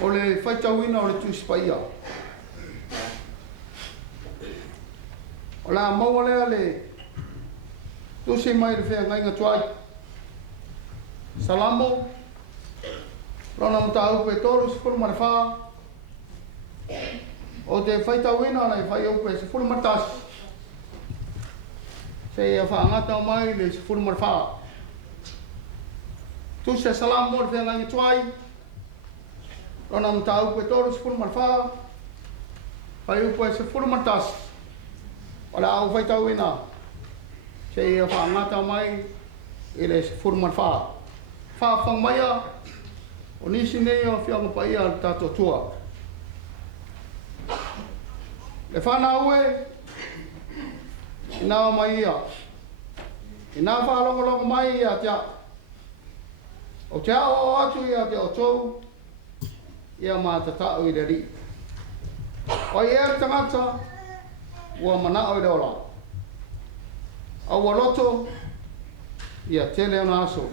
o le whaitauina o le tūsipaia. O la maua lea le tusi mai le whea ngainga tuai. Salamo, rona mta upe toru sifuru marifaa. O te whaitauina nei whai upe sifuru martasi. Se ia whaangata o mai le sifuru marifaa. Tusi salamo le whea ngainga tuai. Rona mta upe toru sifuru marifaa. Whai upe sifuru martasi. O la au whaitauina. Se ia whaangata mai i le sifuru marifaa. Whaafang maia o nisi nei o whianga paia al tato tua. Le whana ue i nā mai ia. I nā whaalongolongo mai ia tia. O te ao atu ia te o tau ia mā te tau i le ri. O i ere tangata ua manao i le ola. Au a loto ia tele ona aso.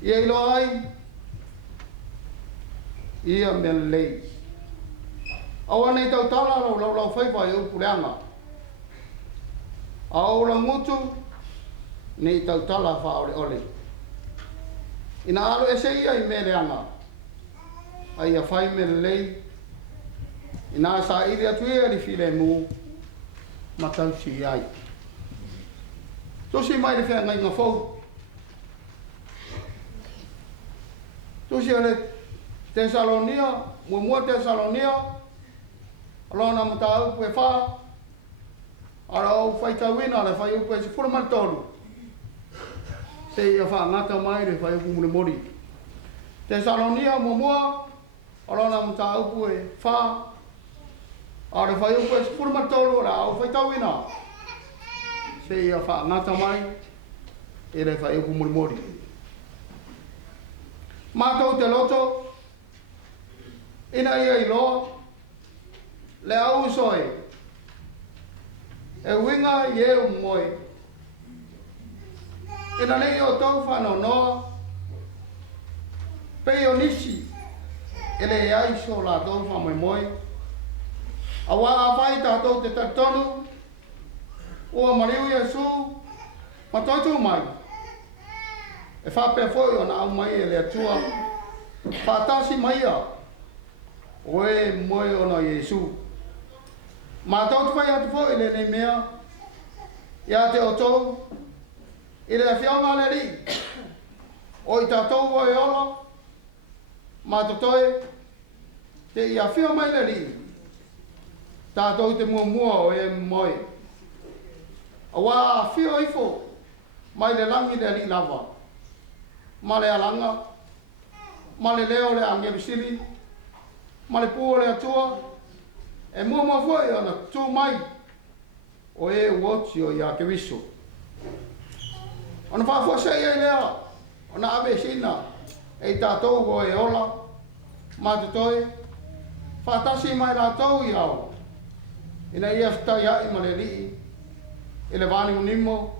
Ia ilo ai ia me lei. Awa nei tau tala lau whaipai au pureanga. Au la ngutu nei tau tala whaore ole. Ina alo e se ia I me leanga. Ai a whai me lei. Ina sa iri atu ia li file mu matau si ai. Tosi mai le whea ngai ngā whau. Tusi ale Tesalonia, mua Tesalonia, alona mata au pue wha, ara au whaitawina le whai upe se fura martolu. Se ia wha ngata mai le whai upu mure mori. Tesalonia, mua, alona mata au pue wha, ara whai upe se fura martolu, ara au whaitawina. Se ia wha ngata mai, e le whai upu mure mori. Mātou te loto, ina ia I loa, le au soe, e winga I e moe. Ina nei o tau whanau noa, pei o nisi, ele e aiso la tau whamoi moe. Awa a whai tātou te tatonu, ua mariu Iesu, matoitu mai. E whapea foi o na au mai e le atua. Whatasi mai a. O e moe o na Iesu. Ma tau tu whai atu foi le ne mea. Ia te o tau. I le whiaunga le ri. O I tātou o e ola. Ma totoe. Te ia whio mai le ri. Tātou te mua o e moe. A wā whio ifo. Mai le langi le ri lava. Ma le alanga, ma le leo le angelusiri, ma le pua le atua, e mua foi ana tū mai, o e uoti o ia ke wiso. Ona whafua sei e lea, ona awe sina, e tātou o e ola, ma te toi, whatasi mai rātou I au, ina ia whitai hai ma le rii, e le vāni unimo,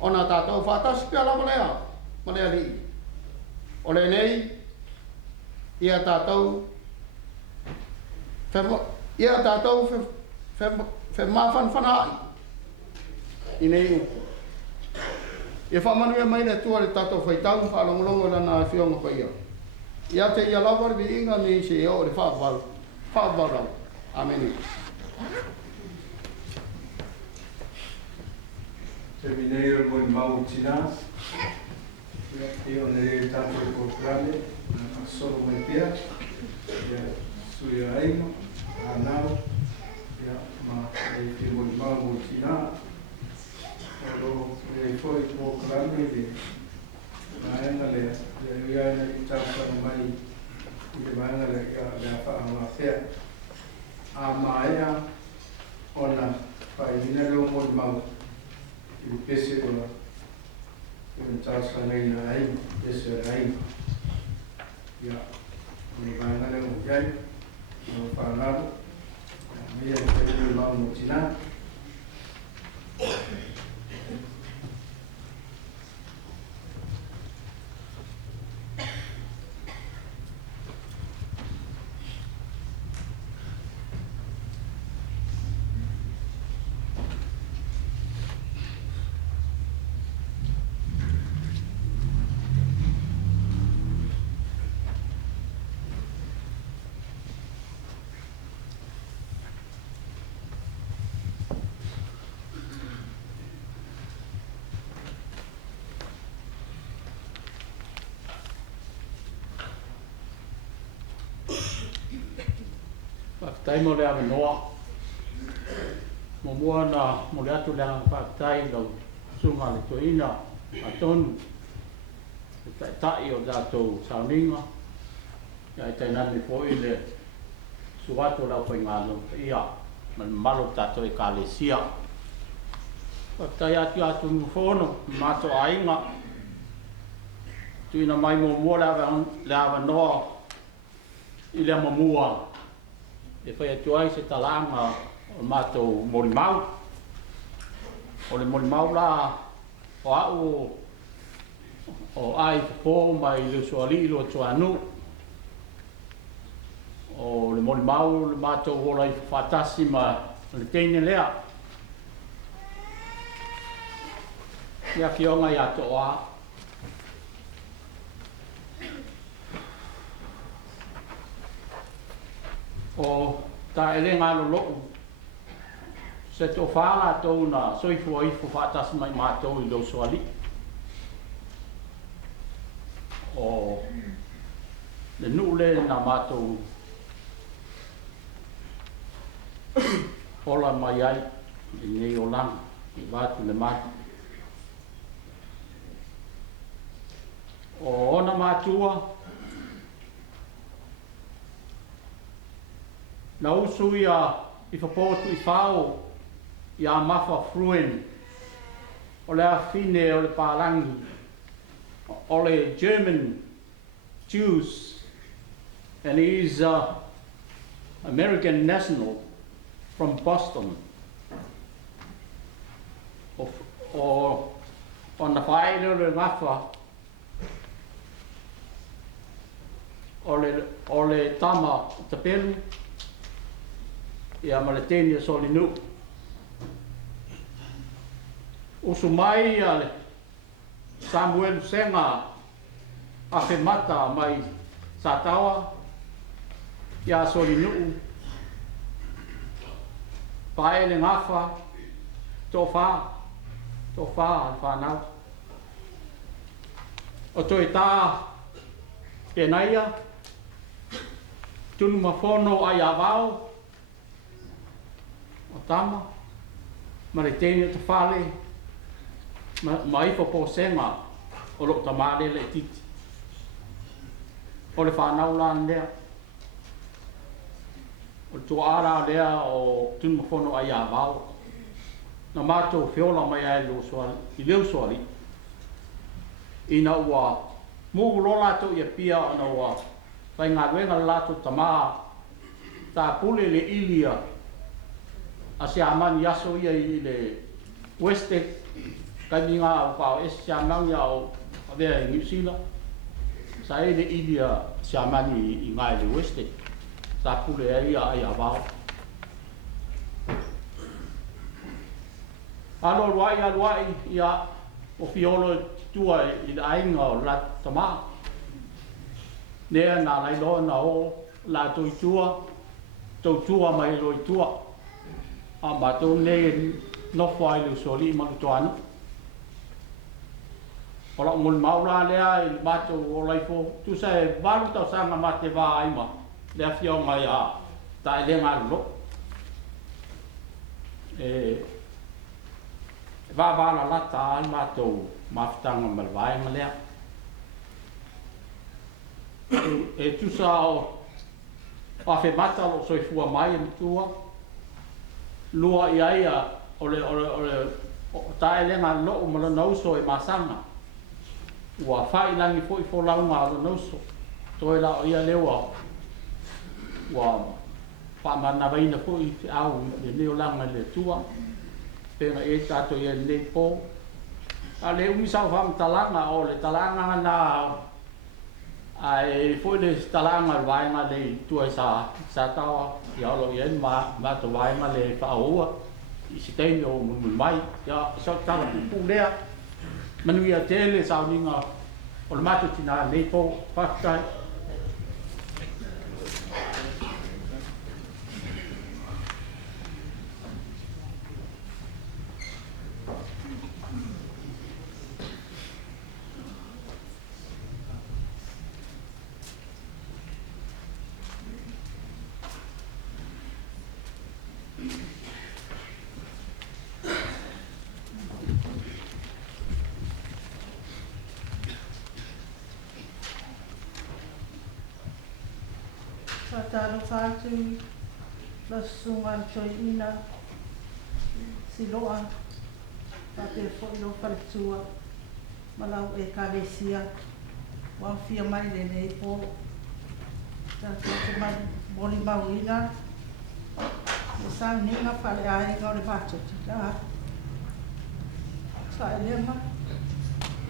ona tātou whatasi pia lama lea, Malea li. O le nei, ia tātou fe mawhan whanai. I nei upo. Ia whamanu ia mai le tua le tātou whaitau, whalongolongo lana e whionga paia. Ia te ia lawari vi inga ni se e o le whawarau. Amen. Se mineiro mo mau tina. Io ne tanto programe, solo mai pia, sui aino, anau, ma e filmo di mau tina, oro e foi programe di maena le ia ne tanto mai di maena le ia fa una fe a maia ona fai dinero mo mau il pese ona Yung tasa na inaay, yes, ay. Ya, may mga na lang yan. Yung panalo. May yan kayo yung mga mutina. tai mo le ave noa mo mua na mo le atu le whakatai lau sunga le toina a tonu tai o datou sauninga ia tai nani po i le suatu lau whai ngāno ia man malo tato e kālesia tai atu mufono mato ainga tuina mai mo mua le ave noa i le mamua e whai atu ai se talanga o mātou morimau o le morimau la o au o ai po mai le soali lo tuanu o le morimau le mātou o lai whatasi ma le teine lea ia fionga ia toa o TAELEGA lolo'u se to'afāga tou na soifuaifu fa'atasi mai matou i lou soali o le nu'u le na matou ola mai ai i nei olaga i vatu le matu o ona matua na usu ia i whapotu i whao i a mafa fruen o le awhine o le pālangi o le German Jews and he is American national from Boston o na whaere o le mafa o le tama tapelu ia ma le teni solinu usu mai ale Samuel Senga a fe mata mai satawa ia solinu pai le ngafa tofa whanau o toi tā e naia tunu mafono ai avao o tama ma le tene te whale ma ifo po senga o lo tamale le titi o le whanau lan lea o le tuara lea o tunu mafono ai avao na mātou whiola mai ai i leo soali ina ua mūgu lo lato ia pia ana ua pai ngā ruenga lato tamaa tā pule le ilia a se amani aso ia i le Westek kai minga o pao es se amani au avea i New Zealand sa e le ilia se amani i ngai le Westek tā pule ia ai avao alo ruai ia o fiolo tua i le ainga o la tamaa nea na lai loa na o la tau tua mai loi tua a matou ne no fai le soli ma tu anu ola mol maula lea i matou o lai fo tu sai balu tau sanga mate va ai ma le afio mai a TAELEGA lo va la lata al matou maftanga malvai ma lea e tu sa o fe mata lo soifua mai e tua lua ia o le TAELEGA lo o malo nauso e masanga ua fai langi fo i fo launga lo nauso toi la o ia lewa ua whamana vaina fo i te au le neo langa le tua pena e tato ia le po a le umisau wham talanga o le talanga na ai foi le talanga vaina le tua sa tawa ia lo ia ma to vaina le faua i se tei o mai ia so tala pu lea manu ia tele sauninga o le matu tina le po fakta talo whātui, la sunga toi ina, si loa, pāpea fo ilo whaletua, malau e kālesia, wau fia mai le nei po, tātou te mai moli mauina, e sang ninga whale ai ngau le pātoti, tā. Sa e lema,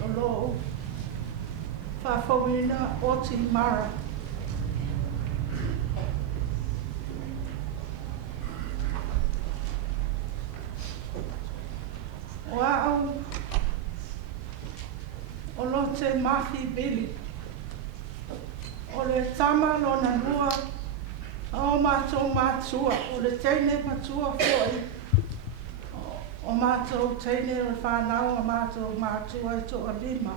o loo, whawhawina OTI mara. O au, o lo te mahi bili, o le tama lo na nua, o mātou mātua, o le teine matua foi, o mātou teine o whanau, o mātou mātua e toa lima.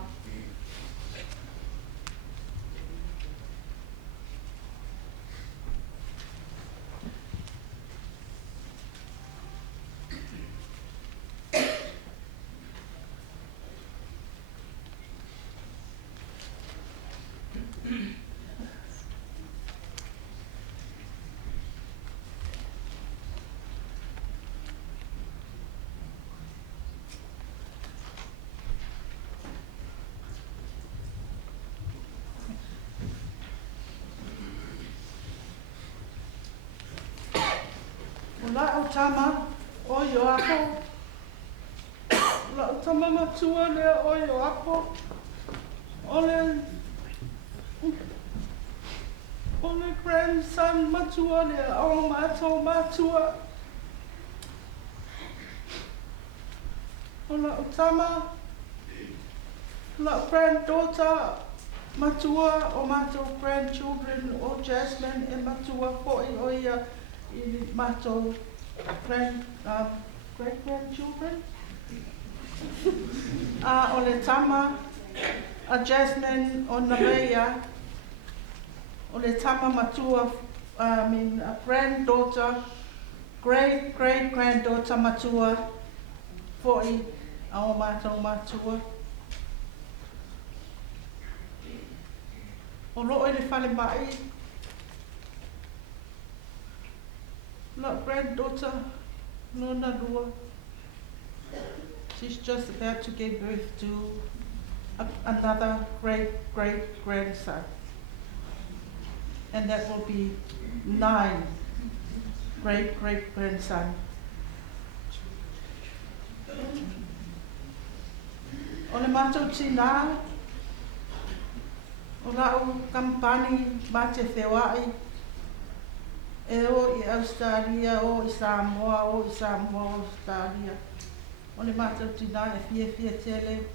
La o tama o yo ako. La o tama matua le o yo ako. Ole grandson matua le o mato matua. O la o tama. La granddaughter matua o mato grandchildren o Jasmine e matua po I o ia. I mato great-grandchildren. O le tama, a Jasmine o Nameia, o le tama matua, a granddaughter, great-granddaughter matua, foi a o mato matua. O loo le whale mai, not granddaughter, no Nadua. She's just about to give birth to another great-grandson. And that will be 9 great-grandson. O le mātou tina, o lau kampani mate whewai, e o I Australia, o I Samoa, Australia. O le mātou tina e fia tele.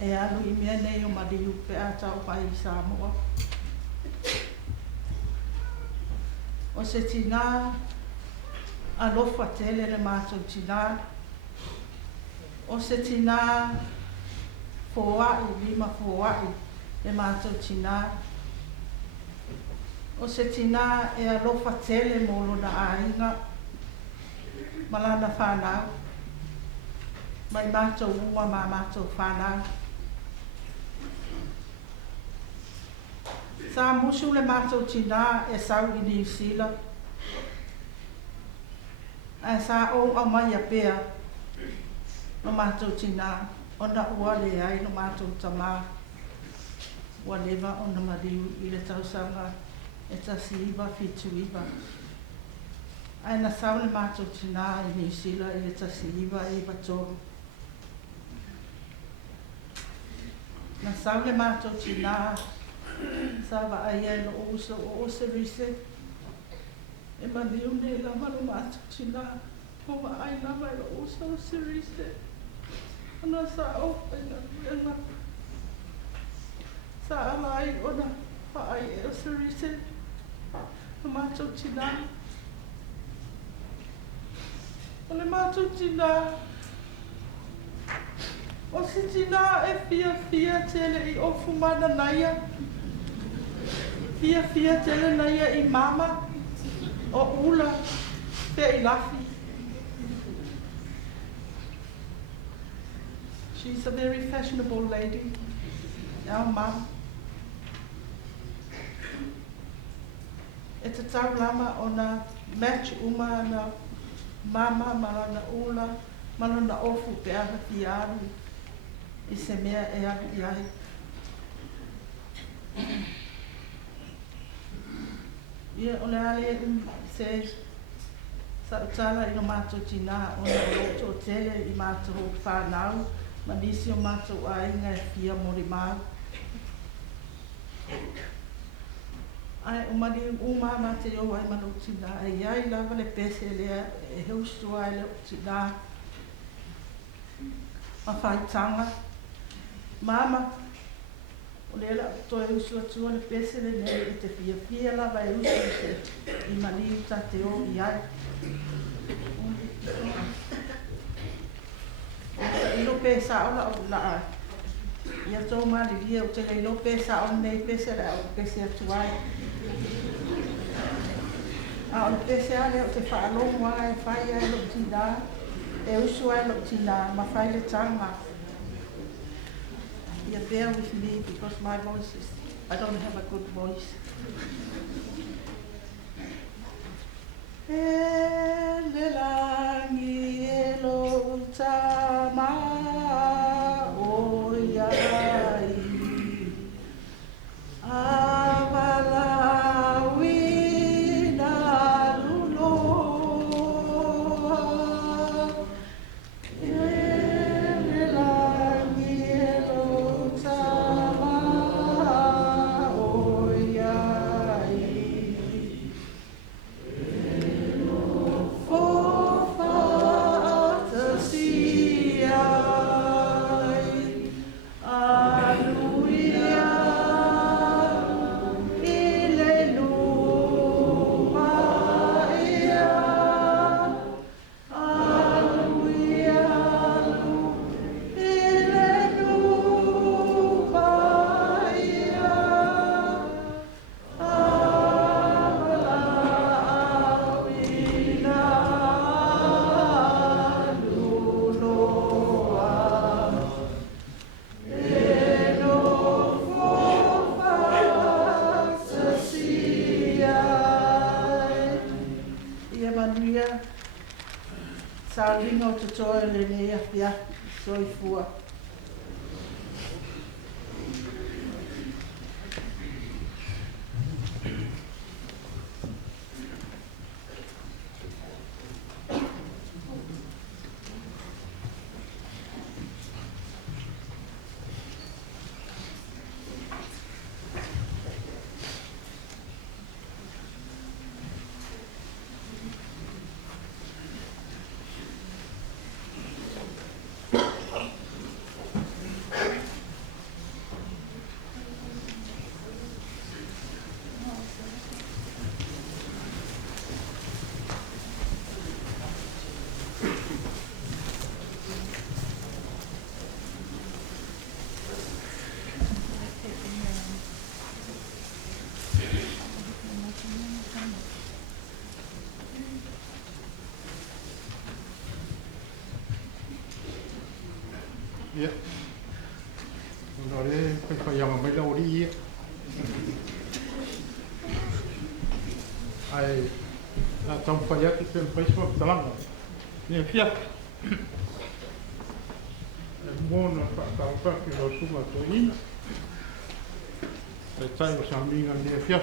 E alu I mea nei o mariu pe a tau pai I Samoa. O se tina, alofa tele le mātou tina. O se tina, lima foai le mātou tina. O se tina e alofa tele molo na ainga, malana whanau, mai mātou ua ma mātou whanau. Sa musu le mātou tina e sau I New Zealand. E sa o a mai a pea no mātou tina, o na ua le ai no mātou tama, ua lewa o na mariu I le tausanga. E tasi iwa fitu iwa. Ai na sau le mātou tina I New Zealand e tasi iwa tōru. Na sau le mātou tina sa wa ai e no uso o se rise. E mani une la manu mātou tina. O wa ai na mai no uso o se rise. Ana sa o ai na ruenga. Sa ala ai ona wa ai e o se rise. O mātou tina. O le mātou tina. O se tina e fia tele I ofu mana naia. Fia tele naia I mama. O ula. Pe I lafi. She's a very fashionable lady. Our mum. e te tau lama o na match uma na mama malana ula malana ofu pe aha ki aru I se mea e aru I ahi. Ia o le ale se sa utala I no mātou tina o na roto o tele I mātou whanau ma nisi o mātou a inga e fia mori mau. Ai o mani uma ma te o ai manu tina e iai lava le pese lea e heustu ai le tina ma whaitanga. Mama, o le la to e usu atua le pese le nei e te fia lava e usu se I mani uta te o I ai. Ilo pesa ola o la ai. Ia tō mali lia o te ilo pesa o nei pese le o pese atu ai. A o pese ale o te whaalongo ai e whai ai lo tina. E usu ai lo tina ma whai le tanga. Yeah, bear with me because my voice is, I don't have a good voice. Ele langi elo tama o iai awalawi na lulo Salino te toe le nea pia soifua. Ia. Nō re, kai anga mai lau ri ia. Ai, nā tau whai atu te mpaiswa talanga. Nē whia. E mōna whakawhaki ro sunga to ina. E tai o sa minga nē whia.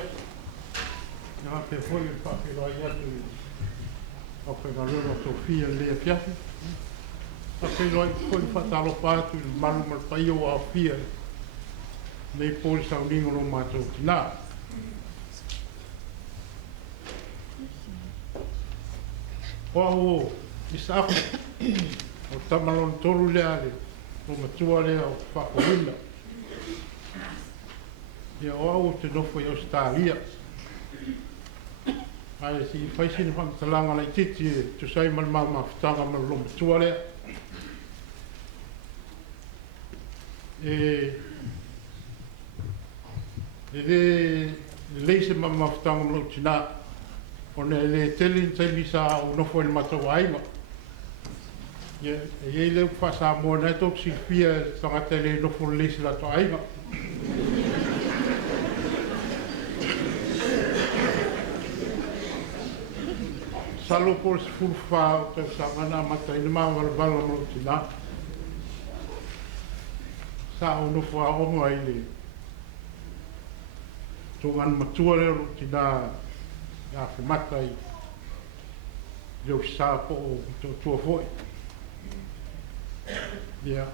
Nā te hoi whaki ro ai atu. O kai ngā roro to whia nē whia. Ake roi koi whatalo pātu I manu marpai o a whia nei pōri sau ningo ro mātou tina. Oa o I safu o tamalon toru lea le o matua lea o whakawina. Ia oa o te nofo I Australia. Ai si whaisini whantalanga lai titi e tu sai manmau mawhitanga malo matua lea. E le se mawhitanga malo tina o ne le tele tai misa o nofo I matau ainga. E leu whasa mua nei tōk si whia tangata le nofo le se lato ainga. salo por se fulfa o te sangana mata ina ma wala mo tina sa o no fa o mo ile tongan matua le o tina ya fu mata i yo sa po to foi ya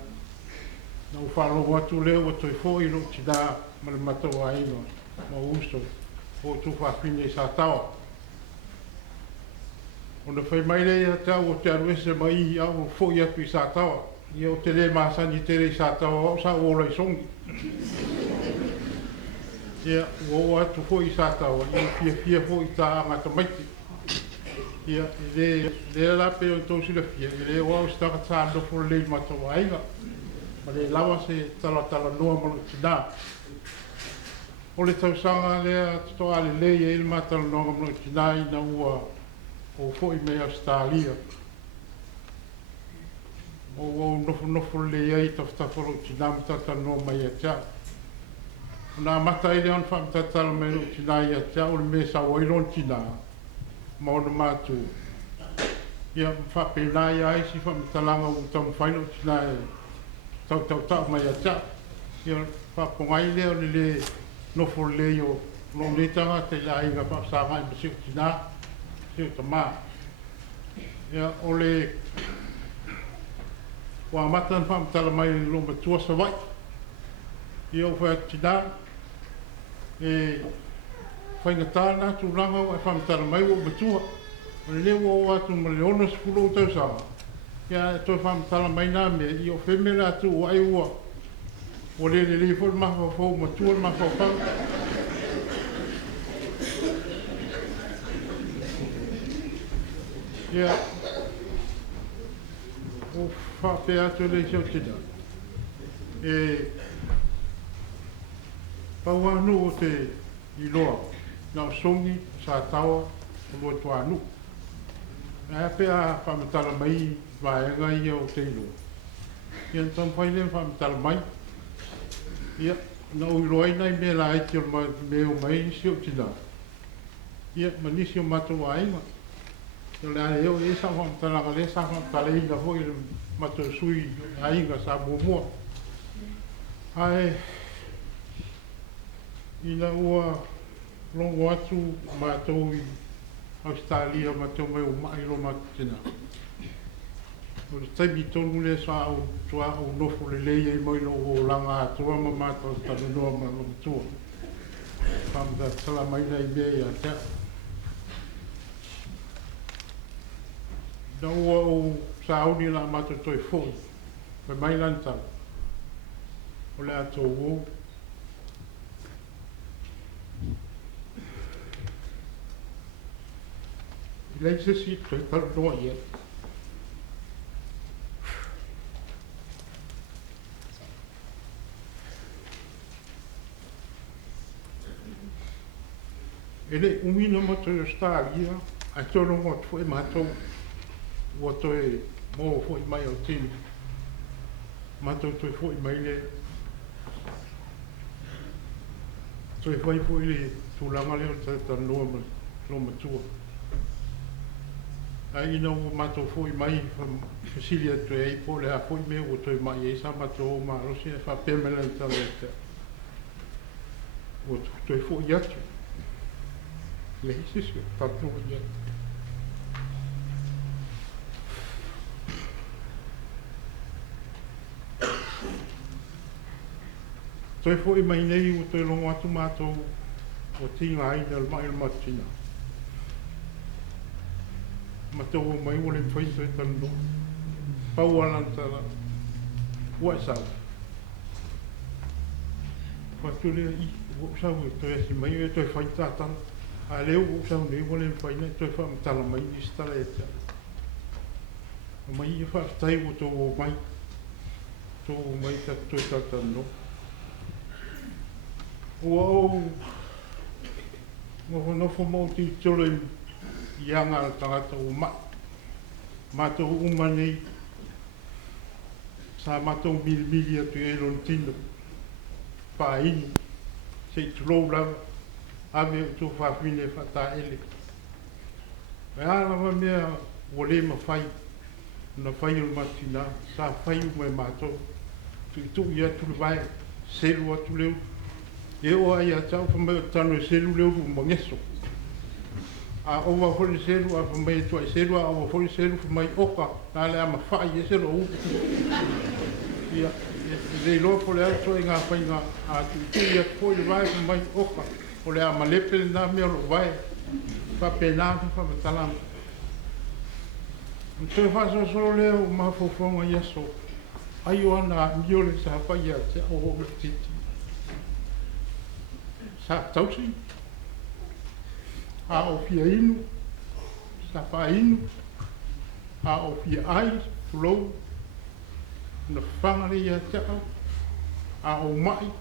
no fa lo watu le o to foi no tina ma mata wa ino ma uso o tu fa fine sa tao ona fai mai le tau o te aruese mai au fo ia tu sa tao ia o te le masani te re sa tao o sa o lai songi ia o atu fo i sa tao ia fia fo i ta angata maiti ia le la pe o tau sila fia le o au staka ta ando fo le mata waiga ma le lawa se tala noa malo tina o le tau sanga le to ale le ia il mata noa malo tina ina ua o foi me Australia o nofo le ai tafolo tinam tata no mai acha na mata ile on fam tata me no tinai acha o me sa o ilon tina ma o matu ia fa pena ia si fam talanga o tam final tinai tau mai acha ia fa pongai le o le nofo le yo no le tanga te la inga fa sa mai bisi tina tama ya ole wa matan fam tala mai lo matua sa vai ia fa tina e fa ngata na tu langa wa fam tala mai o matua le wo atu ma le ono sfulo tau sa ya to fam tala mai na me io femela tu ai wo o le fo ma fo matua ma fo fa ia o fa pe atu le xo tida e pa wa no te i loa na songi sa tawa o lo to anu e pe a fa metala mai va e ga i o te lo ia tam fai le fa metala mai ia na o loi nai me la e te me o mai xo tida ia manisio mato ai ma yo le ale yo esa ho tala le sa ho tala i la foi ma to sui ai ga sa mo ai ina ua longo atu ma to i Australia ma to mai o mai lo ma tina o le tai tonu le sa o tua o no fo le le i mai lo o langa tua ma to ta no ma lo tua pam da tala mai dai be ya ta no o sauni la mato toi foi pe mai lanta o le ato o le se si toi per no ia ele umino mato sta ia a tono mo foi mato o toi mo foi mai o tini mato toi foi mai le toi foi le tu langa le ta no matua ai no mato foi mai fasilia toi po le a foi me o toi mai e sa mato ma lo si fa pemela ta le o toi foi ia le si ta no ia toi foi mai nei o toi longo atu matou o tinga ai del mai matina matou mai o le foi toi tano pau alanta wa sa fa tu le i o sa o toi si mai o toi fai tatan a le o sa nei o le fai nei toi fa tala mai di staleta o mai fa tai o to mai ta toi tatan wow no fo mo ti tole yanga tangata o mato umani sa mato mil atu e lon tino pa ini se trobla ave tu fa fine fata ele E ala ma mea o le ma fai. Na fai o matina. Sa fai o mai mato. Tu ia tu le vai. Selu atu leu. E o ai a tau fa mai tano e selu leu fu mangeso. A owa hori selu a fa mai tua e selu a owa hori selu fa mai oka. Na le ama fai e selu o ia. Le lo po le ato e ngā whai ngā a tu ia po le vai fa mai oka. O le ama lepe na mea lo vai. Fa pena fa matalam. Te fa so leo ma fo fonga yeso. Ai o ana miole sa fa ia te o titi. Sa tausi. A o fia inu. Sa fa inu. A o fia ai flow. Na fanga ia te au. A o mai.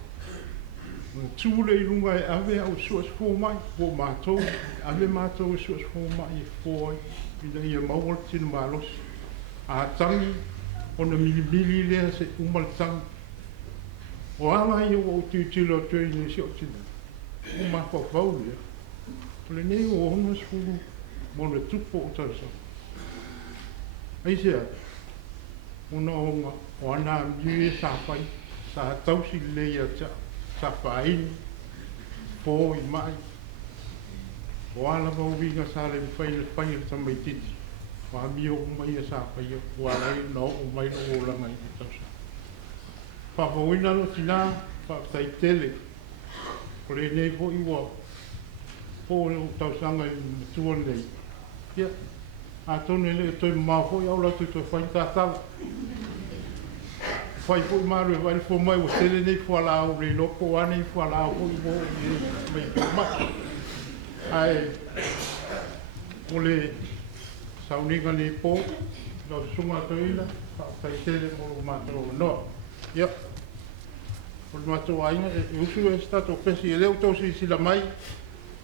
Tūle I runga e ave au suas fō mai. Fō mātou. Ave mātou suas fō mai e fō ai. Ina ia mawal tinu mālos. A tangi, ona mili lea se umal tangi. O anga ia o tūtilo tui ni si o tinu. O mapa whau lea. Ole nei o honga skulu, mona tupo o tausa. Aisea, ona honga, o ana miu e sa whai, sa tausi leia tia, sa whaini, fō I mai. O ala wau vinga sa le whai le tamai titi. Wa mio o mai e sa whai o ala I no o mai no o langa I tausa. Whawawina no tina, whawtai tele. O le nei fo I wa. Po o tausanga I matua nei. Ia, a tone le toi mawho I aula toi toi whai tātala. Whai po I maru e wai fo mai o tele nei fo ala au re loko ane fo ala au po I mo mai mai. Ai, o le sauninga ni po, no sunga toina, tai tele mo matro no. Ia. O le matro ainga e usu e stato pesi e leo tosi sila mai.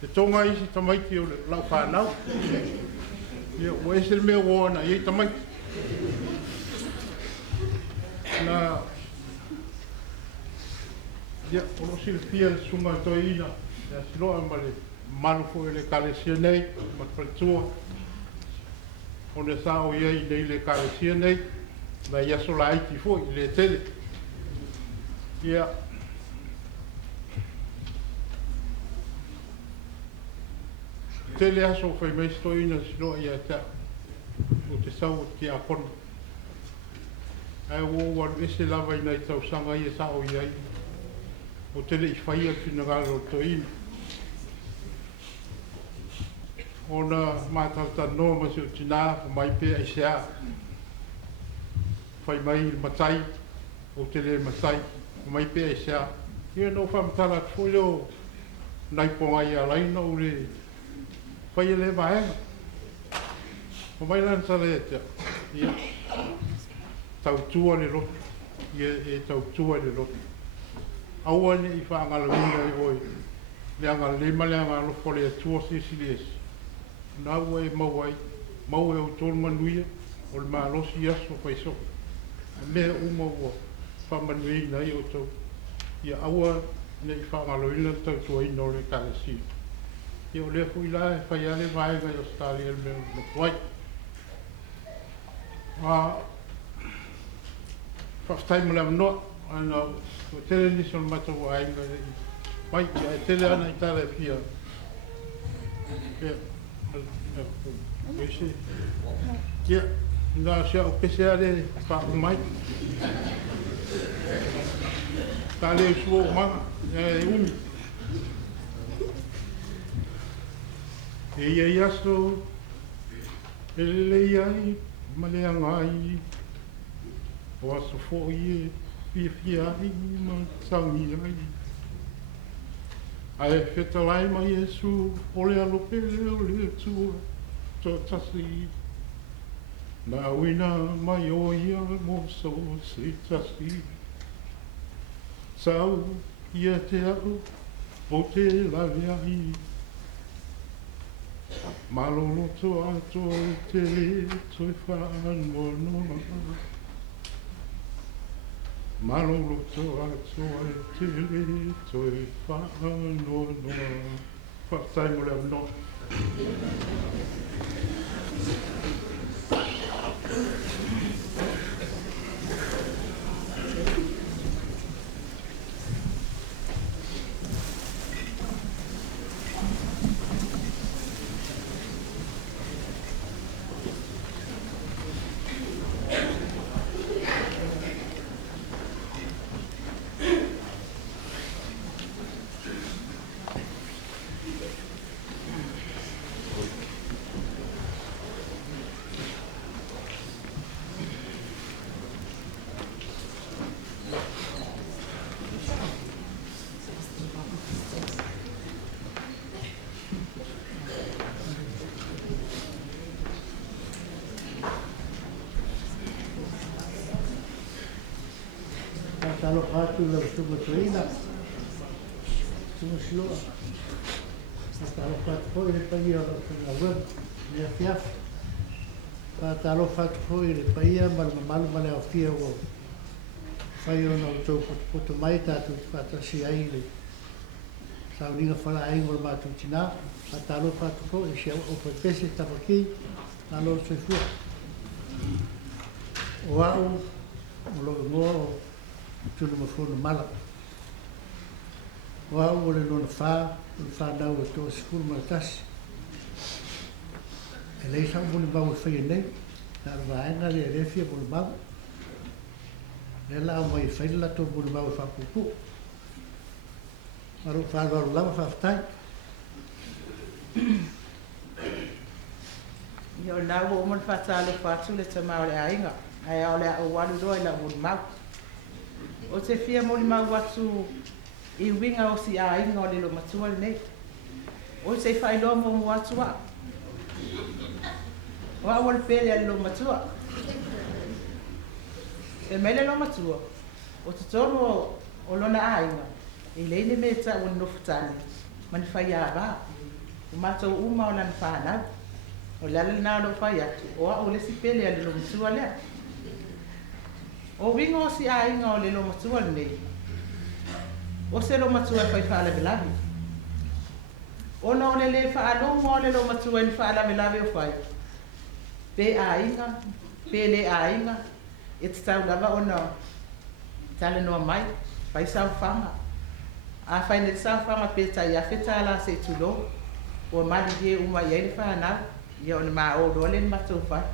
E tonga isi tamaiti o le lau whanau. Ia, o ese le mea woana, iei tamaiti. Na, ia, o lo sila pia le sunga toina, ia siloa ma le malufo e le kalesia nei, ma pretua. O le sao iei nei le kalesia nei, na ia sola aiti fo I le tele. Ia, tele aso fai mai stoina silo ia ta o te sau ki a kona. Ai o waru ese lava I nei tau sanga ia sao iai. O tele I whai a fina galo toina. Ona mātauta no ma se o tina mai pe ai sea. Whai mai matai o tele matai mai pe ai sea. Ia no whamatala tfolio nai pongai a laina o le whai e le vaenga. O mai lan tala e tea. Ia. Tau tua le roto. Ia e tau tua le roto. Aua ne I whaangala winga I oi. Le anga lema le anga alofo le atua sisiliesi. Nā ua e mauai. Mau e au tōru manuia. O le maalosi aso whai so. Lea uma ua. Whamanuei nei o tau. Ia aua ne I whaangala winga tau tua ino le kālesi. Ia o lea fui la e whai ale vaenga I Australia le mea no kwai. Whaftai mo le amnoa. Ana o tele niso le mata ua ainga. Mai ia e tele ana I tala e pia. Ia. Ia. Nā sia o pese ale whaku mai. Tā leo sua o manga. E umi. E ia I aso. E lele iai. Malea ngai. O aso fo I e fia ai ma sangi ai. Ai whetalai mai Jesu, o le alope leo le tua, tō tasi. Nā wina mai o ia mo so se tasi. Sau ia te au, o te lawe ai. Malolo to ato te le toi whaanoa. Malolo to ato te le toi whaanoa. Whaktai mo le amnoa. tu la sunga tuina. Sunga siloa. Talo fatu fo i le paia o la web. Ia fiafa. Talo fatu fo i le paia ma le mamalu ma le awhia o whai ona o tau poto mai tātou te whatasi ai le sauringa whala ai ngol mātou tina. Talo fatu fo i sia o pese tapaki talo soifua. O au o lo ngoa o tunu mafono mala. O au o le lona whanau o tō sikuru maratasi. E lei sa muli mau e whai nei, nā rwaenga le refia muli mau. Le la au mai whai la tō muli mau e whapupu. Maru whanau lama whaftai. Yo nā o mon whatalo whatu le tamau le ainga. Ai au le au walu roi la muli mau. O te fia muli mau watu I winga o si a inga o le lo matua le nei. O se whai loa mo mo atua. O a wale pele a lo matua. E mele lo matua. O te tono o lona a inga. I leine me ta o nofutani. Mani whai a ba. O matou uma o lana whanau. O lala na lo whai atu. O a o le si pele a le lo matua lea. O winga o si a inga o le lo matua le nei. O se lo matua fai whaala velavi. O na o le le whaalo mo le lo matua ni whaala velavi o whai. Pe a inga, pe le a inga. E te tau lava o na tale noa mai, fai sau whanga. A whai ne sau whanga pe tai a wheta la se tulo. O mali ye uma iei le whanau. Ia o na maa o roa le ni matua whai.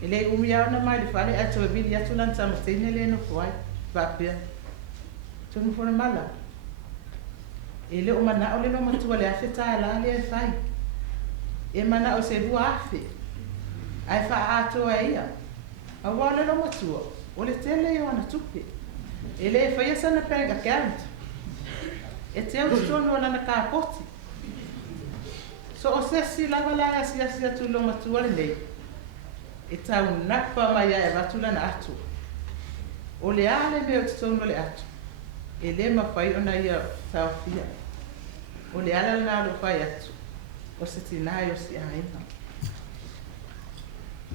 E le umi au na mai le whale atu e vili atu lan tamatene le no whai. Vapia. Tunu fona mala. E le o mana o le no matua le afe tā la le e whai. E mana o se rua afe. Ai wha atoa ia. A wā le no matua. O le tele i o ana tupe. E le e whaia sana bank account. E te au tonu o lana kā poti. So o se si lava la asi atu lo matua le nei. E tau nakpa mai a e watu lana atu. O le ale me o te tonu le atu. E le mawhai ona ia tau fia. O le ala na lo whai atu. O se tinai o si aina.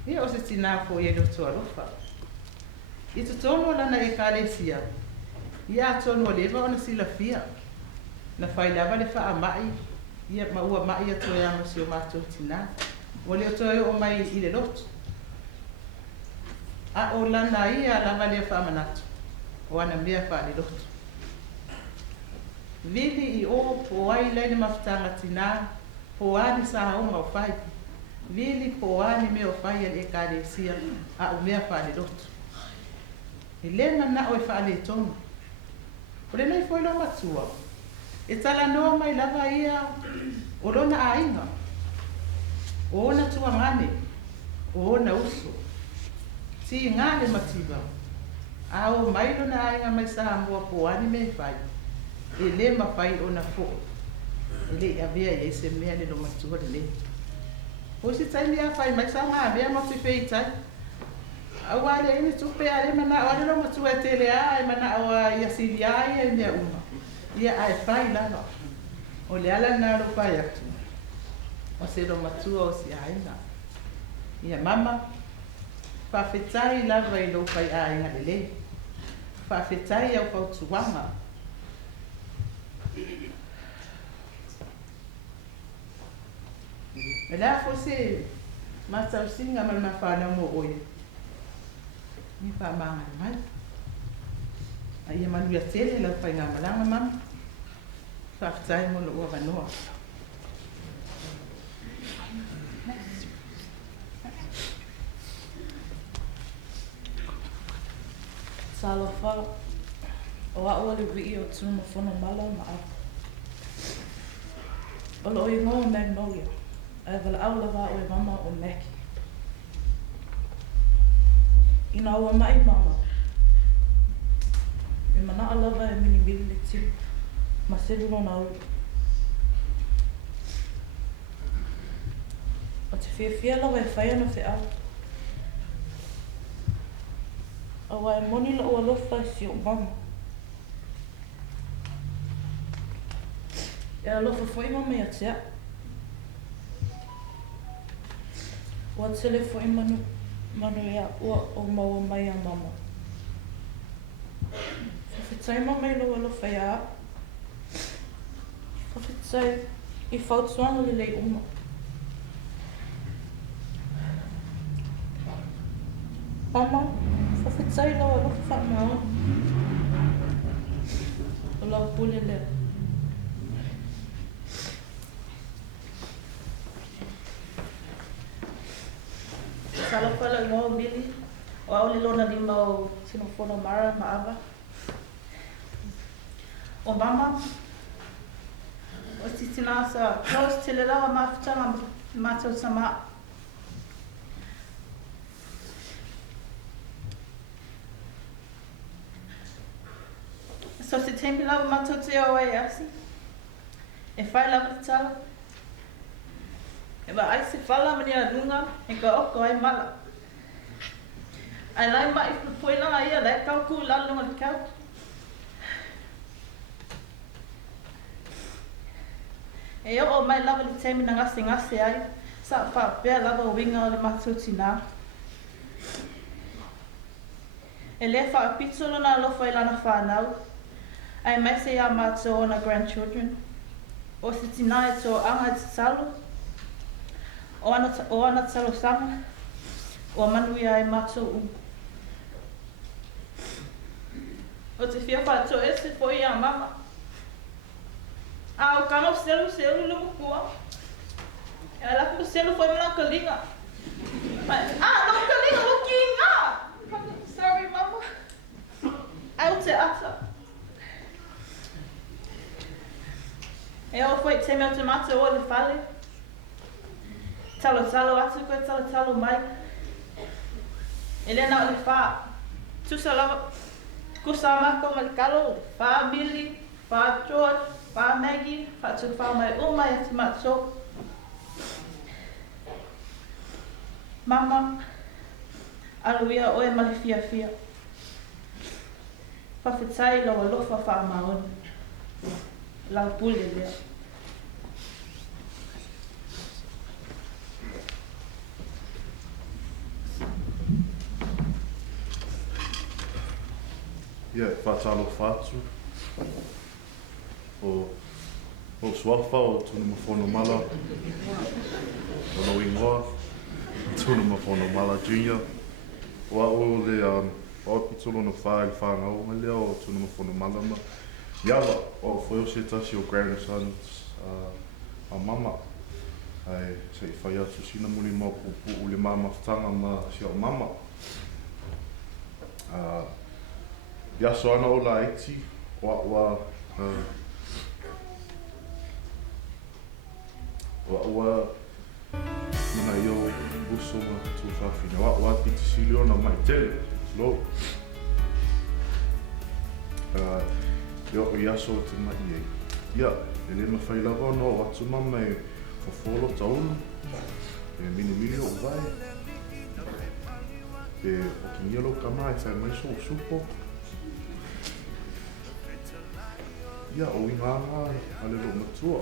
Ia o se tina fo ia do tua rofa. I tu tono lana e ka le sia. Ia tono leva ona sila fia. Na whai lava le wha mai. Ia maua mai atu e ama si o mātou tina. O le o toi o mai I le lotu. A o lana ia lava le wha manatu. O ana mea wha le lotu. Vili I o po ai leine mafutanga tina, po ani sa haunga o whai. Vili po ani me o whai e kare sia, a o mea whale lotu. E lena na o e whale tonu. O le nei foi lo matua. E tala noa mai lava ia o lona a inga. O ona tua ngane, o ona uso. Si ngane matiba. A o mai lona a inga mai sa mua po ani me whai. E le mawhai o na fo. E le avea e se mea le lo matua le le. O si tai mea whai mai sa ngā avea mati whei tai. A wale ene tupe a le mana o le lo matua e tele a e mana o a ia siri a e mea uma. Ia a e whai lava. O le ala nā ro whai atu. O se lo matua o si aina. Ia mama. Whawhetai lava I lo whai a inga le le. Whawhetai au whautuanga. E la fo se matau singa mal na whanau mo oia. Ni wha maanga mai. A ia manuia tele lau whai ngā malanga mama. Whawhetai mo lo ua wanoa. Salofa o a o le wii o tunu fono mala ma a. O lo I ngō Magnolia. E wala au lava o e mama o Maki. Ina ua mai mama. E mana a lava e mini mili le tiu. Ma seru no na ulu. O te whiawhia lawa e whai ana whi au. Awa e moni la ua lofa si o mama. E alofa foi mama ia tia. Wa tele foi manu ia o mau mai a mama. Whawhitai mama I lo alofa ia. Whawhitai I whautsuanga li lei uma. Mama, whawhitai lo alofa whamao. O lau pule lea. Sala pala ngō mili, o au lilo na lima o sinofona mara maava. O mama, o titina sa close te le lawa mawhitanga mātou sa maa. So se tempi lawa mātou te o e asi, e whai lawa te tala. E wa ai se whala mani a runga, e ka oko ai mala. Ai lai mai puelanga ia, lai kau ku lalunga le kau. E o mai lava le temi na ngase ai, sa wha pēr lava o winga o le matuti nā. E le wha pitolo na lofa I lana whanau, ai mai se ia mātou o na grandchildren. O se tina e tō anga te talo, o ana talo sanga, o manu ia e mātou u. O te whia whātou e se fo ia mama. A o kanga selu le mukua. E a laku selu foi mana kalinga. No kalinga hoki ngā! Sorry mama. Ai o te ata. E o foi te mea te mata o le whale. Talo atu koe talo mai. E le na o le wha. Tusa lava. Kusa mako ma le kalo. Wha Millie, wha George, wha Maggie, wha tu wha mai umai ati matso. Mama. Aluia oe ma le fia. Whawhitai lau alofa wha maoni. Lau pule lea. Ia, whātalo whātu. O suafa o tunu mawhono mala. O no ingoa. Tunu mawhono mala junior. O o le o pitolo no whae whāngau ma lea o tunu mawhono mala ma. Iawa, o whaio se tasi o grandsons a mama. Ai, se I whai atu sina muli ma pupu le mama whtanga ma si o mama. Ia so ana o la iti, wa mana I o buso ma tu whawhina. Wa piti silio na mai tele, slow. Ia so te mai e. Ia, e le mawhai lava no atu mama e whawholo taunu. E mini o vai. E o ki nielo ka mai whai mai so supo. Ia, o inganga ale lo matua.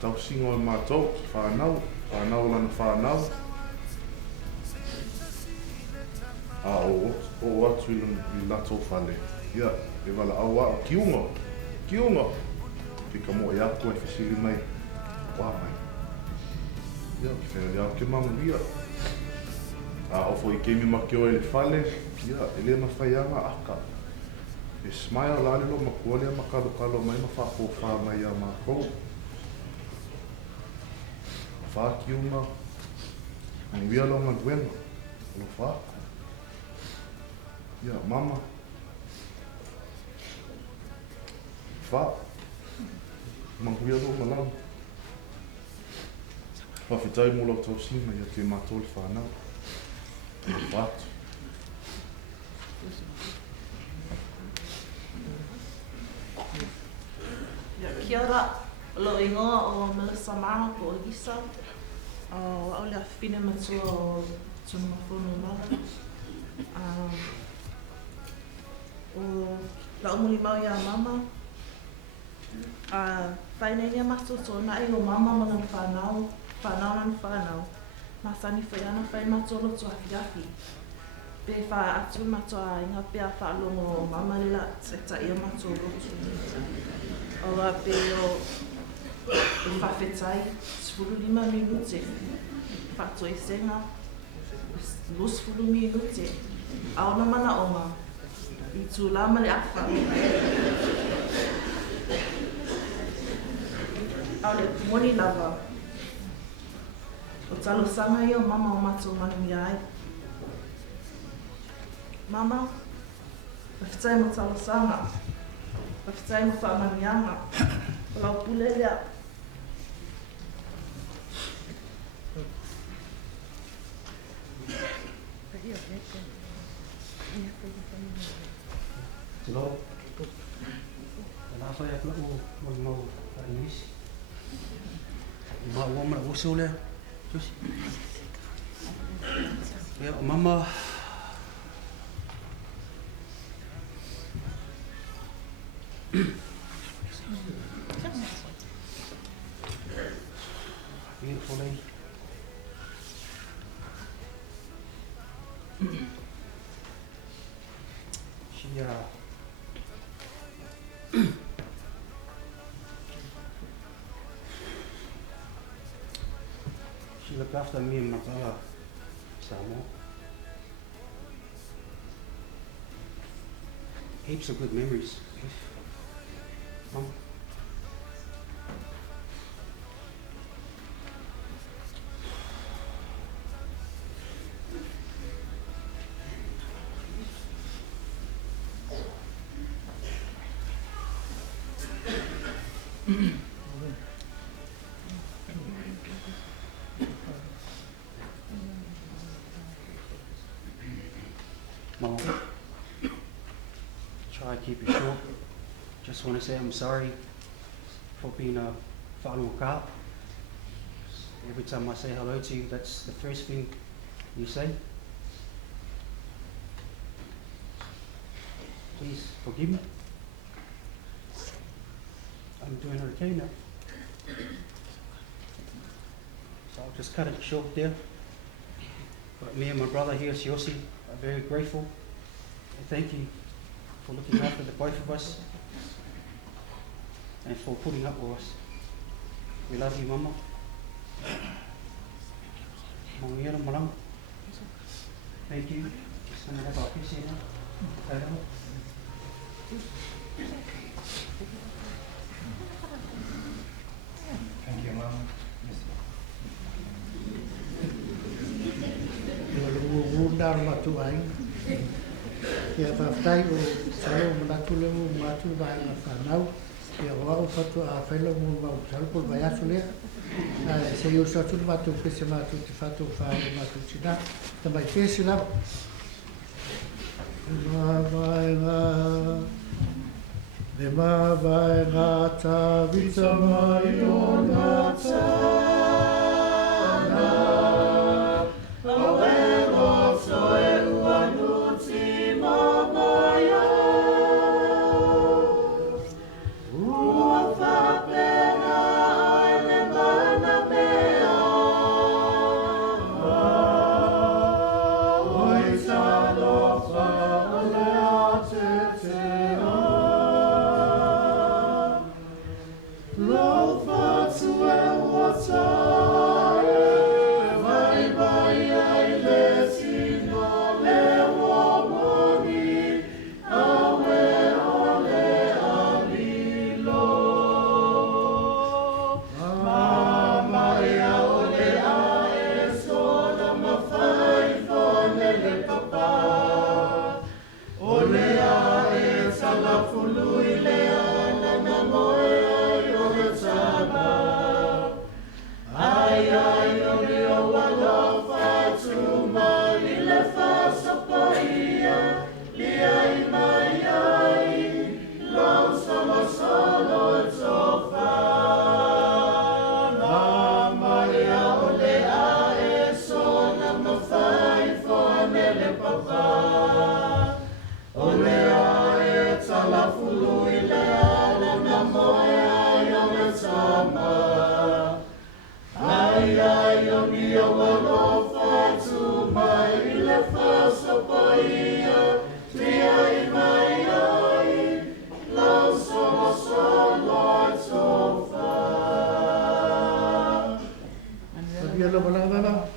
Tau singo e mātou, whanau lana whanau. O atu I lato whale. Ia, e wala awa o kiunga. Ke ka mo e aku e whisiri mai. Wā mai. Ia, ki whea au ke mamuia. O fo I keimi maki o e le whale. Ia, e le mawhaianga aka. E smile la lilo makua lea makalo mai ma whāpōwha mai a mākou. Whākiunga. Ani wia longa duenga. Lo whāku. Ia, mama. Wha. Manguia longa lang. Whawhitai mo lau tau sima ia te mātou le whanau. Lo whātu. Kia ora, lo ingoa o Melissa Maha ko o Lisa. O au lea whine matua o tunu mawhono mala. O la umuli mau ia mama. Whainei nia maso so na e o mama mana whanau, whanau nan whanau. Masani whai ana whai matolo to afi. Pe wha atu matoa inga pia whalongo o mama lila se ta ia matolo tu. Ola pe o whawhetai, 15 minute. Whatoi senga, 20 minute. Aona mana oma, I tu lama le awha. Au le moni lava. O talo sanga ia mama o mato manumi ai. Mama, whawhitai mo talo sanga. Whawhitai mo whaamanianga. O lau pule lea. Hello. Kenapa ya kalau mau Inggris? Mau mana usul ya? Terus. Ya mama. Beautiful lady. She looked after me and my brother, Samuel. Heaps of good memories. Mom. Mom, try to keep it short. Just want to say I'm sorry for being a whanua ka. Every time I say hello to you, that's the first thing you say. Please forgive me. I'm doing okay now. So I'll just cut it short there. But me and my brother here, Siosi, are very grateful. And thank you for looking after the both of us and for putting up with us. We love you, Mama. Mangiara malang. Thank you. Just gonna have our piece here now. Thank you, Mom. Dar matu ai. Ia whawhai o salo manatu le mu matu vai na whanau. Ia wao whatu a whaila mu mau salpo vai asu lea. Se iu satu matu pese matu te whatu whaare matu tina. Tamai pese lau. Vai ngā. Me ma vai ngā tā vita mai o ngā tāna. What's ia la balada.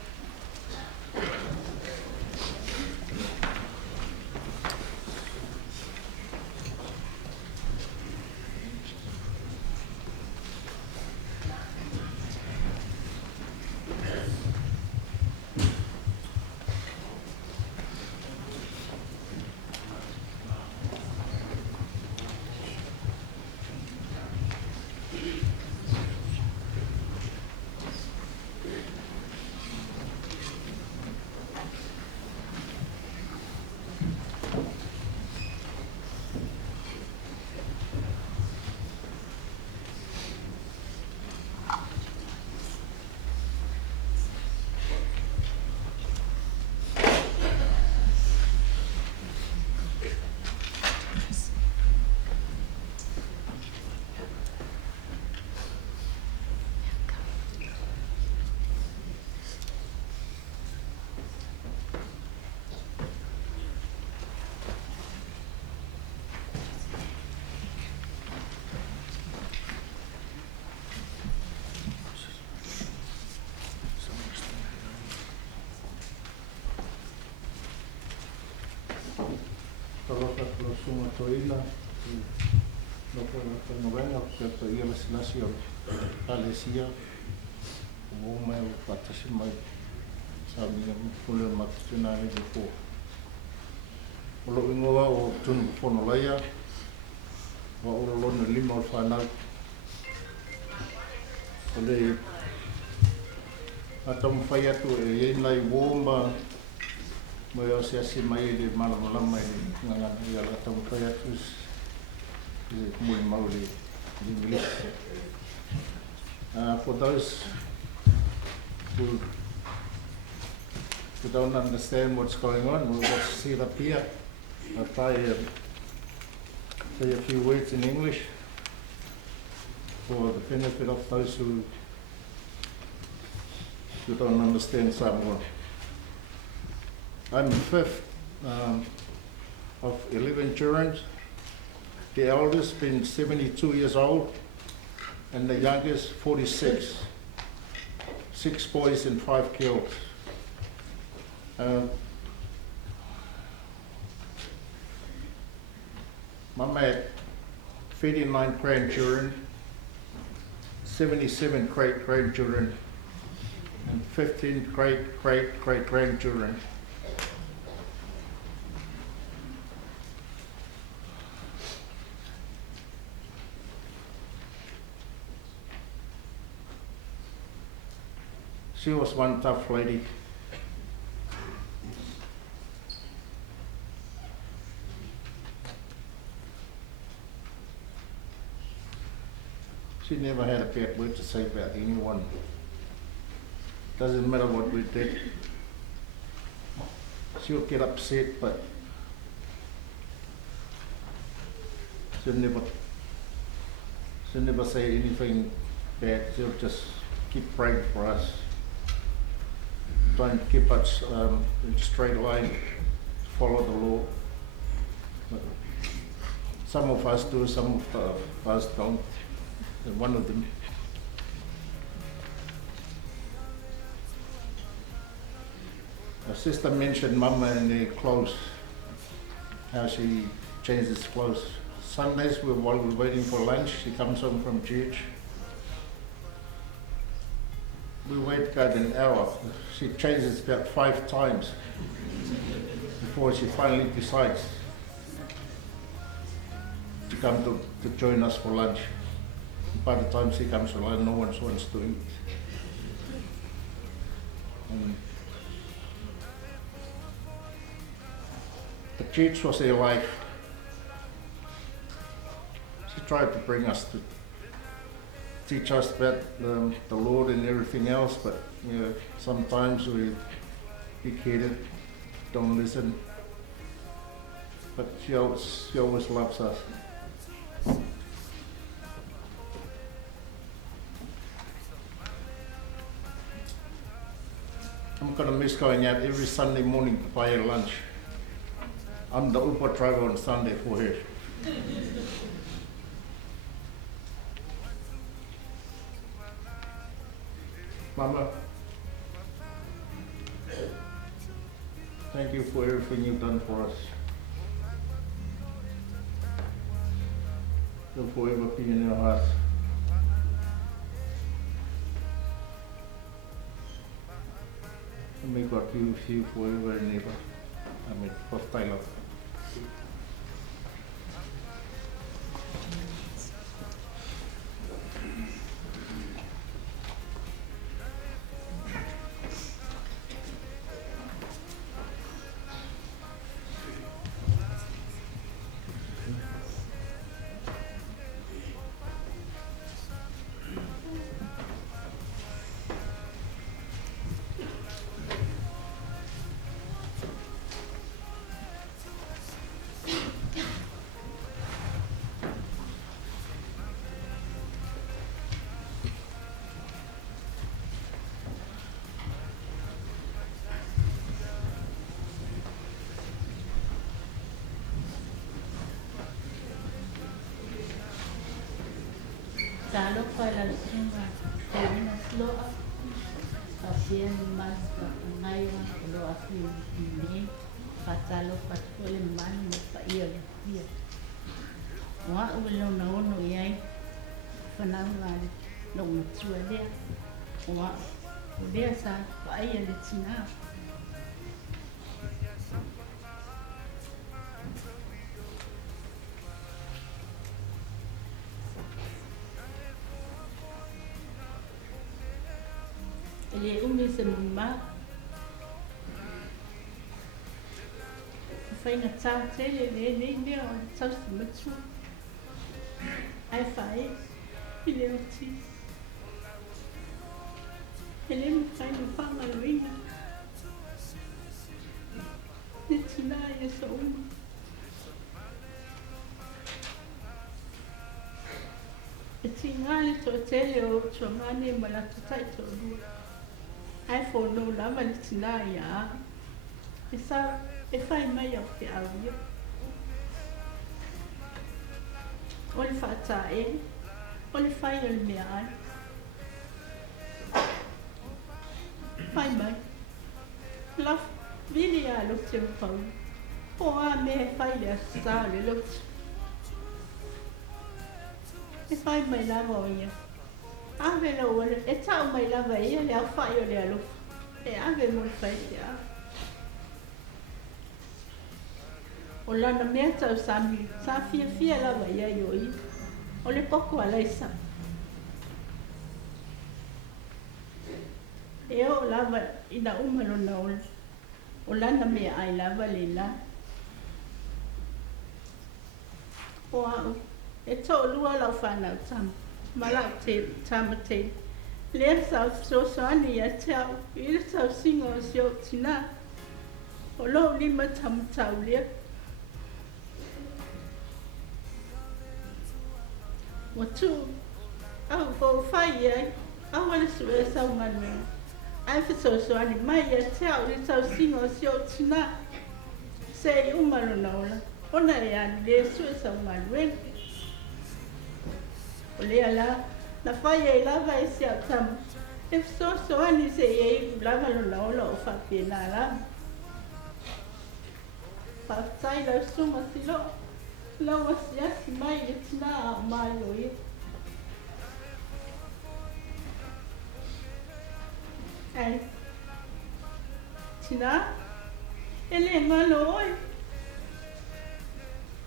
Talofa talo sunga toina, no ka novena ka to ia la sinasi o Alesia, o mai o patasi mai sa mi pule matuna ni ko. O lo ingoa o tunu fono laia, wa o lo na lima o fana. O le atam fai atu e nai womba mo yo se asi mai de malama mai ngana ya la tamu kai atu e muy mauli in English. For those who don't understand what's going on, we'll just see it up here. I'll try to say a few words in English for the benefit of those who don't understand Samoa. I'm the fifth of 11 children. The eldest been 72 years old, and the youngest 46. 6 boys and 5 girls. Mama had 39 grandchildren, 77 great-grandchildren, and 15 great-great-great-grandchildren. She was one tough lady. She never had a bad word to say about anyone. Doesn't matter what we did. She'll get upset, but she'll never say anything bad. She'll just keep praying for us. Trying to keep us in straight line, follow the law. But some of us do, some of us don't. And one of them. Our sister mentioned Mama and their clothes, how she changes clothes. Sundays, while we're waiting for lunch, she comes home from church. We wait about an hour. She changes about 5 times before she finally decides to come to join us for lunch. By the time she comes for lunch, no one wants to eat. And the church was her life. She tried to bring us to teach us about the Lord and everything else, but you know, sometimes we big-headed, don't listen. But she always loves us. I'm gonna miss going out every Sunday morning to buy her lunch. I'm the Uber driver on Sunday for her. Mama, Thank you for everything you've done for us. You'll forever be in our hearts. And may God be with you forever and ever. Amen. First time of Talo pala sunga, kaya sloa, pasien mas ngayon lo asli ini, patalo patpole man pa iya iya. Wa ulo na uno yai, fananga lo mtsua dia, wa dia sa pa iya litina. Ele se mumma fai na tsa tele le o tsa sumutsu ai fai ele o ti ele me fai no fama luina ne tina e so uma e tina le to tele o chomani mala tutai to dua ai fono la malitina ya esa e fai mai o que avio ol fata ol fai el meal fai mai la vilia lo tempo o a me fai le sa le lo e fai mai la voia ave lo vuole e ciao mai la veia le affaio le alu e ave mo feia o la na me ciao sami sa fia la veia io o le poco a lei sa e o la va ina umalo na o la na me ai la valila o e to lua la fana tam Malate tamate. Let's have so sunny a tell. It's a single show tina. Although lima tamtaulia. What two? Oh, for 5 years. I want to swear someone. I feel so sunny. My tell it's a single show tina. Say, Umaronola. Only and they swear someone when. Leala, la fai la vai si atam. If so ani se ye blava lo fa pena la. Pa sai la suma silo. La wasia si mai itina mai lo. Ai. Tina. Ele malo.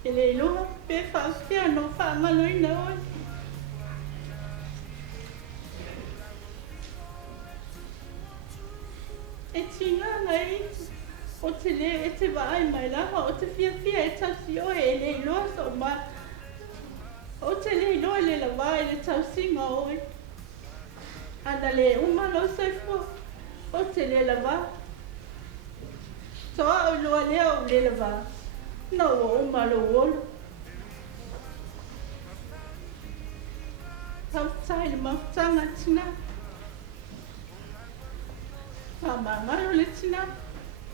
Ele lo pe fa no fa malo ina. E tinga ngai o te le e te vai mai lava o te fia e tausi o e le iloa so ma o te le iloa le lava e le tausi ma oi ana le uma lo saifo o te le lava so o iloa leo le lava no o uma lo olo tautai le mafutanga tina Mama, le tina.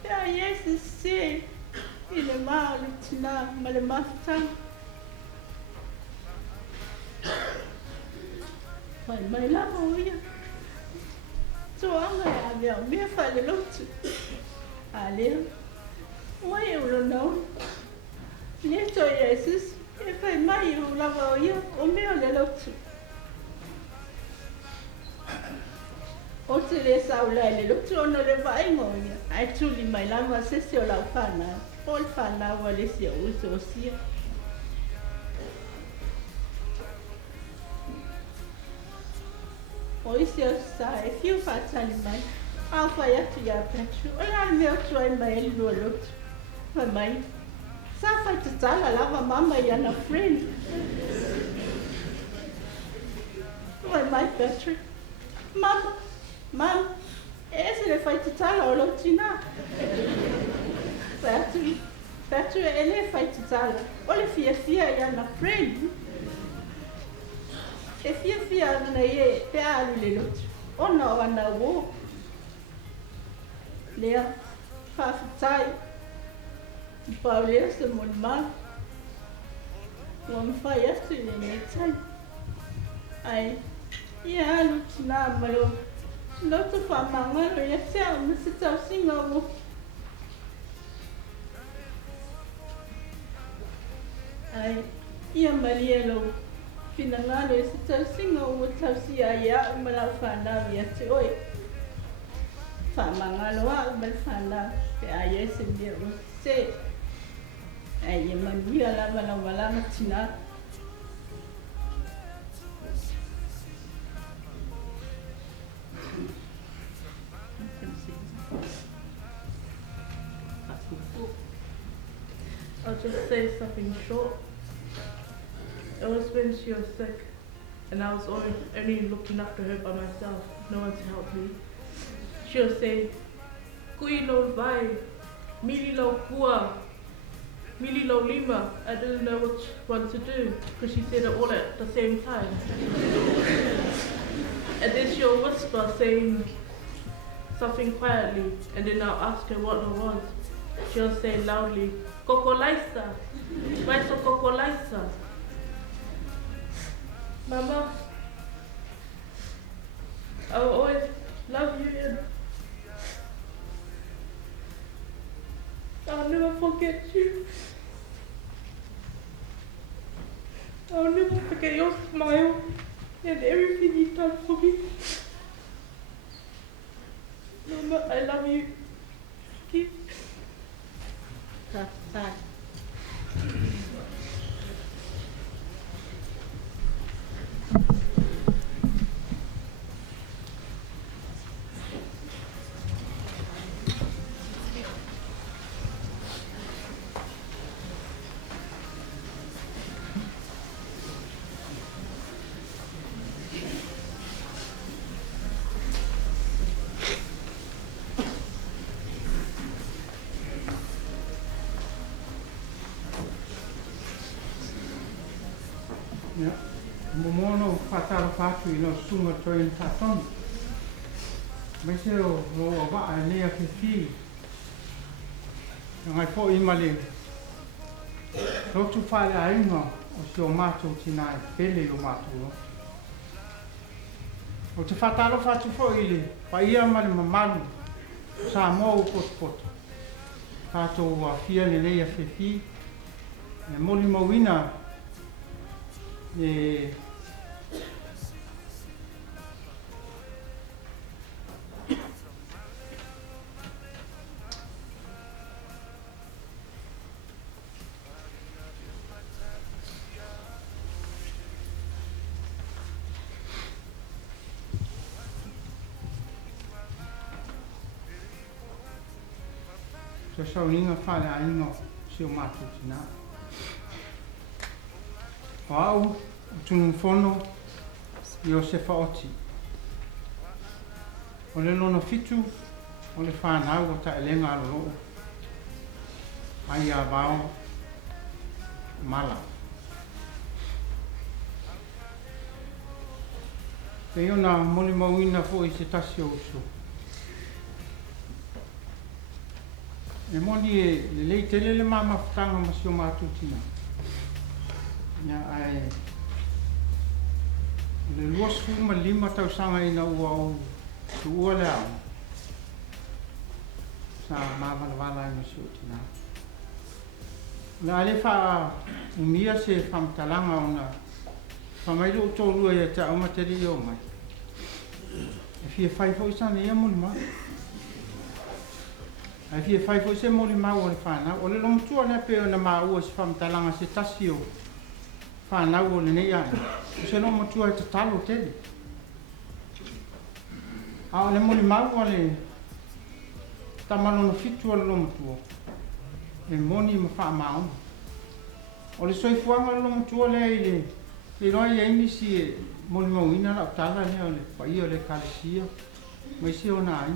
Ya yes, se ile ma le tina, ma le mafta. Mai la moia. So anga ya me fa le lot. Ale. Oi, eu não know. Neto Jesus, e fai mai o lava o ia, o meu le lotu. O te le saula le lotu ono le vai ngoia. Ai tuli mai lama se se o lau whana. O le whana wa le se o uso o sia. O isi o sa e fiu whatali mai. Au whai atu ia Petru. O la mea tuai mai e lua lotu. Whai mai. Sa whai te tala lava mama i ana friend. Whai mai Petru. Mama. Mam, ese le whai te tala o lotu nā. Petru e le whai te tala. O le fia i ana friend. E fia ana e pe alu le lotu. Ona o ana wo. Lea, whawhitai. Pau lea se mon ma. Wa mwhai atu le nei tai. Ai, ia alu tina malo. Lotu whamangaro ia tea o masi tau singa o. Ai, ia maria lo. Pinangalo e se tau singa o tau si a ia o malau whanau ia te oi. Whamangalo a o malau whanau. Pe a ia se mea o se. Ai, ia mania la malau malama tina. I'll just say something short. It was when she was sick and I was only looking after her by myself, no one to help me. She was saying, Kui lo vai, mili lo kua, mili lo lima. I didn't know which one to do because she said it all at the same time. And then she'll whisper saying something quietly and then I'll ask her what it was. She'll say loudly, Kokolaisa, vai so kokolaisa. Mama, I will always love you and I'll never forget you. I'll never forget your smile and everything you've done for me. Mama, I love you. Thank you. Sai. Momono whataro whatu I no sunga toi in tātonu. Mai se o waa e lea ke ki. Ngai po I male. Rotu whale a inga o si o mātou tina e pele o mātou. O te whataro whatu fo ile, pa ia male mamalu, sa mo o poto. Tātou a fia le lea whewhi, e moli mawina, e so sauninga whale a inga si o mātou tina. O au, tunu whono I o se whaoti. O le lono fitu, o le whanau o TAELEGA alolo. Ai a vao, mala. Te iona moli mauina fo I se tasi o uso. E moli e le lei tele le mama whatanga ma si o mātou tina. Ia ai le luasu ma 5 tausanga ina ua au tu ua le au. Sa mawala wala ina si o tina. La le fa umia se famtalanga ona. Fa mai lo tolu ia ta uma te rio mai. E fie fai fo isa ne mo ma. Ai fie fai fo se mo ma o le fa na o le lo tu ona pe ona ma o se famtalanga se tasio. Fa na o le ne ia. Se no mo tu ai te talo te. A le mo ma o le tamalo no fitu o lo mo tu. E moni ma fa ma o le soifuanga lo mo tu le le roi e inisi e mo ina la tala le ole pa io le calcia mai si ona ai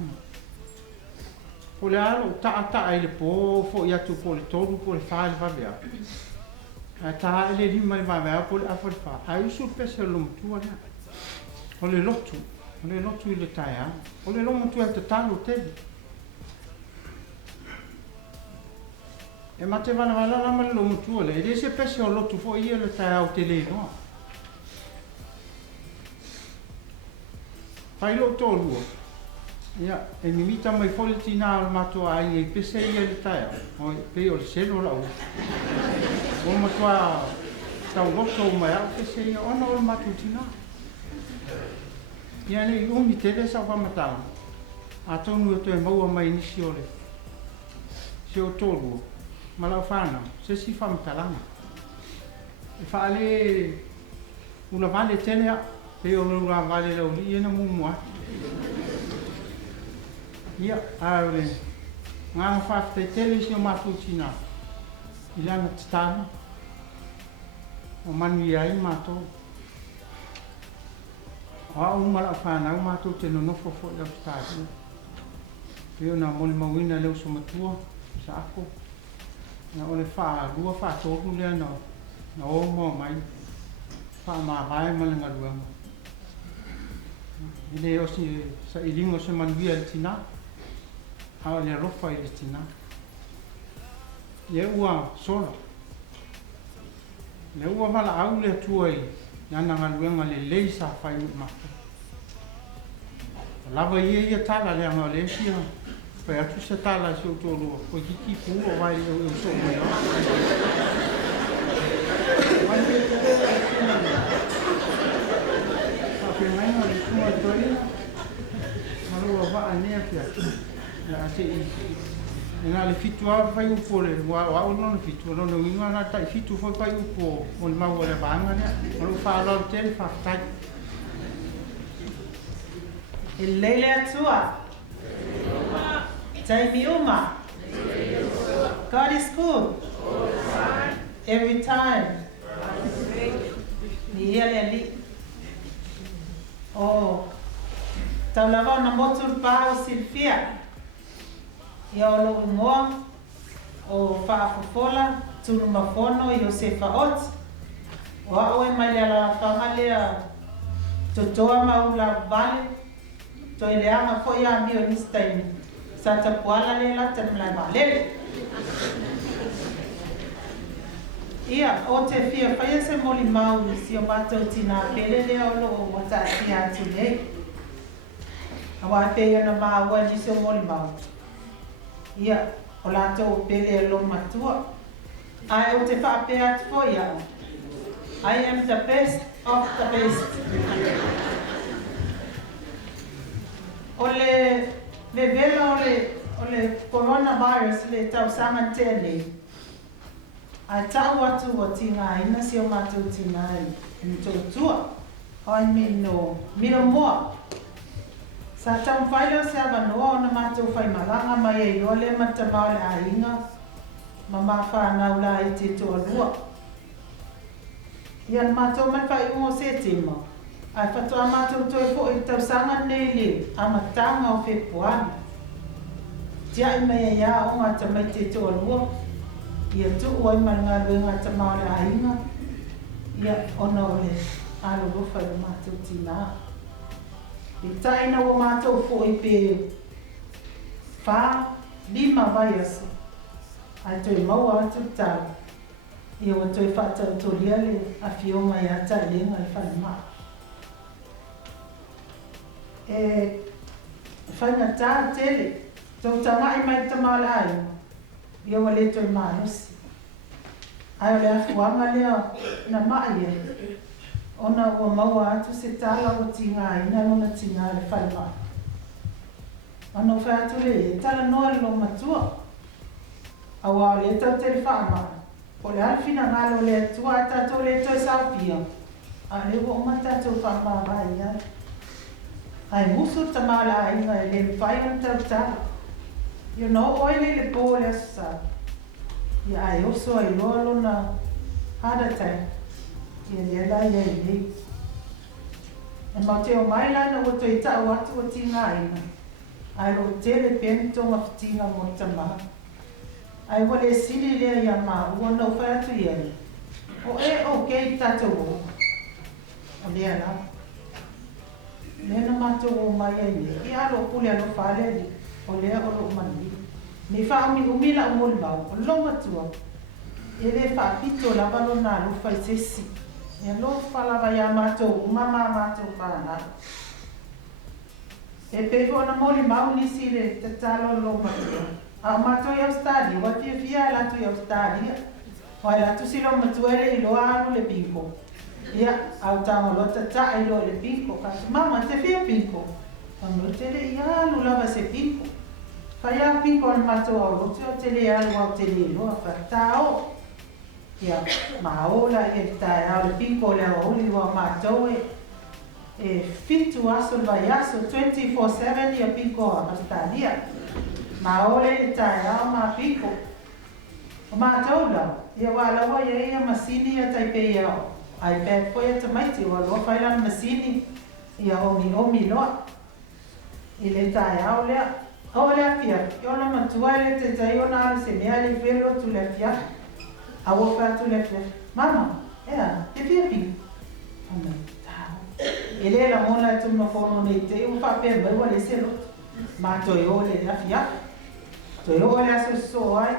po le alo ta ai le po fo ia tu po le toru po le fa le va via a ta le di mai va via po le a fa ai su pese lo mo tu o le lotu le taia o le lo mo tu te talo te e mate vala la ma lo mo tu le se pese o lotu fo ia le taia o te le no Fai lo tolu. Ia, e mimita mai fole tina al matua ai e pese ia le taia. O pe o le selo la u. O matua tau loto mai au pese ia ona o le matu tina. Ia le umi tele sa wa matau. A tonu e to e maua mai nisi o le. Se o tolu. Malau whana, se si whamatalanga. E whaale una vale tele a. Pe o lura vale lo li na mumua. Ia, aure. Nga fa te tele si o matutina. Ilana tana. O manu ai mato. A uma la fa na mato te no fo fo da stadi. Pe na mo le mawina le so matua sa ako. Na ole fa rua fa to le no. Na o mo mai. Fa ma vai ma le ngalua. Ile o si sa ilingo se manuia le tina. Hao le rofa i le tina. Ie ua sola. Le ua wala au le tuai. Nana ngaluenga le lei sa fai mata. Lava ia tala le anga le sia. Pai atu se tala si o tolu. Ko kiki pu o vai o so mai. Pe mai no le suma toina. Malu va ane afia. Ya ate ina le fitu a vai u pole wa no fitu no winga na tai fitu foi pai u po o le mau le vanga ne. Malu fa lo tel fa tai. E leile atua. Tai miuma. God is good. Every time. Ni ele ali. Oh, tau lava na motur pa o Silvia. Ia o lo ngoa o whaafofola, tunu mafono i o se whaot. O ao e mai la whangalea totoa maula vale. To i leanga ko ia mi o nistaini. Sa tapuala le la tanulai vale. Ia, o te fia whaia se moli mau si o mātou tina pele leo lo o wata si atu nei. Awa pēia na māua ni se o moli mau. Ia, o lātou pele lo matua. Ai o te whaape atu fo ia. I am the best of the best. O le vela o le coronavirus le tau sanga tēnei. A tau atu o tina ina si o mātou tina i ni tōtua. Hoi mino, miro moa. Sa tau whaileo se awa noa o na mātou whai malanga mai e iole matamau le a inga. Ma mawhanau la i te toa lua. Ian mātou mai whai ungo se tima. Ai whatoa mātou toi fo i tau sanga nei le a matanga o whepuana. Tia i mea ia o ngata mai te toa lua. Ia tu oi maranga luenga ta maore ainga. Ia ona ole alo rufa i mātou tina. I taina o mātou fo i pe whā 5 vai aso. Ai toi maua atu tau. Ia o toi whātau to liale a whionga i a TAELEGA i whai maa. E whainga tā tele. Tau tanga i mai ta maole ainga. Ia wale toi maanosi. Ai o le afuanga lea na mai e. Ona ua maua atu se tala o tinga ina lona tinga le whalma. Ano whai atu le tala noa lo matua. Awa le tau te whaama. O le alfina ngalo le tua tato le toi saupia. A le wo matato whaama vai ai. Ai musu tamala inga e le whaian tau tala. You know, oile le po le asa. Ia ai oso ai lolo na hadatai. Ia le la ia i nei. E mau te o mai lana o toi tau atu o tinga ina. Ai ro tele pentonga fitinga mo tamaha. Ai wale sili lea ia maa ua nau whai atu iai. O e o kei tato o. O lea la. Lea na mato o mai ai ne. Ia alo pule alo whale li. O lea o lo mani. Ni wha umila o moli mau. O lo matua. E le wha pito la walo na lo whai sesi. E lo whalawa ia mato o mama mato whana. E peho na moli mau nisi le te talo lo matua. A mato i Australia, wa fia la tu i Australia. Wa la tu silo matuele i lo anu le pinko. Ia, au tamo lo tata i lo le pinko. Kasi mama te fia pinko. Kando tele i alu lava se pinko. Faya pinko an mato au lo teo tele alu au tele i lo a whatao. Ia, maola e tae au le pinko le au uli wa mato e fitu aso vai aso 24/7 ia pinko a Australia. Ma ole e tae au ma piko. O ma taula, ia wala wa ia masini ia taipei au. Ai pēr koe ta maiti, wa loa whailana masini ia omi loa. I le tae au lea. O lea fia, i ona matua le te tai ona ala se mea le velo tu le fia. A wofa tu le fia. Mama, ea, te fia piko. Ona, tau. I le la mona tu ma fono nei te, u wha pēr mai wa le se lotu. Ma toi o le la fia. Toi o le aso so ai,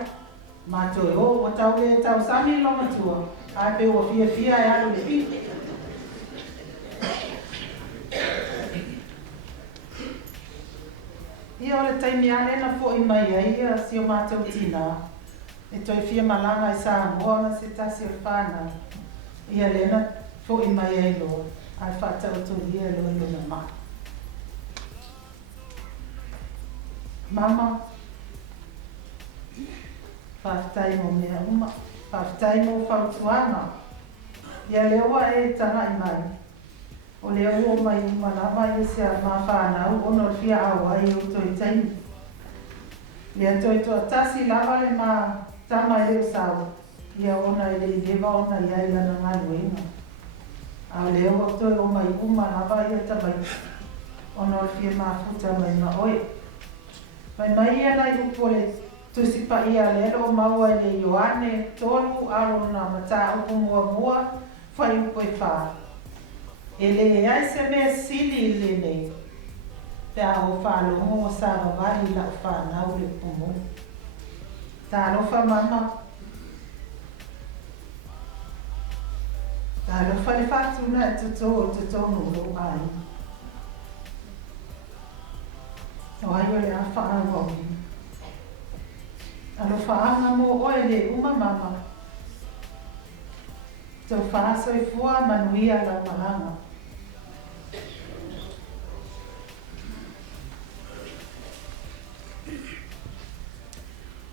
ma toi o tau le tau sami lo matua. Ai pe o fia e alu le pi. Ia o le taimi ane na fo i mai ai ia si o mātou tina. E toi fia malanga i sa moa na se tasi o whana. Ia lena fo i mai ai lo. Ai whata o to ia lo i luna ma. Mama, whaftai mo mea uma, whaftai mo whautuanga. Ia lewa e tanga i mai. O lea ua mai uma lama i se a maa whanau, ono fia au ai o toi taimi. Lea toi toa tasi lava le maa tama e leo sau. Ia ona i le lewa ona i aila na ngalu inga. A lea ua toi o mai uma lava i a tamai. Ono fia maa futa mai ma oe. Mai ana i upo le tusi pa ia lelo maua le Ioane tolu alo na mata upo mua fai upo e wha. E le ai se mea sili le ne. Pea o wha longo o sa wawari la wha nau le pumu. Ta alofa mama. Ta alofa le whatuna e tutonu lo ai. O aio le a wha au. Alo whaanga mo oe le uma mama. Tau whaaso i fua manuia la malanga.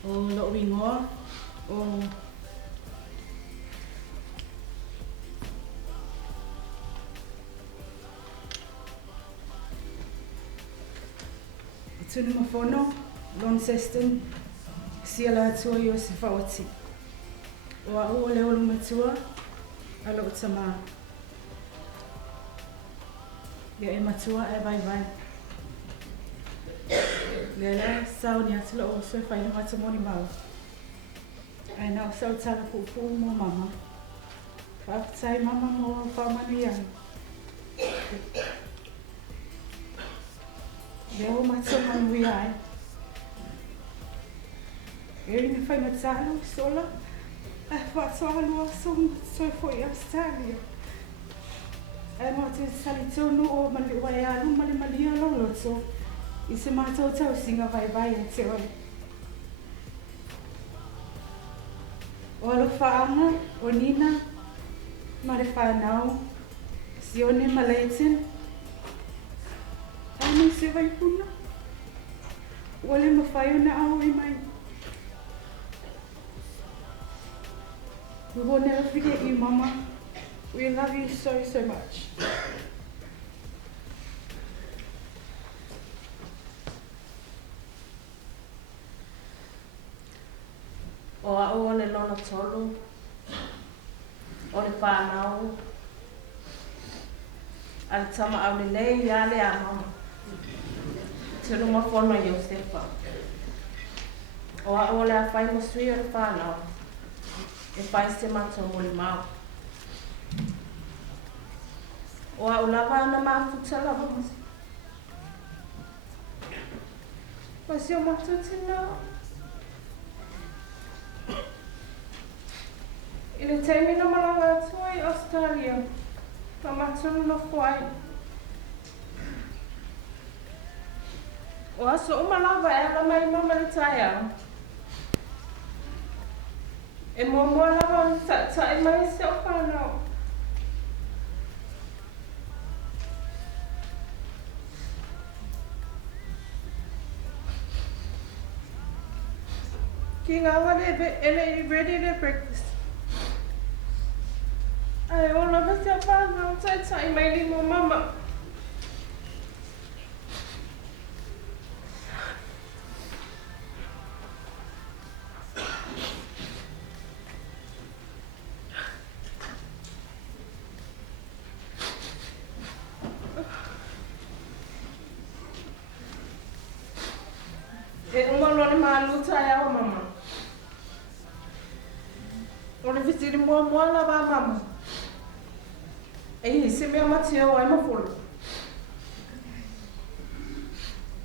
O lo wingoa, o tunu mafono, Launceston, sia la atua i o se whaoti. O a ua leo lumatua, alo o tama. Ia e matua e vai vai. Lela sau ni atula o se whaina matamoni mau. Ai nao sau tala pupu mo mama. Whaakutai mama mo whamanu iang. Leo matamonu iai. E ni whaina tala sola. Ai whaatoa so foi Australia. Ai mo te sali tonu o mali wai alu mali alo so. I se mātou tau singa vai vai e te oi. O alo whaanga, o Nina, ma le whanau, si one ma Leighton. Ai se vai puna. O le mawhai ona au I mai. We will never forget you, Mama. We love you so, so much. O au le lona tolu, o le whanau, al tama au le lei ia le a mama. Te lunga whono Iosefa. O au le a whai masui o le whanau, e whai se mato mo le mau. O au lava ana mafuta lava masi. Masi o mato tina. I le teimina malanga atua I Australia, pa matunu no whai. O aso o malawa e ala mai mama le taia. E mua lava o ta e mai se o whanau. Ki ngā wale ele ready to breakfast. Ai o lava se o whanau ta e mai li mo mama. E umalo le maluta e au mama. O le visiri mua lava mama. E se mea matia o ai mafolo.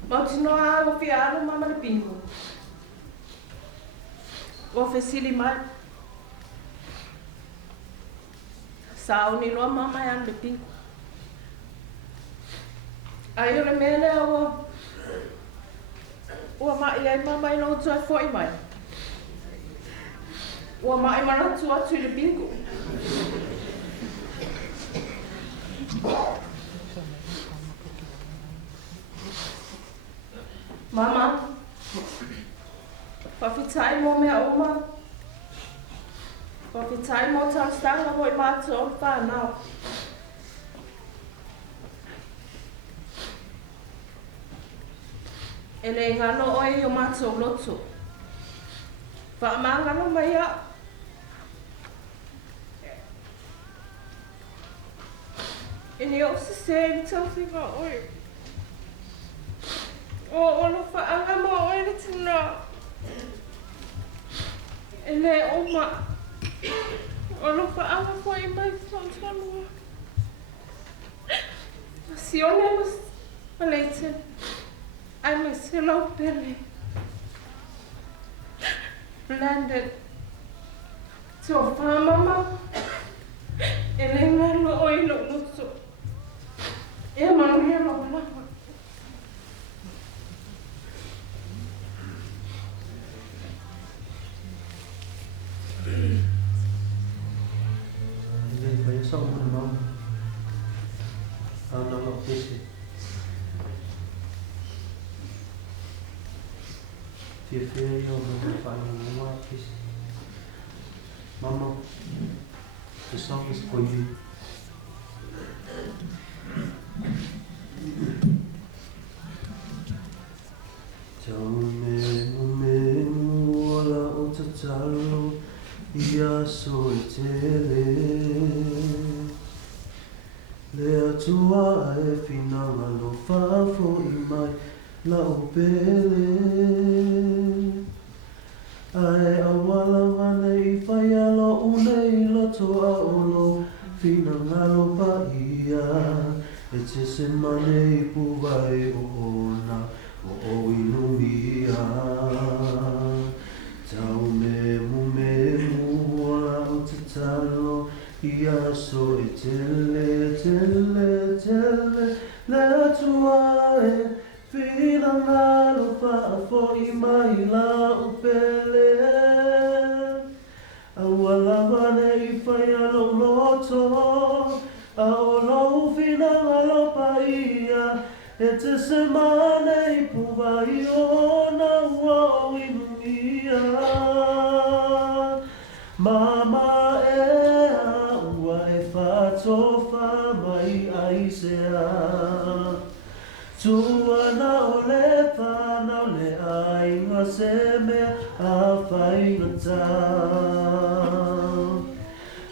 Mautino a o fialo mama le pingo. O fesili mai. Sao ni loa mama e le pingo. Ai o le mele o ua mai ai mama I no tua foi mai. Ua mai mana tua atu I le bingo. Mama, whawhitai mo mea oma. Whawhitai mo taustanga hoi mātua o whanau. E le ngano oi o mātou loto. Whaamangano mai a. E ni o se se I tausinga oi. O ono whaanga mo oi le tina. E le oma. Ono whaanga ko I mai whantanua. Si one mas Malaysian. I miss hello Billy. Landed to a farm mama. Elena lo oilo nuso. E manu lo mama. Ele foi só mama. Não não precisa. Fia eu não falo uma vez. Mama, the song is for you. Taume ola o tatalo ia soitele. Le atua e finanga lo fafo I mai la upele. Ai awala wane I whai alo unei loto a olo finanga lo paia. E te se mane I puwai o ona o inumia. Tau me ola o te talo ia so e tele le atua e finanga lo fa'afo I mai la upele. mane I whaia lo loto, a o lau whina ngalo paia, e te se mane I puwa I ona ua o inumia. Mama ea ua e whatofa mai aisea. Tua na o le whana o le ainga se mea a whainga tā.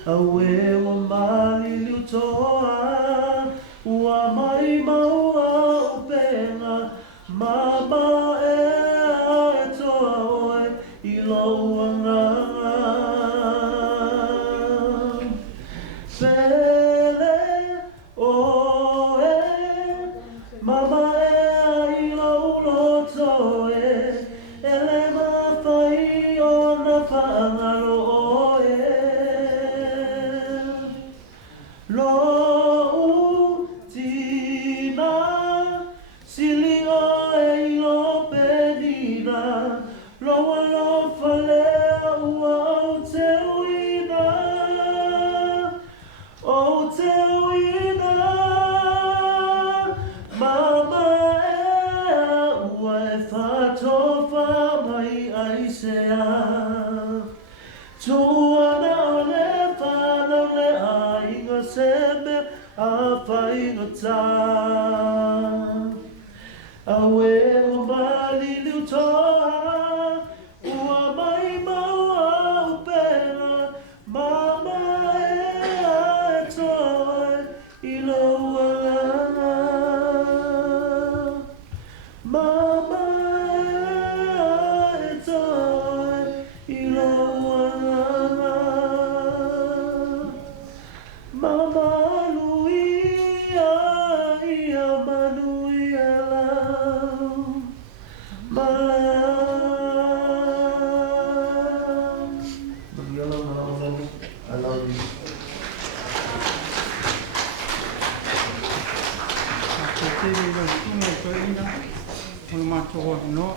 Aue o mali liu toa, ua mai maua o penga, mama ea e toa oe I loa nganga. Pele oe, mama ea I lau loto e, ele mawhai o na whaangaro oe. Lo tina, sili oe I lo penina, loa lo whalea ua o te uina, o te uina. Mama ea ua e whatofa mai aisea. Tuana o le whana o le ainga se me a whainga tā. Aue o mali liu toa, ua mai maua o pena, mama ea e toa I loa langa. Mama ea e toa I loa langa. Mama luia ia manuia lau. Malam. I love you. Ko te reo tūna I koe ina, o le mātua no,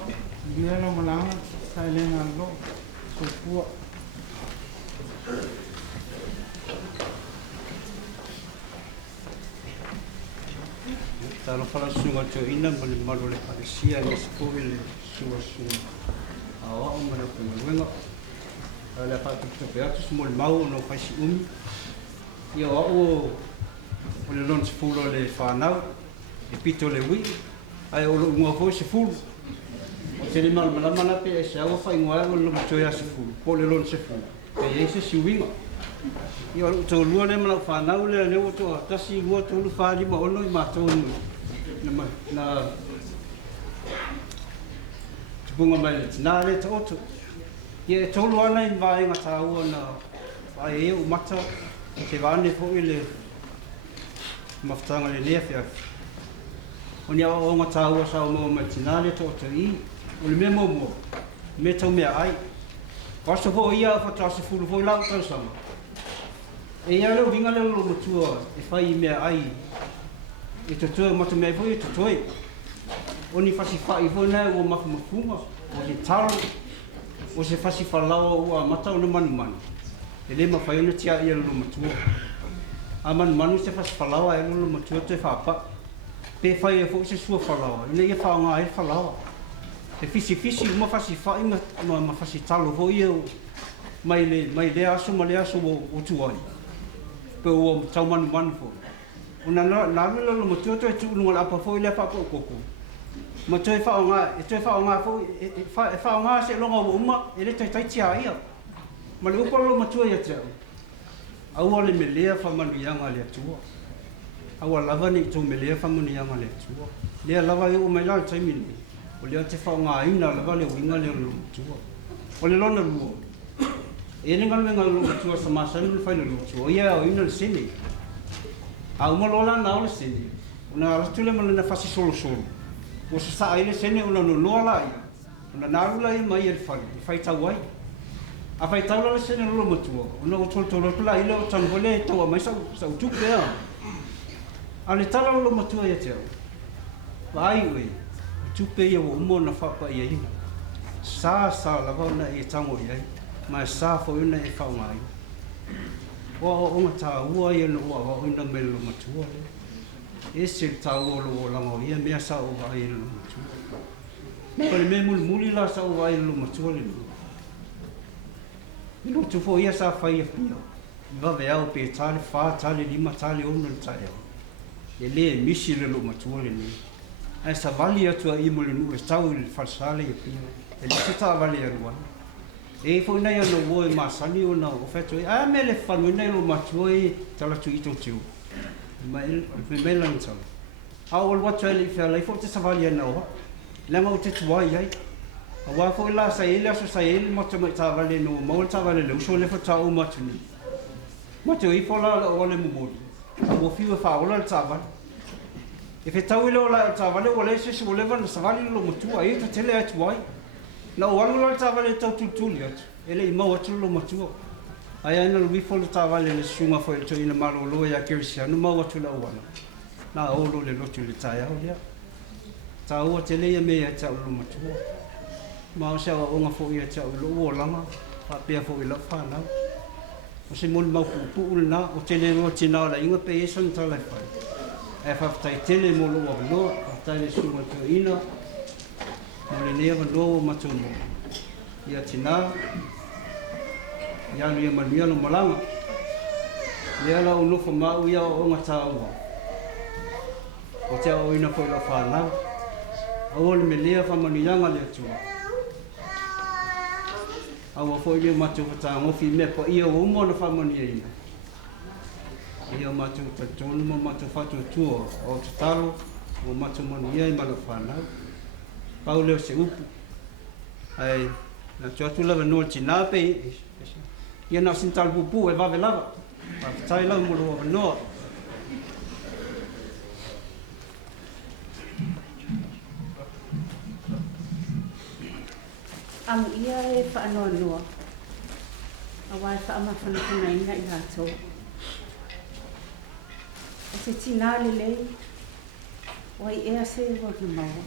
Liela malanga, TAELEGA lo, so pua. Talo fala sunga to ina mali malo le paresia le spo le sua sua. Awa o mana ko wenga. Ale fa tu pe atu smol mau no fasi Ia o le lon se fulo le whanau, e pito le wi, ai o lo ngua fo se fulu. O te ni mal mana pe e se awa whai ngua o lo matoia se fulu, po le lon se fulu. Pe e se siwinga. Ia o tō lua le mana whanau le leo tō tasi ngua tōlu whālima ono I mātou nui. Na tupunga mai le tina le ta oto. Ia e tōlu ana I vaenga tā ua na whae e o mata, te vane fo I le mawhtanga le nea whiawhi. O ni awa o ngā tā ua sa o mua mai tina le ta oto I, o le mea mua, me tau mea ai. Waso fo ia a whatasi fulu fo I lau tau sama. E ia leo vinga leo lo matua e whai I mea ai. E totoe mata mea fo e totoe. O ni whasi whai fo nea ua mafu mafunga. O se talo. O se whasi whalawa ua mata o na manu manu. E le ma whai ona tia ia lo matua. A manu manu se whasi whalawa e lo matua te whapa. Pe whai e fo se sua whalawa. Ina ia whaonga e whalawa. E fisi uma whasi whai ma whasi talo fo ia o mai le aso ma le aso o tuai. Pe o tau manu manu fo. O na lalo lo matua to e tuunga la apa fo I le whapa o koko. Ma toi whaonga, e toi whaonga fo, e whaonga se longa o uma, e le tai tia ia. Ma le upalo matua ia te au. Aua le melea whamanu ianga le atua. Aua lava ni tō melea whamanu ianga le atua. Lea lava e o mai lao taimini. O lea te whaonga ina lava le winga le lo matua. O le lona lua. E ne ngalo lo matua sa masani le whaina lo matua. O ia o ina le sene. A umalola na o le sene. Una aratule ma le na whasi solo. O se sa aile sene una no loa lai. Una narula I mai e whai tau ai. A whai tau la sene lo matua. Una o tolo pula ile o tanvole e tau a mai sa utuku ea. A le tala lo matua ia te au. Vai ue. Utupe ia o umo na whapa ia ina. Sa lava una e tango ia. Ma sa fo una e whaunga ai. o nga ta ua ia no ua ina me lo matua le. E se ta ua lo langa ia mea sa o vai lo matua. Pale me muli la sa o vai lo matua le. Ino tu fo ia sa fai pia. Va ve au pe tale fa tale lima tale ono tale. E le misi le lo matua le ni. Ai sa vali atu ai mo le nu e tau il falsale e pia. E le se ta vali a ruana. E fo ina ia no woe masani o na o fetu a me le fanu ina lo matua e tala tu ito tiu. Ma me lan tala. A o watu ele i fia lai fo te sa vali a na oha. Langa o te tuai ai. A wa fo ila sa ele aso sa ele mata mai ta vali no mo ta vali le uso le fo ta o matu ni. Matu i fo la o le mo. A wo fiu fa o la ta vali. E fe tau ilo la ta vale o le se se le van sa vale lo matua e te tele atu ai na o alu la ta vale tau tutuli atu ele I mau atu lo matua ai ana lo bifo ta vale le sunga fo to ina malo lo ya kirsia no mau atu la wana na o lo le lotu le tai au dia ta o tele ya me ya ta lo matua mau sa o nga fo ya ta lo o lama pa pe fo ila fa na o se mo mau pu na o tele no tina la inga pe son ta la fa e whaftai tele mo lo wano, whaftai le sunga tō ina, mo le nea wano o matou mo. Ia tina, ia lu ia manuia no malanga, ia la o nofo mau ia o ngata ua. O te o ina koe la whanau, au le me lea whamanianga le atua. Au a fo ia matou whata ngofi mea pa ia o umo na whamania ina. Ia matu tatonu mo matu fatu tua o te talo o matu manu ia I mana whanau. Pau leo se upu. Ai, na tuatu lava no tina pe. Ia na sintal pupu e vave lava. Pa tai lau mo lo no. Ang ia e whaanoa noa. Awai whaamawhana kuna ina I hatou. O se tina lelei, o I ea se wa ki maua.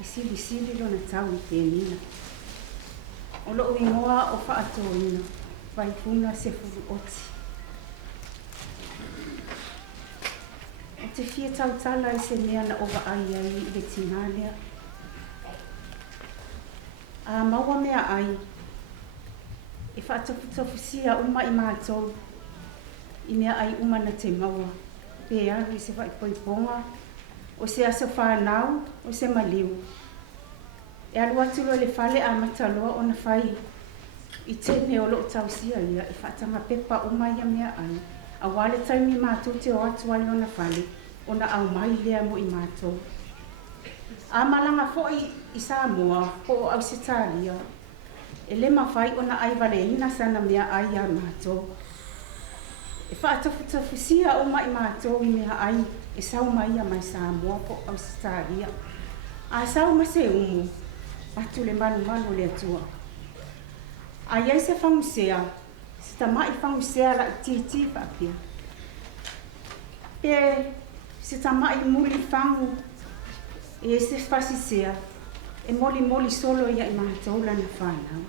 E sili lo na tau I tēnina. O lo ingoa o whaatoina, vai puna se furu oti. O te fia tautala I se mea na ova ai ai I le tina lea. A maua mea ai, e whaatofutofusia uma I mātou, I mea ai uma na te maua. Pe alu I se vai poiponga, o se asa whanau, o se maliu. E alu atu lo le fale a mataloa o na whai. I tene o loo tausia ia, e whaatanga pepa uma ia mea ai. A wale taimi mātou te o atu ai lo na whale, o na au mai lea mo I mātou. A malanga fo I Samoa, po au se tālia. E le mawhai o na ai vale ina sana mea ai a mātou. E whaatafusia o mai mātou I mea ai e sau mai a mai Samoa po Australia. A sau ma se umu, atu le manu le atua. A iai se whangusea, se ta mai whangusea la titi whapia. Pe se ta mai muli whangu e se whasisea, e moli solo ia I mātou la na whanau.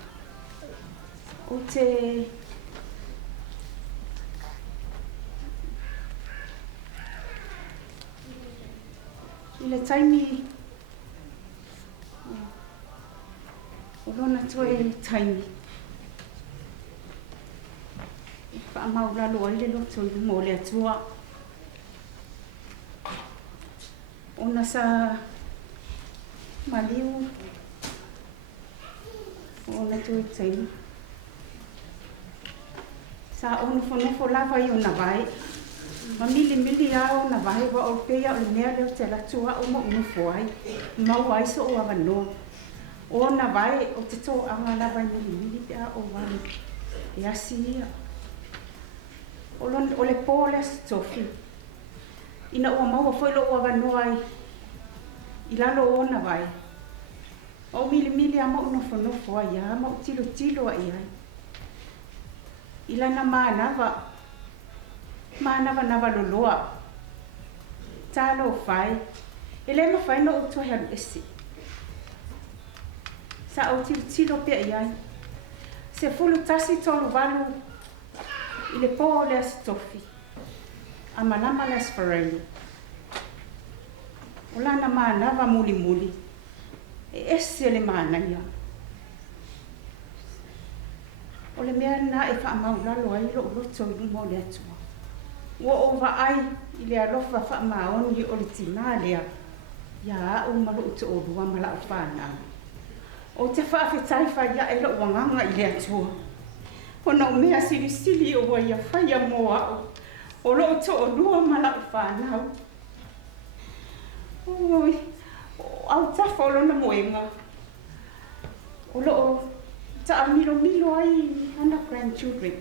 O te I le taimi o lona toe taimi I whaamauralo ai le loto I mo le atua ona sa maliu ona toe taimi sa ono fonofo lava I ona vai ma mili ao na vai wa o pea o nea leo te latua o mo unu fuai. Mau ai so o avano. O na vai o te tō anga lava mili pea o wani. E asi ia. O le pō le asi tofi. Ina o mau o whailo o avano ai. I lalo o na vai. O mili a mo unu whanofo ai a mo tilo ai ai. I lana maanava. Mana nava loloa. Talo fai. Ele ma fai no uto helu esi. Sa o tilo pe ai. Se fulu tasi tolu valu. I le po le asitofi. A malama le asfarelu. O lana manava muli muli. E ese le mana ia. O le mea na e wha maulalo ai lo roto i mo le atua. Ua o wa ai I le alofa wha maoni o le tina lea. Ia au malo uto o rua mala o whanau. O te whaafetai whaia e lo wanganga I le atua. Ona o mea sili sili o wa ia whaia moa o. O lo uto o rua mala o whanau. Oi, au tafa o lona moenga. O lo o ta milo milo ai ana grandchildren.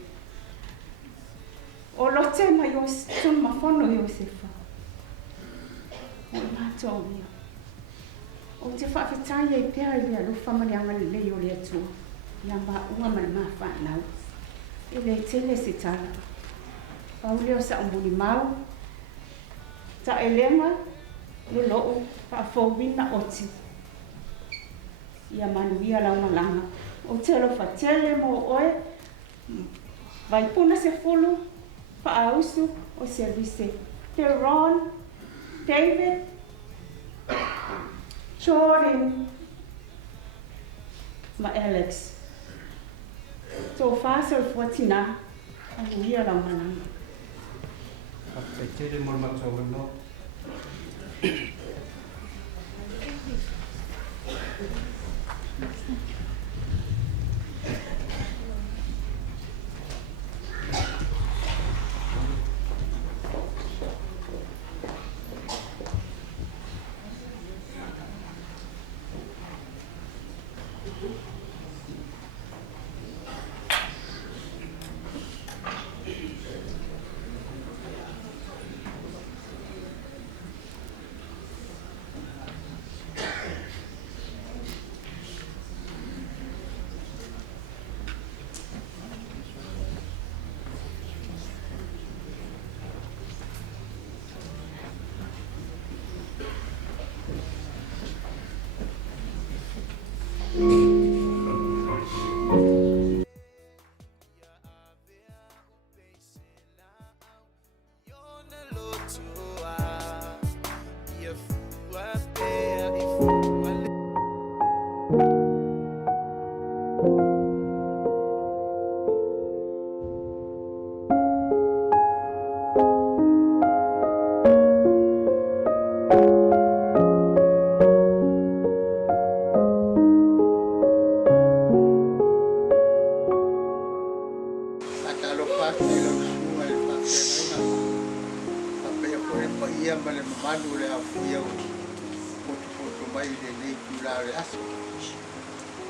O lo te mai o tun mafono Iosefa. O mato mia. O te whaafetai e pia I lea lufa malianga le lei o le atua. Ia ma ua ma ma whanau. E le tele se tala. Pauleo sa umbuni mau. Ta elenga le loo whaafowina oti. Ia manuia launga langa. O te alo whatele mo oe. Vai puna se fulu. Whaausu o servise. Te Ron, David, Jordan, ma Alex. So fasa fuatina. Manuia launga langa. Tele mo matawano.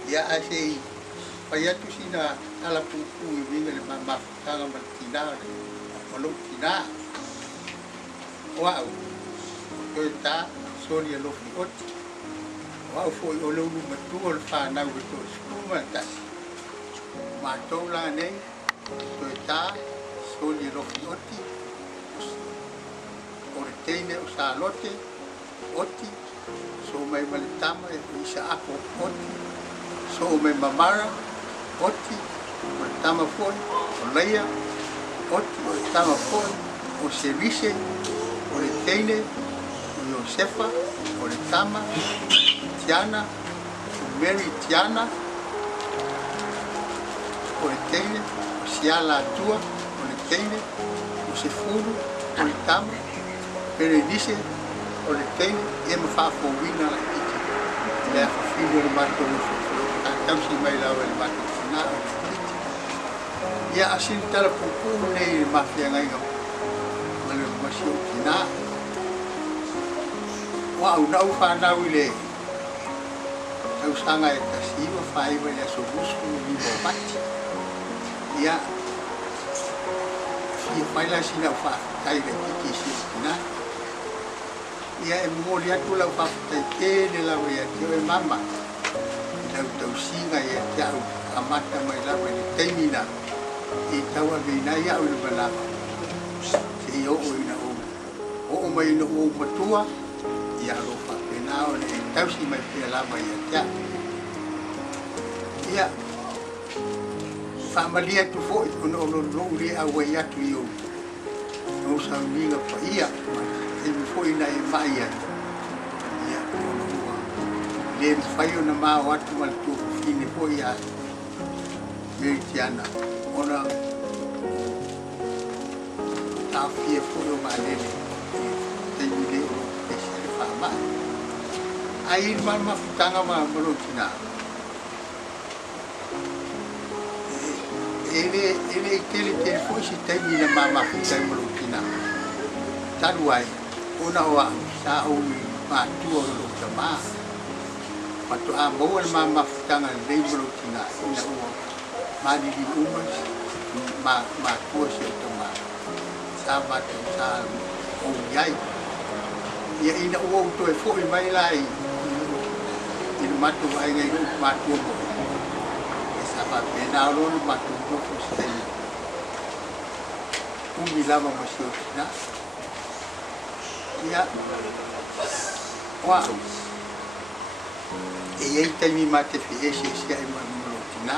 Ia ase pai atu sina ala pupu I vinga le mamakanga ma tina o lo tina o au o ta soli lo fi ot o au foi o lo matu o fa na o to skuma ta ma to la ne o ta soli lo fi oti o teine o sa lote oti so mai malitama e isa ako oti so me mamara oti o tama foi o leia oti o tama foi o service o le teine o Josefa o le tama Tiana o Mary Tiana o le teine o siala atua o le teine o sefuru o le tama Berenice o le teine e ma whaafowina la iti le a whawhino le mato o tausi mai lau e mato na ia asin tala pupu nei le mafia ngai ngau ma le masio kina wa au nau whanau I le tau sanga e tasiwa whaiwa le aso busku ni mo pati ia fia whaila sina whaatai le kiki si kina ia e mori atu lau whaatai kene lau e atio e mama lau tau singa e atiau amata mai lau e teimina I tau a veina ia au le malama se I o ina o mai ina o matua ia lo whapena o le tau si mai pia lama I atia ia Whamalia tu fo ono ri a wai atu i o. O sa minga pa ia. E mi fo ina e mai atu. Ia ono ua. Le whai o na maa watu mal tu fine fo ia. Meri tiana. Ona tawhia fo o maalele. Te mire o e sere whamai. Ai man mafutanga ma malotina. Ele tele foi se tem na mama fica malotina. Taruai ona wa sa o ma tu o lo tama. Pato a boa mama futanga le malotina ina o ma di umas ma tu se toma. Sa ma tu sa o yai. Ia ina o to e foi mai lai. Ina matu ai ngai matu mo. Esa pena lo matu mo fustei. Lava masih na. Ia. Wa. E aí tem me mate fez esse aí na.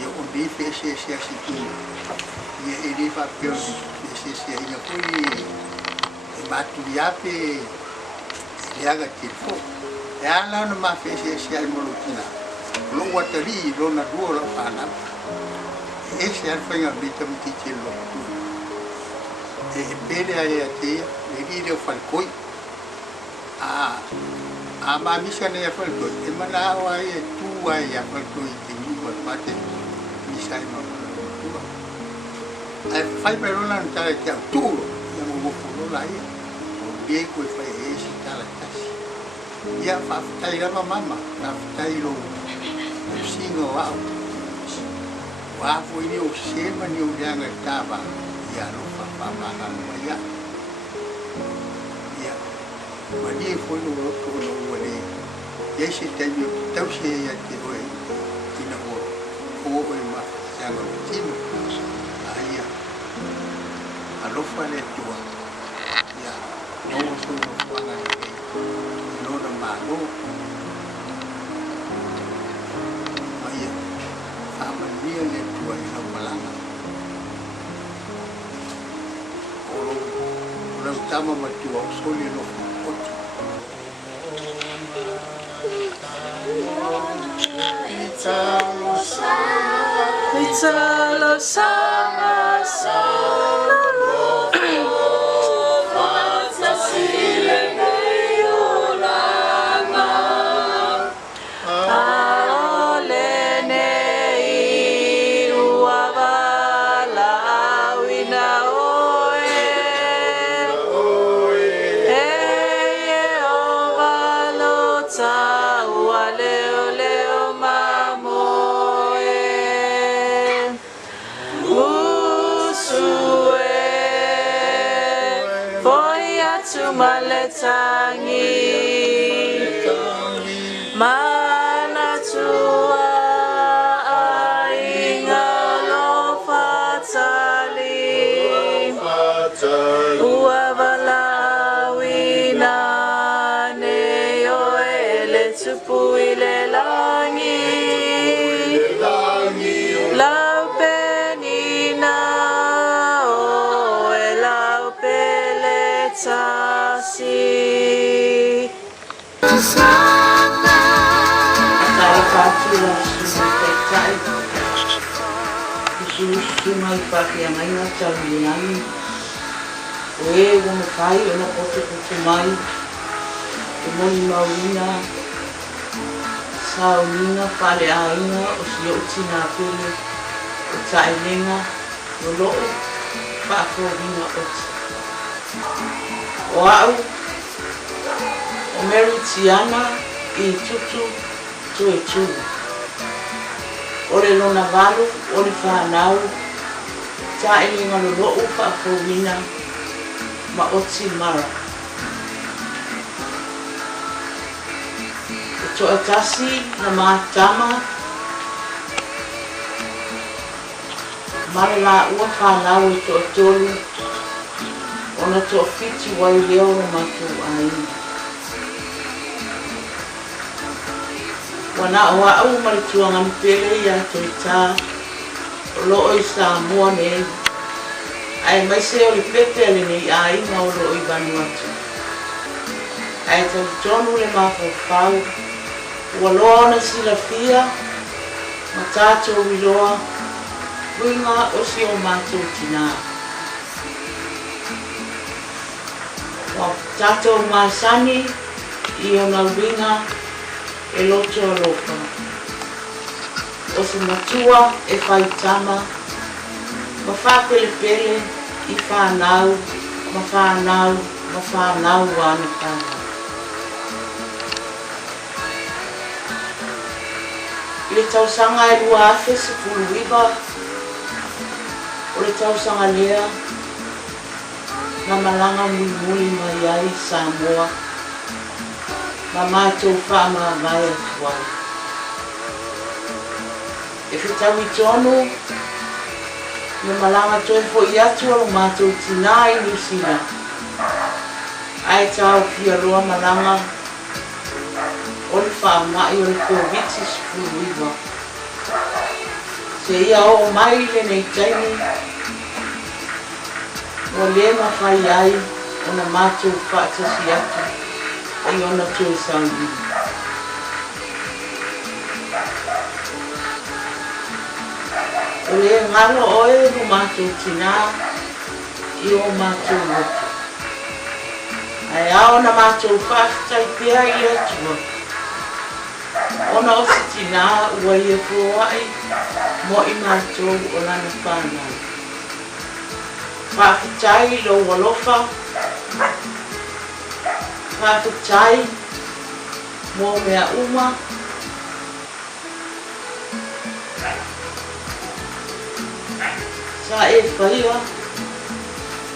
E o bi fez esse assim. E ele vai per esse aí na foi. E matu yape. Liaga tipo. E ala no ma fez esse aí na. Lo wateri lo na duo lo pana. Esse aí foi a bita muito tilo. E pele aí até ele o falcoi a mamisha ne falcoi e mana ai tu ai a falcoi que ni por parte misa no tu ai fai per una tale che tu non mo può là e e quei fai esse tale tassi ia fa tai la mamma fa tai lo singo wa foi ni o sema ni o danga tava ia no pamakan maya ya mani foi no outro no wale esse tem tão cheia de oi ina o oi ma já no tino aí a lo fale tua ya no so no fala no na mano aí a mania le tua ina malanga Tama mati wa usoli no oti. Italo sama solo fatasile meyulama aole nei uavala wina Maletangi mana tua inga lo fatali uavala wina ne yo ele tupu ile langi lau penina o lau peleta Mai pakai yang lain macam ini, guna kai, guna kotor mai, guna mawina, sauna, pale aina, usio cina pele, TAELEGA, lolo, pako vina oti. Wow, Mary Tiana, tutu, tu. Ore lona valu, ore whanau, TAELEGA lolo upa kowina, ma oti mara. To atasi na matama, mara la ua whanau e to atolu, ona to fiti wai leo na matu aina. Wana oa au maritua ngam pele ya to ita Lo i Samoa nei. Ai mai se o le pepe le nei ai nga o lo i Vanuatu. Ai tau tonu le mawhawhau. Ua loa na silafia. Ma tātou wiloa. Winga o si o mātou tina. Wa tātou māsani i o na winga e loto alofa. O se matua e whaitama. Ma whapele pele i whanau, ma whanau wana tāna. I le tausanga e lua afe se puluiva. O le tausanga lea. Na malanga muli mai ai Samoa. Ma mātou whaama mai atuai. E whitau i tonu. Na malanga toi fo i atu alo mātou tina i New Zealand. Ai tau fia roa malanga. O le whaamai o le COVID se puluiva. Se ia o mai le nei taimi. O le mawhai ai o na mātou whaatasi atu i ona tue sauni. O le ngalo oe no mātou tina i o mātou watu. Ai ao na mātou whaatai pia i atua. Ona o si tina ua i e fuai mo i mātou o lana whanau. Whaafitai lo walofa. Whaafitai mo mea uma. Sa e whaia.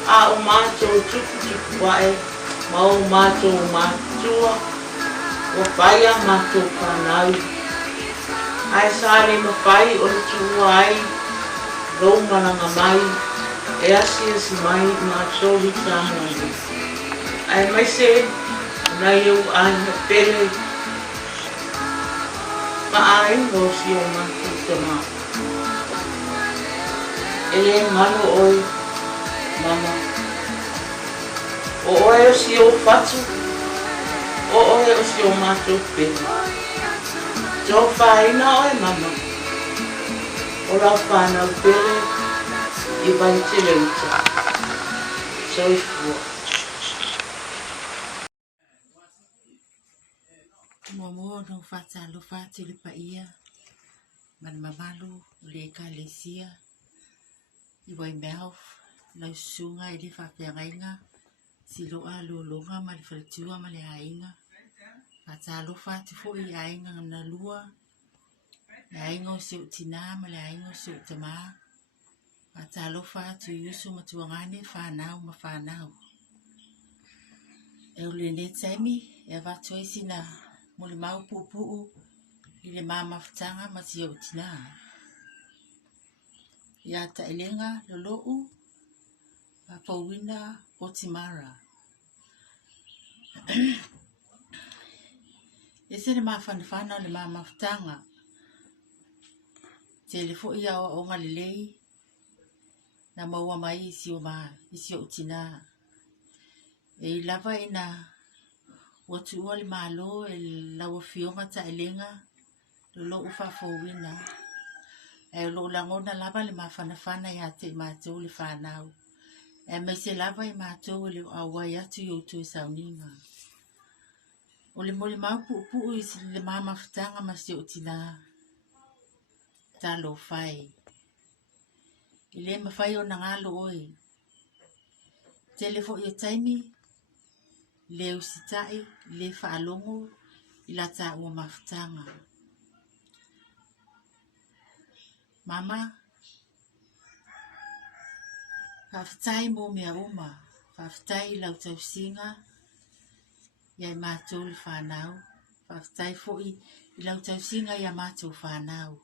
A o mātou tupu wae. Ma o mātou mātua. O whaia mātou whanau. Ai sa le mawhai o le tua ai. Rau malanga mai. E asi mai ma soli Samoa. Ai mai se na eu ai na pele. Ma ai no si o mātou tama. Ele ngalo oi mama. O oe o si o fatu. O oe o si o mātou pele. Jo whaina oi mama. O lau whanau pele. I vai te leuta. So i fua. Momo no fata lo fati le paia. Man mamalu le kalesia. I vai meau lau sunga i le whawhiangainga. Si loa lo longa ma le whaletua ma le hainga. Fata lo fati fo i hainga na lua. Le hainga o seo tina ma le hainga o seo tamaa. Atalofa tu yusu matuangane whanau ma whanau. E ule ne taimi e watoi sina mole mau pupuu i le mamawhtanga ma tio tina. Ia TAELEGA lolou a pauina o timara. E se le mawhanawhana le mamawhtanga. Telefo ia o onga lelei. Na maua mai isi o tina. E lava ina watu ua le malo e lawa fionga TAELEGA lo ufafowina. E lo langona lava le mawhanawhana ia te mātou le whanau. E mai se lava i mātou le awai atu i utu e sauninga. O le mole mau pupu i le mamawhtanga ma si o tina. Talo whai. I le mawhai o nangalo oi. Telefo i taimi. Le usitai, le whaalongo. I la ta ua mawhtanga. Mama. Whawhitai mo mea uma. Whawhitai lau tau singa. Iai mātou le whanau. Whawhitai fo i lau tau singa ia mātou whanau.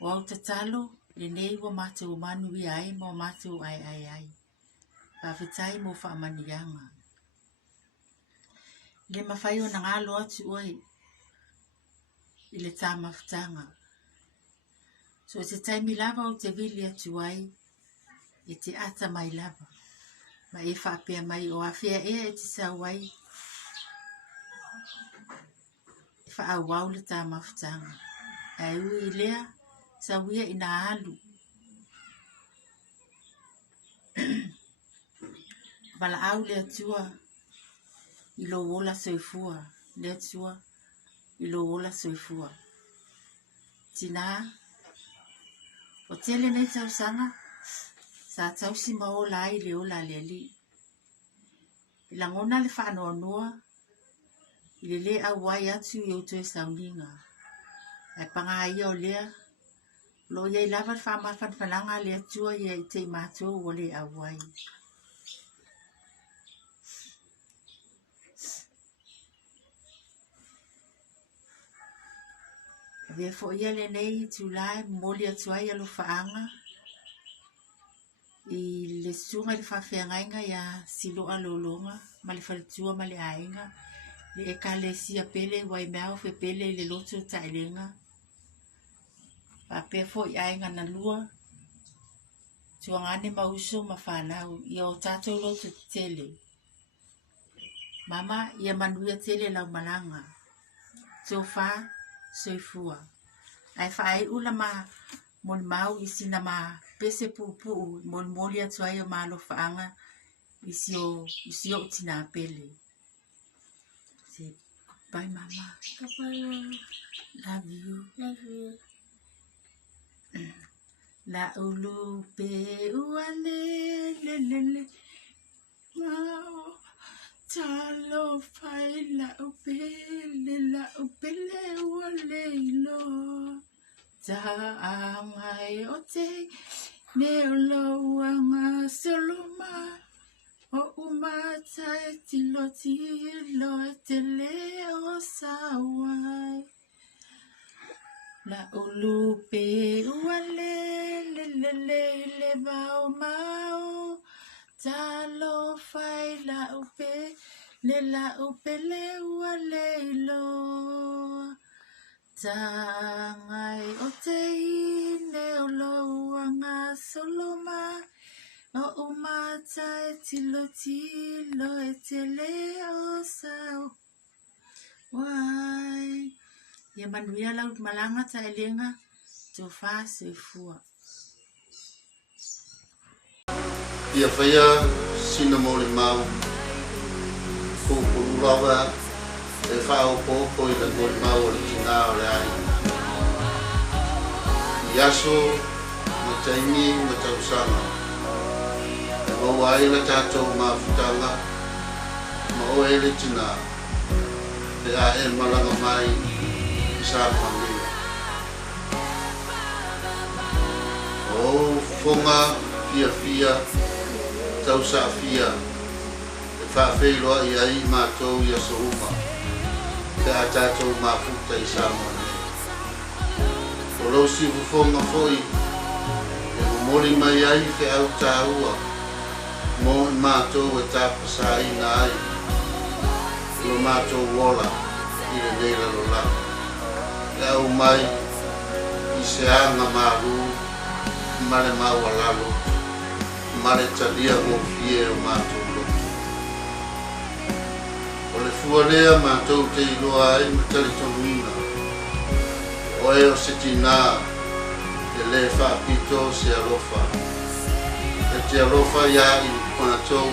O au tatalo. Le nei wa mātou manu i ai mo mātou ai. Whawhitai mo whaamanianga. Le mawhai o na ngalo atu oi. I le tā mawhtanga. So te taimi lava o te vili atu ai, e te ata mai lava. Ma e whapea mai o awhia e te sau ai. E wha au wau le tā mawhitanga. Ai ui I lea, sa wia I nā alu. Wala au le atua, I lo wola soifua. Le atua, I lo wola soifua. Tina, o tele nei tau sanga, sa tau si maola ai le ola le li. I langona le whaanoa noa, I le au wai atu I uto e sauninga. E panga ia o lea, lo ia I lava whamafan whananga le atua ia I te mato o le au wai. Vea fo ia le nei tu lai moli atu ai alo whaanga. I le sunga le whawhiangainga ia silo alolonga, ma le whaletua ma le ainga. Le e ka le sia pele wai meao fe pele I le loto TAELEGA. Pa pea fo I ainga na lua. Tuangane mauso ma whanau. Ia o tatou loto tele. Mama ia manuia tele lau malanga. Tofa soifua. Ai whaai ula ma mon mau isi na ma pese pupu mon moli atu ai o malo whaanga isi o tina pele. Say bye mama. Bye. Love you. Love you. La ulu pe uale le le le. Mau talo fai la upele uale lo. Ta angai o te ne lo anga soloma. O umata e tilo e te leo sawai. La ulupe uale le vau mau. Talo fai la upe le uale lo. Tangai o te ine o lo anga soloma. O umata e tilo e te leo sau. Wai. Ia manuia lau malanga TAELEGA. Tofa soifua. Ia whaia sina mori mau. Kūpuru lawa. E whao pōpō I la mori mau o le tina o le ai. Iaso, ma taimi, ma tausanga. O ai la tātou mawhitanga. Ma o e le tina. E a e malanga mai. Sa família. O fonga fia tau sa fia. E fa feilo I ai matou ia so uma. Te a tatou mafuta I sa mone. O lo si fonga foi. E mori mai ai fe au taua. Mo matou e tapa sa ina ai. Lo matou wola. I le leila lo la. Au mai I se anga maru mare maua lalo mare talia mo fie o mātou lotu. O le fualea mātou te iloa ai ma tali tonuina. O e o se tina e le whaapito se alofa. E te alofa ia I mātou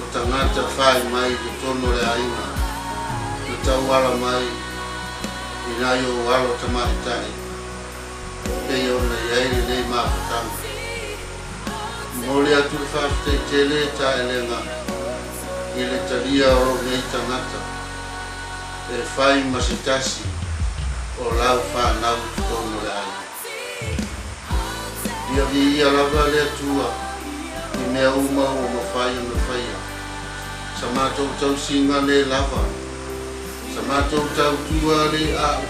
o tangata whai mai I tono le aina. Le tau ala mai Ina yo walo tamahitai. E yo na yairi nei mawhatanga. Mole atu le whawhitei tele TAELEGA. I le talia o nei tangata. E whai masitasi o lau whanau tono le ai. Ia vi ia lava le atua. I mea uma o mawhai o mawhaia. Sa mātou tau singa le lava. Sa mātou tau tua le au.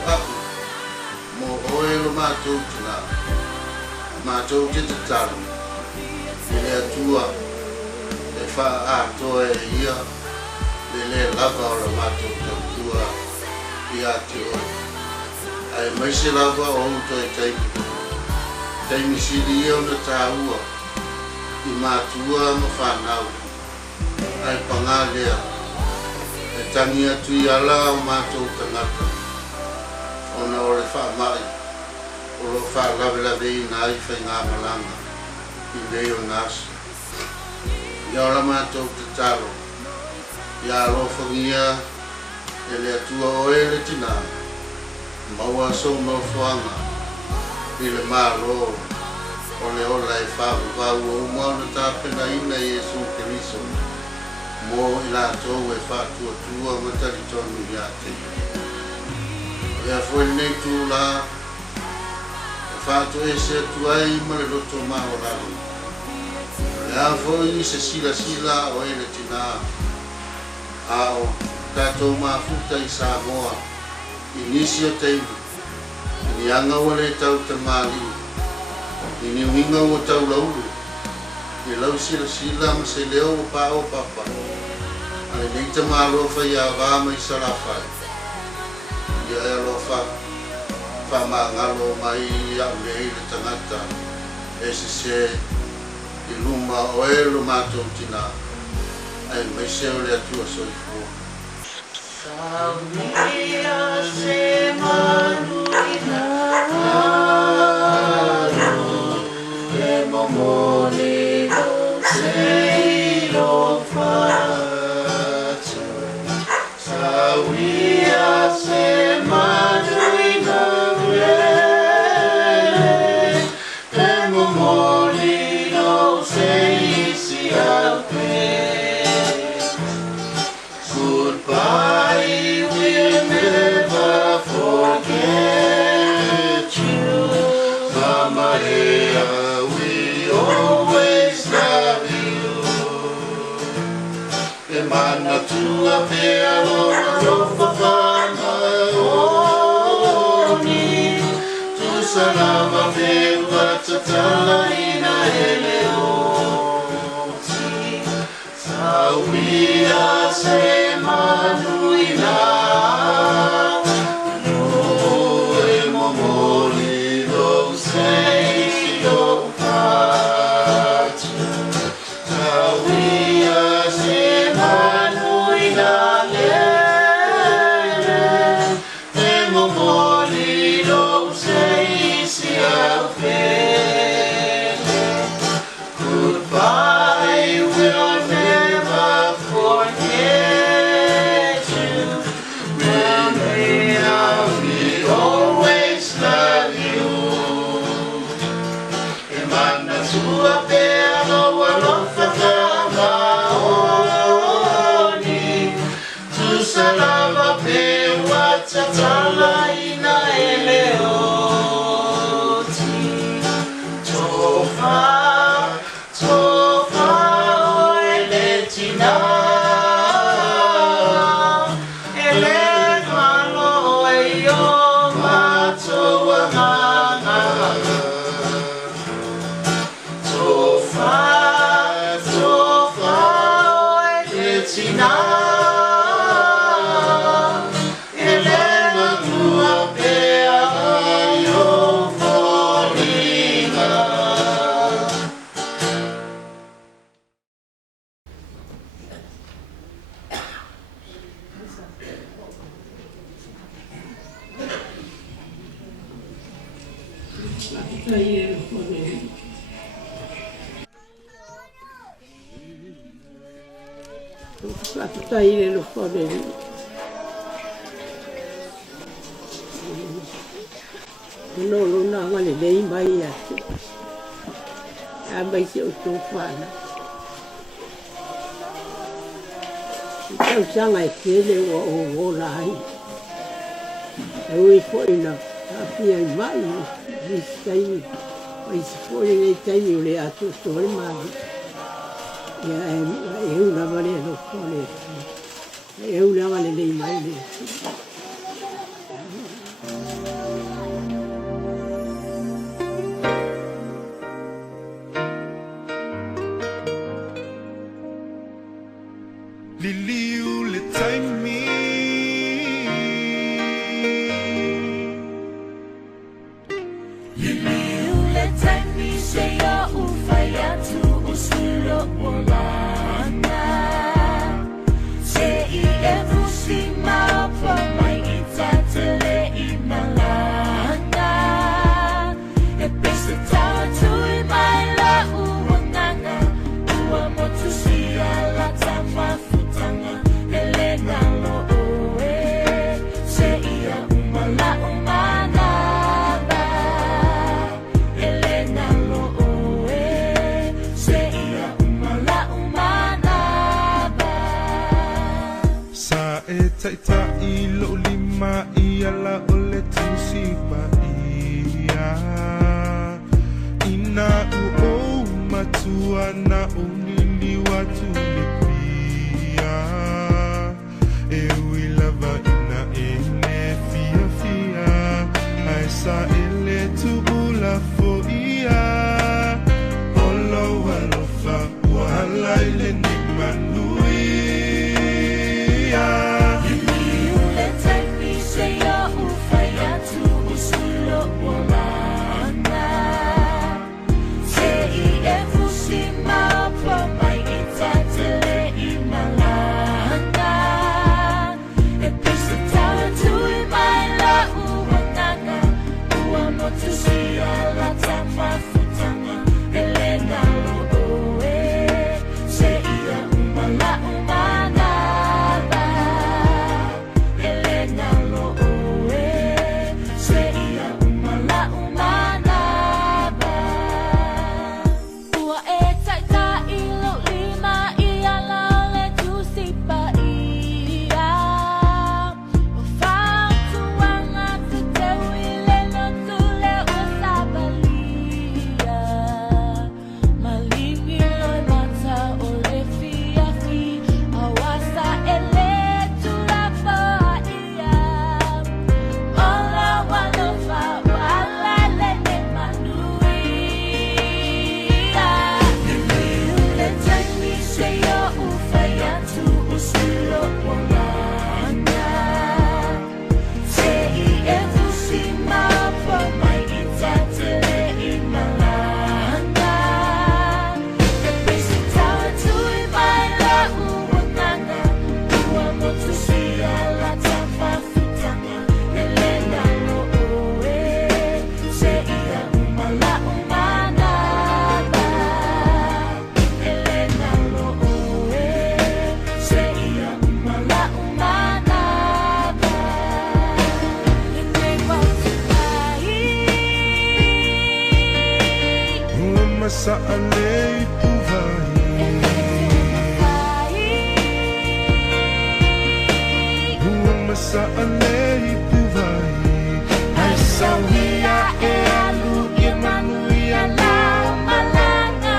Mo oe lo mātou tuna. Mātou te talu. I le atua. E wha atoa e ia. Le lava o la mātou tau tua. I ate oe. Ai maise lava o uto e taipi. Taimi siri o na tāua I mātua ma whanau ai pangalea e tangi atu I ala o mātou tangata o na ore whaamai o lo whaalawe I na ai whai ngā malanga I leo nasi I ora mātou te talo I alo whangia e le atua o ele tina maua sou no whanga I le mālo o le ola e whavu wau o umauna tāpena ina Jesu Keriso mō I lātou e whātua tua matari tonu I ate. Ea fwoi nei tū la e whātua e se tuai ma le roto mao raro. Ea fwoi se sila o ele tina ao tātou mafuta I Samoa I nisi o teimi Ni anga o le tau te mali Ni winga o tau lauru Ni lau sila ma se leo o pa o papa Ale nei te malo fa ia vama I sarafai Ia e alofa Fa ngalo mai ia mei le tangata E se I luma o e lo mātou tina Ai mai se o le atua soifua Sabia se manuina e momolino se lo faccio Sabia se manuina e momolino se si alpe Goodbye, we'll never forget you. Mama Ea, we always love you. E mana tua pea loa whawhana oni. Tu salama pea tatala ina ele oti. Sawia se manuina e momoli do sei do faccio Sawia se manuina e momoli do sei si alfe Goodbye we'll never forget you. We always love you. E mana tua pea loa lofa oni. Tu salava pe watatala ina ele oti. Tofa o ele tina ele malo e o matua mama Tofa o ele tina ele matua pea yo folina Taile lo fore. No na ngale dei mai ya. Abai se o tofana. Tau sanga e kele o lai. E ui foi na apia mai. Distai. Ai se foi le taimi o le atu store mai. Ya e una vale lo fore. E una vale dei mai le. Liliu le taimi Liliu le taimi na unili watu lipia e wilava ina ele fia fia aisa ele tu ula foia olo walofa wala ile ni manuia Ili ulete mishe ya ufaya tu usulo wala sei efusima pamai itatele imalanga episitara tu imaila uwananga uamotusia la tama futanga elena oe seia umala umanaba elena oe seia umala umanaba ua e taita ilo lima ia laole tu sipa ia o fautuanga tu te uile no tule o sabalia malimi loi mata o le fia fi awasa ele tu la pa ia ola walofa wala le ne manuia Ile taimi se yo ufaya tu usulo wangana Sei efusima pamai itatele imalanga Episitawa tu imaila uwananga Uamotusia la tapa futanga Elena lo oe Seia umala umanaba Elena lo oe Seia umala umanaba Inei wautukai Uma saalei puvai Uma saalei puvai Ai sauia e alu e manuia la malanga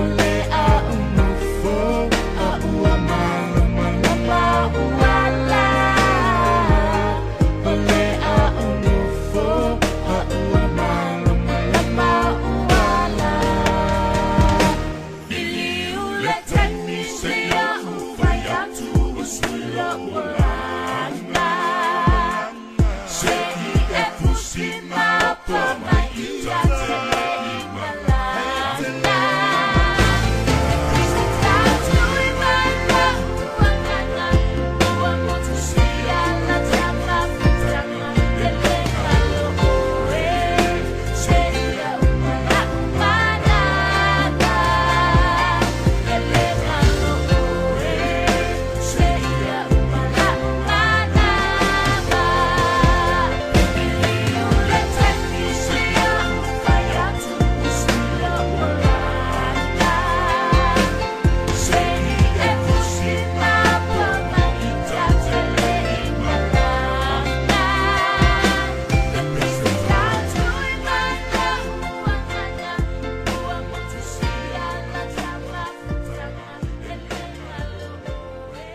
Ole a umufo a ua malama lama uala Ole a umufo a ua malama lama uala Ili ulete mishe ya ufaya tu usulo wangana Sei efusima pamai itatele imalanga Episitara tu imaila uwananga Uamotusia la tama futanga Elena lo oe Seia umala umanaba Elena lo oe Seia umala umanaba Ili ulete mishe ya ufaya tu usulo wangana Sei efusima pamai itatele imalanga Episitara tu imaila uwananga Uamotusia la tama futanga Elena lo oe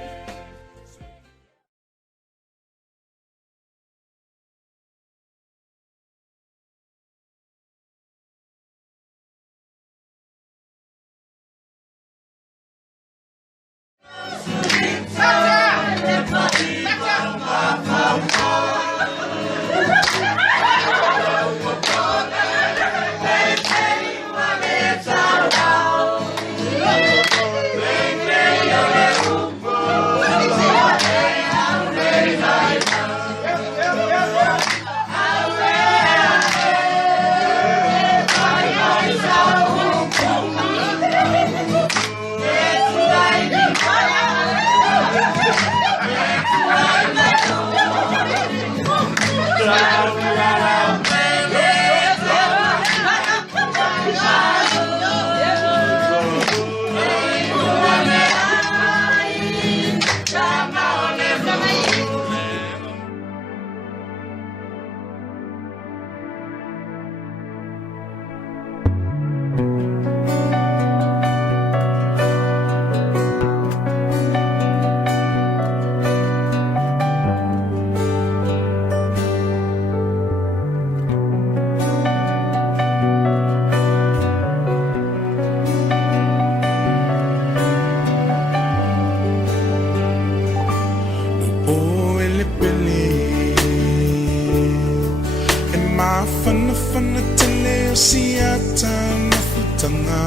Mafana fana tele o siata na futanga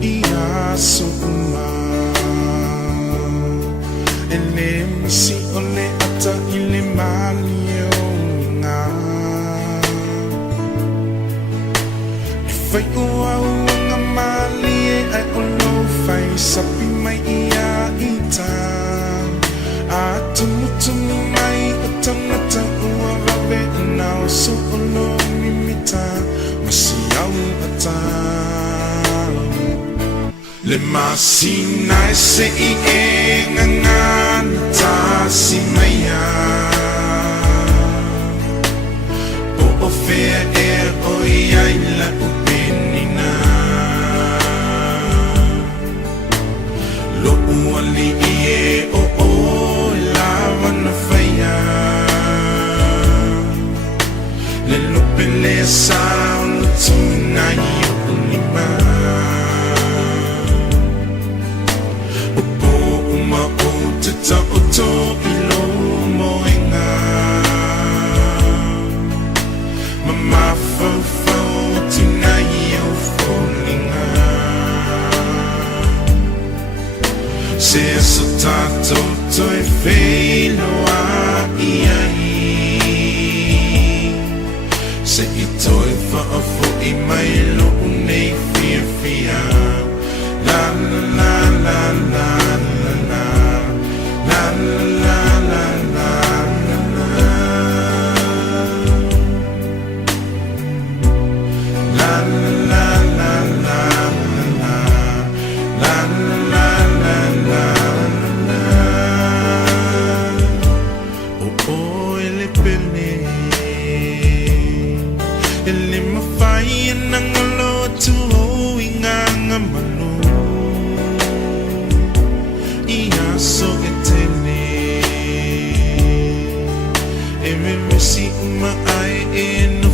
Ia suma Ele misi ole ata ile mali o nga Fai ua ua mali e ai olo fai sapi mai ia ita Atumutumu mai o tangata ua wawe nao so olo mimita Masi au ata Le masina e se I e ngangana ta si maya Po o fea e o iai la upenina Lo uali I e o o lava na faya Le lope le sao lo tuna I o unima Ta oto ilo moenga Mama fo tunai o folinga Se so tato to e feilo a iai Se I toi fa a fo I mai lo unei fia fia La la la la la la La la la la la la La la la la la la La la la la la Oh oh ele pele Ele mafai nangolo tu o inganga malo Ia so Si uma ai e no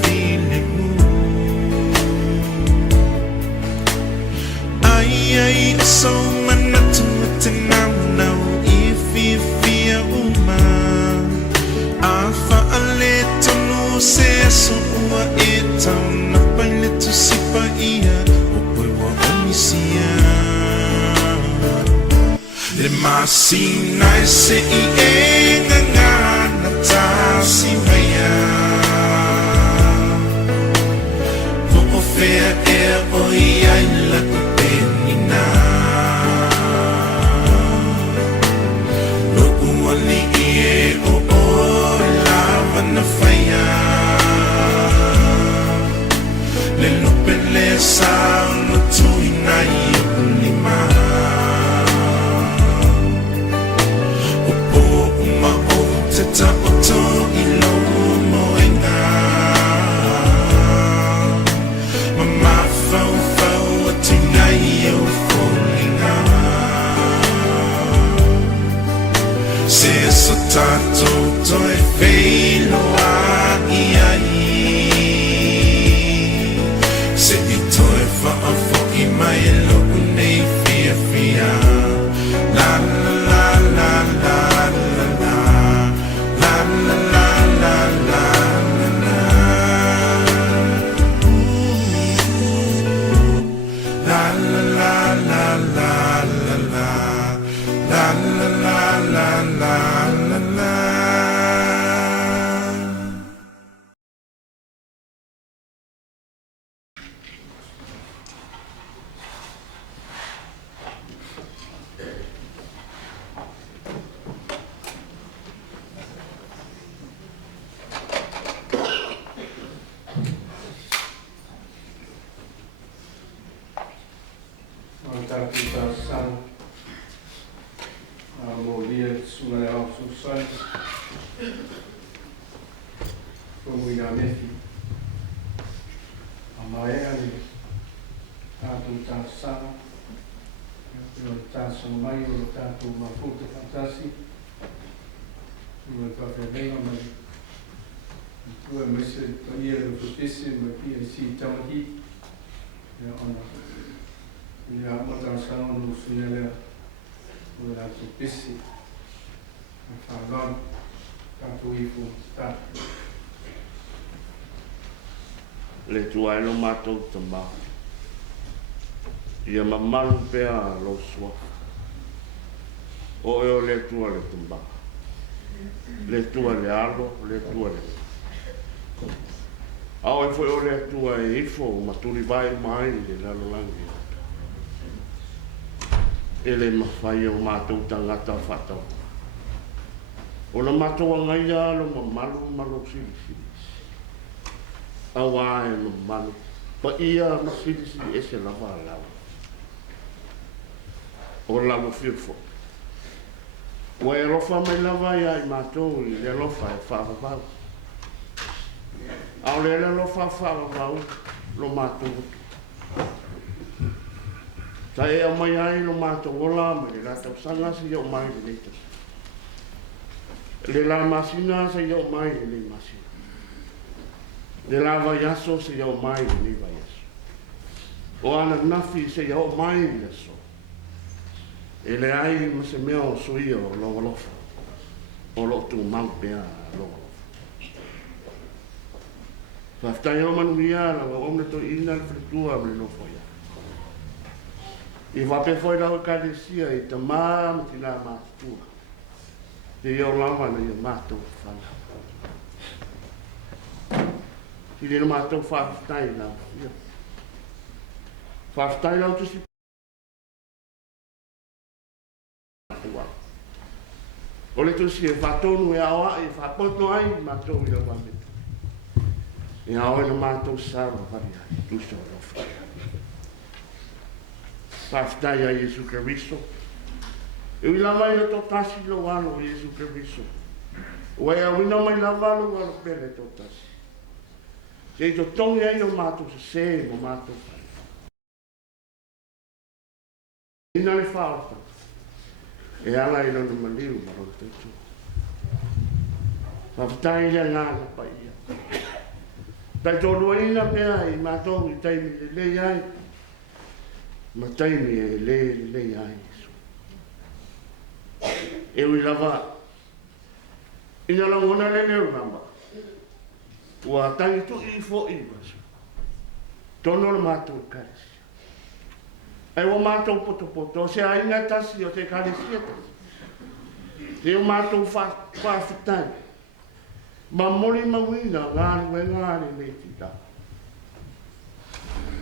file mu Ai so manatu tenau nau I uma Afa ale tonu se so ua e tau na paile tu sipa ia o poi wa omisia Le masina e se I e ngangana si maya Vo o fea e o iai la upenina Lo uali I e o o lava na faya Le lope le sao no tuina I o unima O po uma o te ta oto ilo moenga Mama fau atunai o folinga Se so tato to e feilo a iai Se I to e fa a fo I mai lo unei fia fia La la la la la la La la la la la la La la la la la la la La la la la la la tātou I fu tā. Le tua lo mātou tama. Ia mamalu pea lo sua. O eo le tua le tama. Le tua le alo, le tua le. Au e foi o le tua e ifo, maturi vai mai le lalo langi. Ele mawhai o mātou tangata whatau. O na mātou angai alo mamalu malo sili. Awa e mamalu. Pa ia masili e se lava lau. O lau firfo. Wa e rofa mai lava ia I mātou I le rofa e whawawau. Au le rofa whawawau lo mātou. Ta e o mai ai lo mātou ola me le rata sanga si o mai le leitas. Le la masina se o mai le masina. Le la vaiaso se o mai le vaiaso. O ana nafi se o mai le so. E le ai ma se mea o sui o logolofa. O lo tu mampea logolofa. Whaftai o manuia la o omne to ina le fritua me no foia. I wape foi lau kalesia I tamā ma tina mātua. Te iau lawa na ia mātou whana. Ti rena mātou whaftai lau. Whaftai lau tusi. O le tusi e whatonu e awa e whapoto ai mātou I lau wametu. E awa na mātou sāra whari ai. Tusi o lau whari. Whaftai a Jesu Keriso. E ui lama ina tō tasi lo wano Jesu Keriso. Ua e awina mai la wano wano pele tō tasi. Se I tō tongi ai o mātou se mo mātou whai. Ina le whaota. E ala ina no maliu maro te tū. Whaftai ia ngāna pa ia. Tai tō rua ina pea I mātou I taimi le lei ai. Ma taimi e le ai Jesu. E ui lava. Ina la ngona le leo namba. Ua tangi tu I fo I wasu. Tono le mātou karesi. E wa mātou poto. Se a inga tasi o te karesi tasi. Te o mātou whawhitai. Ma mori mawina ngāri me tita.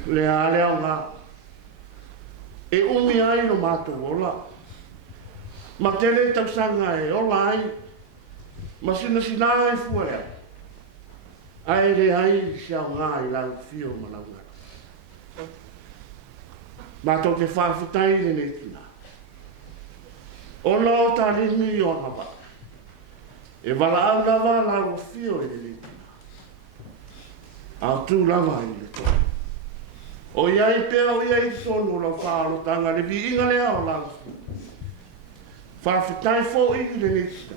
Le a leo ngā. E umi ai no mātou ola. Ma tere tausanga e ola ai. Ma sina ai fua ea. Ai re ai siau ngā I lau fio ma lau ngā. Mātou te whawhitai le ne tina. Ola o tā limi o hawa. E wala au lava lau fio e le tina. Au tū lava I le toa. O iai pea o iai tonu la whaarotanga le vi inga lea o langu. Whawhitai fo I le nesta.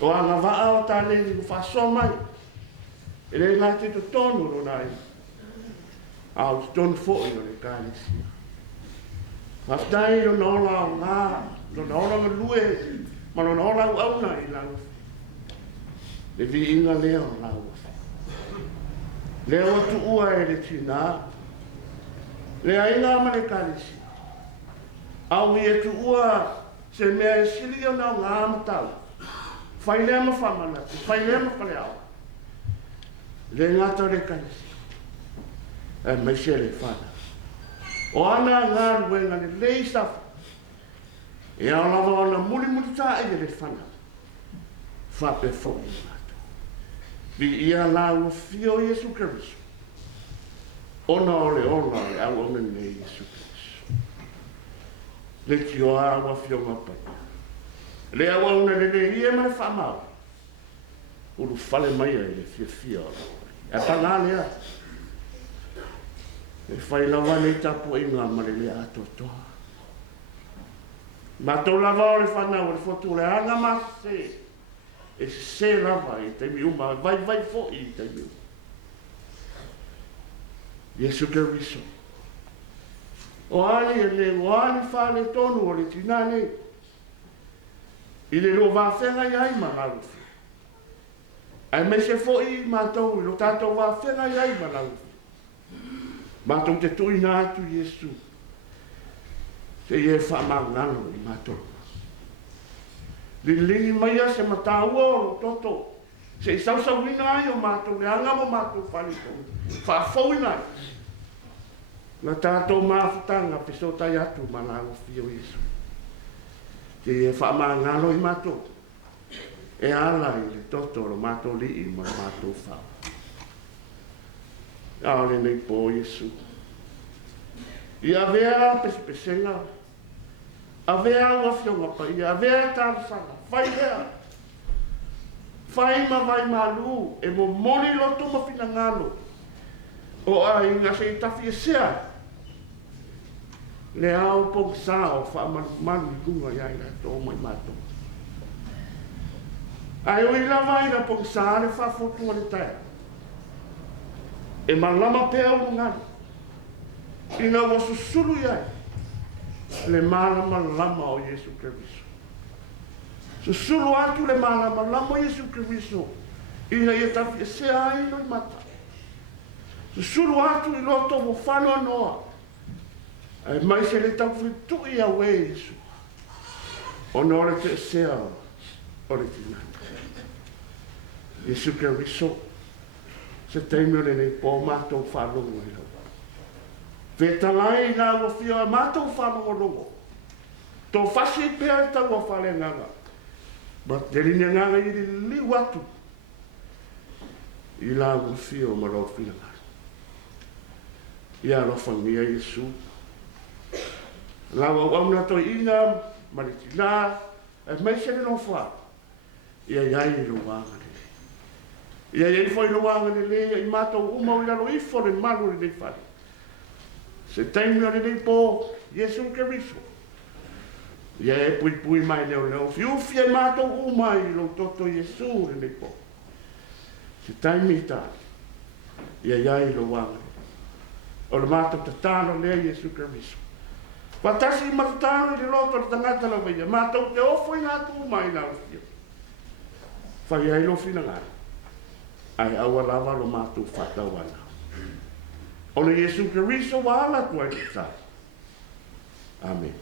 O anga waa o tā leni u whaso mai. E le ngā te tonu ro nai. Au tonu fo I o le kālesia. Whawhitai o nola o ngā. No nola o lue. Ma no nola o auna I langu. Le vi inga lea o langu. Leo tu ua e le tina. Lea inga ama le kalisi. Au e tu ua se mea e sili o nao ngā amatau. Whai lea ma whamana, whai lea ma whale au. Le ngata le kalisi. E mai se le whana. O ana ngā ruenga le lei safa. E au lava ana muri tā e le whana. Whape whoi ngata. Vi ia la o fio Jesu Keriso. Ona ole au ona ne Jesu Keriso. Le tio awa fio mapai. Le awa una le ia mai whamau. Uru fale mai e le fia. E panga lea. E whai lawa nei tapu inga ma le lea atotoa. Ma tau lava o le whanau le fotu le anga mase. E se lava I te miuma, vai fo I te miuma. Jesu Keriso. O ali e le, o ali whale tonu o le tinane. I le lo whawhenga iai malarufi. Ai me se fo I mātou, I lo tātou whawhenga iai malarufi. Mātou te tui nā atu Iesu. Se ie whamangalo I mātou. Lili mai se mataua o toto. Se I sausawina ai o mātou, le angamo mātou whaniko. Whawhauina ai. Na tātou māwhutanga pesotai atu malarufi o Iesu. Te e whamangalo I mātou. E ala I le toto lo mātou li I ma mātou whao. Aole nei po Iesu. I avea pesenga. Avea ua whionga pa. I avea tārsanga. Whai hea. Whai ma vai malu. E mo moni loto ma whina ngalo. O a inga se I tafi e sea. Le au pong sao wha manu I kunga iai la tō mai mātou. Ai o I lava I la pong sao le wha fotua le tae. E malama pēa o ngani. Ina ua susulu iai. Le malama lama o Yesu Keriso. Susulu atu le malama lama o Yesu Keriso. Ina ia tafi e sea ai no I mata. Susulu atu I loto mo whanoa noa. Ai mai se le tau whitui a we Yesu. O nore te sea o le tinata. Yesu Keriso. Se teimio le nei pō mātou whanongo I lau. Whetalai nā ua whia mātou whanongo rongo. Tō whasi pēr tau a whale nganga. Ma te ringa nganga I li watu. I la ua whia o marau whianga. I alofangia Yesu. Lawa wauna to inga, maritina, e mai se no fa. Ia iai lo wanga le. Ia iai foi lo wanga le, I mato uma o lo I fo le malu le fai. Se taimio le po, Yesu Keriso. Ia e pui mai leo, fiu fie mato uma I lo toto Yesu le po. Se taimita. Ia iai lo wanga. O le mato tatano le Yesu Keriso. Patasi matutano I le loto le tangata la veia. Mātou te ofo I ngā tū mai nā ufio. Whai ai lo whina ngā. Ai awa lava lo mātou whatau ana. O le Yesu Keriso wa ala tua I tā. Amen.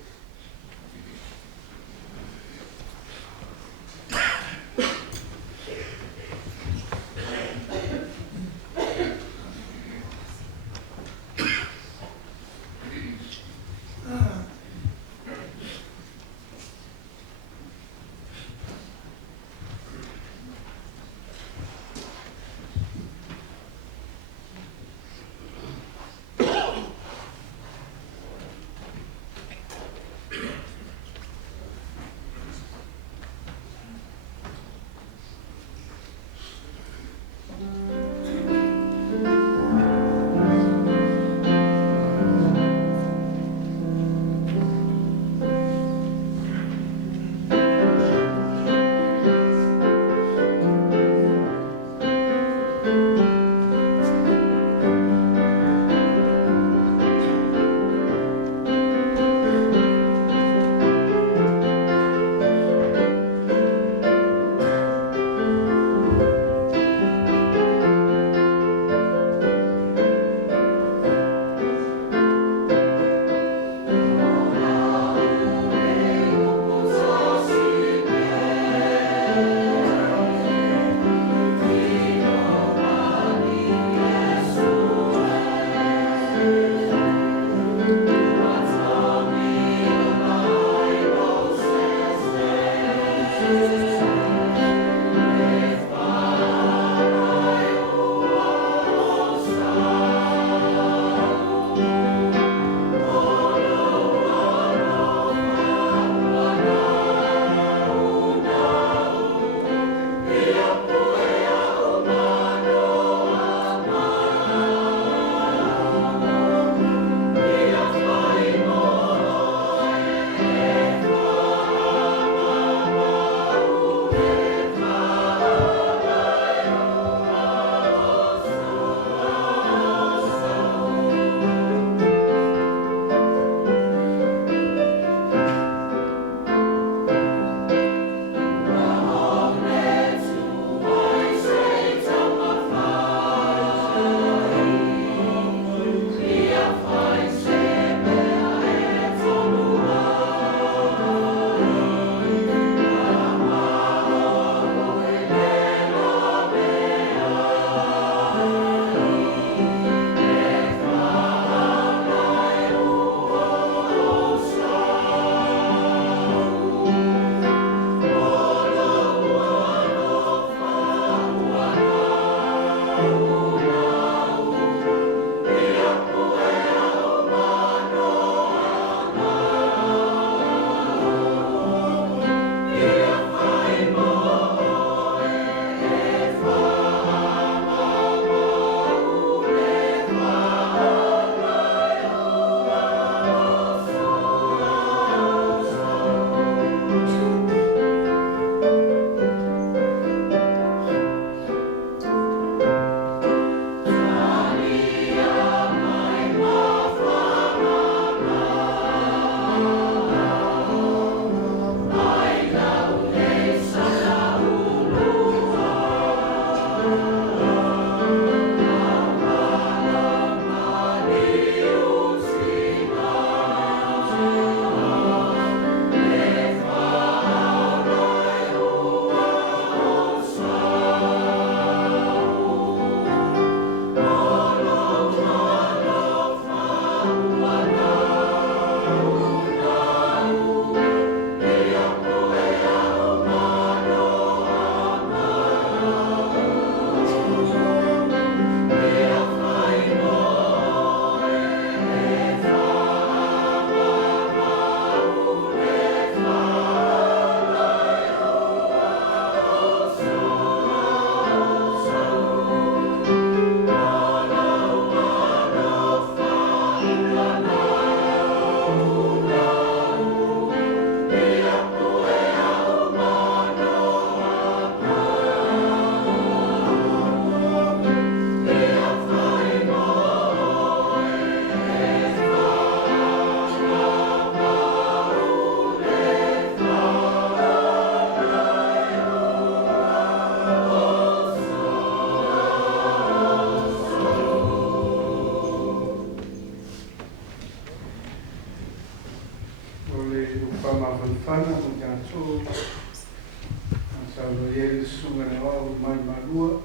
Salvo ele sunga na hora mais madura.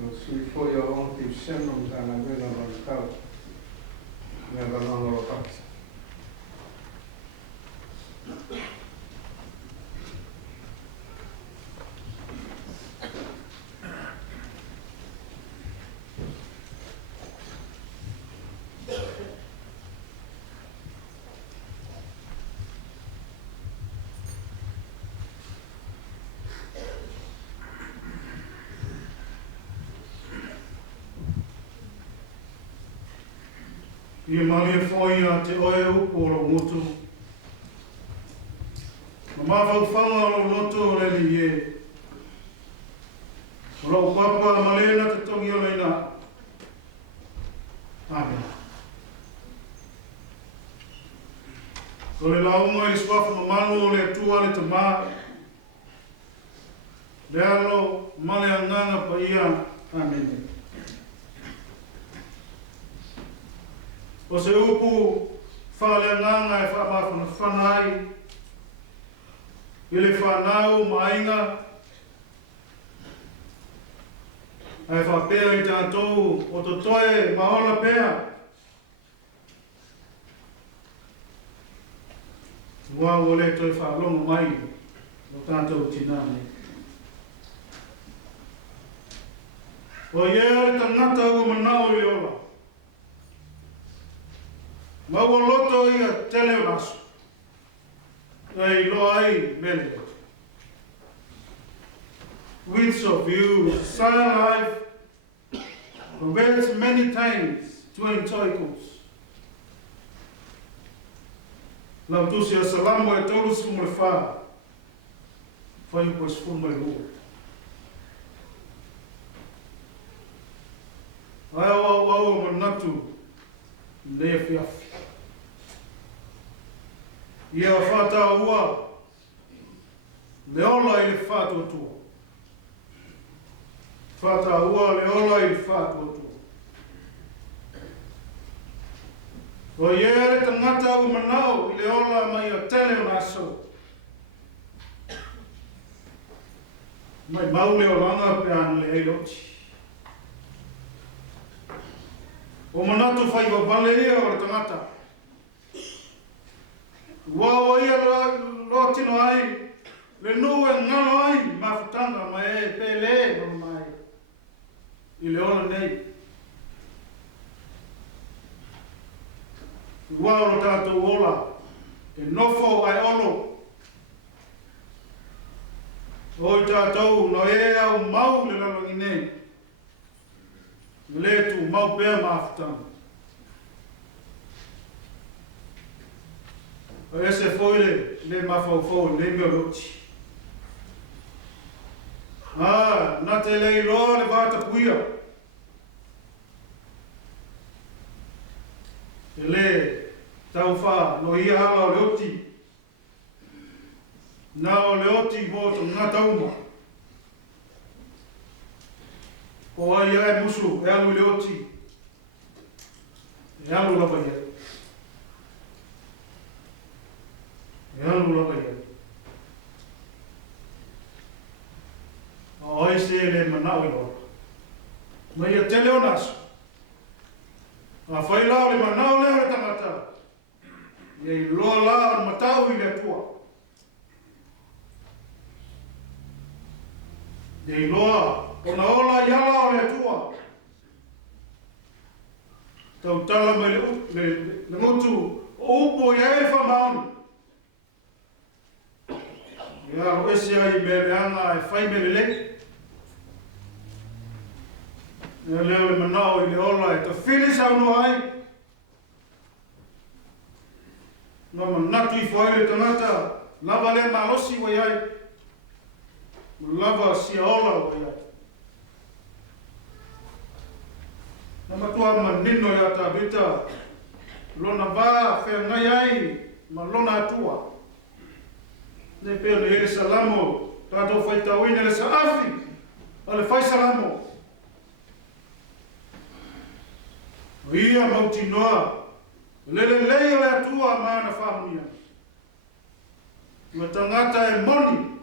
No sui foi ontem sempre nos anavela no carro. Na balão local. I mali foi a te oe upo lo motu. Ma mawhau whanga lo loto le li e. Lo papa malena te tongi o leina. Amen. Ko le launga i swafu mamanu o le tua le te maa. Le alo male anganga pa ia. Amen. O se upu whaleanganga e whamawhana whanai, i le whanau mainga, e whapea i tātou o to toe maola pea. Mua o le toi whalonga mai o tātou tinane. O iea le tangata o manao i ola. Maua loto ia tele o naso. Ei loa ai mele. Widths of view, silent life, conveys many times to entoicos. Lau tusi a salamo e tolus fumo le wha. Whai pois fumo le lua. Ai au manatu. Lea fiafi. Ia whata ua. Le ola i le whātua tua. Whata ua le ola i le whātua tua. O iere tangata ua manao i le ola mai a tele o naso. Mai maule o langa pe anu le eiloti. O manatu whai wa valeria o le tangata. Wa ia lo tino ai, le nu e ngalo ai, mafutanga mai e pele no mai. I le ola nei. Wa o tātou ola, e nofo ai olo. O i tātou no e au mau le lalongi nei. Le tu mau pēr mafutanga. O ese foi le mafau le meu loti. Na te lei loa le vata puia. Le tau wha no ia hala o le oti. Na o le oti mo to ngā tauma. O ai e musu e alu le oti. E alu lava ia. E alu lava ia. O ai se le manau i loa. Mai a tele o naso. A whai lao le manau leo le tangata. Iei loa lao matau i le tua. Iei loa ona ola iala o le tua. Tau tala mai le mutu o upo i e whamaanu. Ia o ese ai me leanga e whai me le le. Ia leo le manao i le ola e ta whine sau no ai. Nga manatu i whai le tangata lava le malosi wai ai. Lava sia ola wai ai. Nama tua manino ya tabita lona va fe ngai ai ma lona atua. Ne pe ne ele salamo tato fai tawine le saafi ale fai salamo. Ia mauti noa lele le atua ma na famia. Ma tangata e moni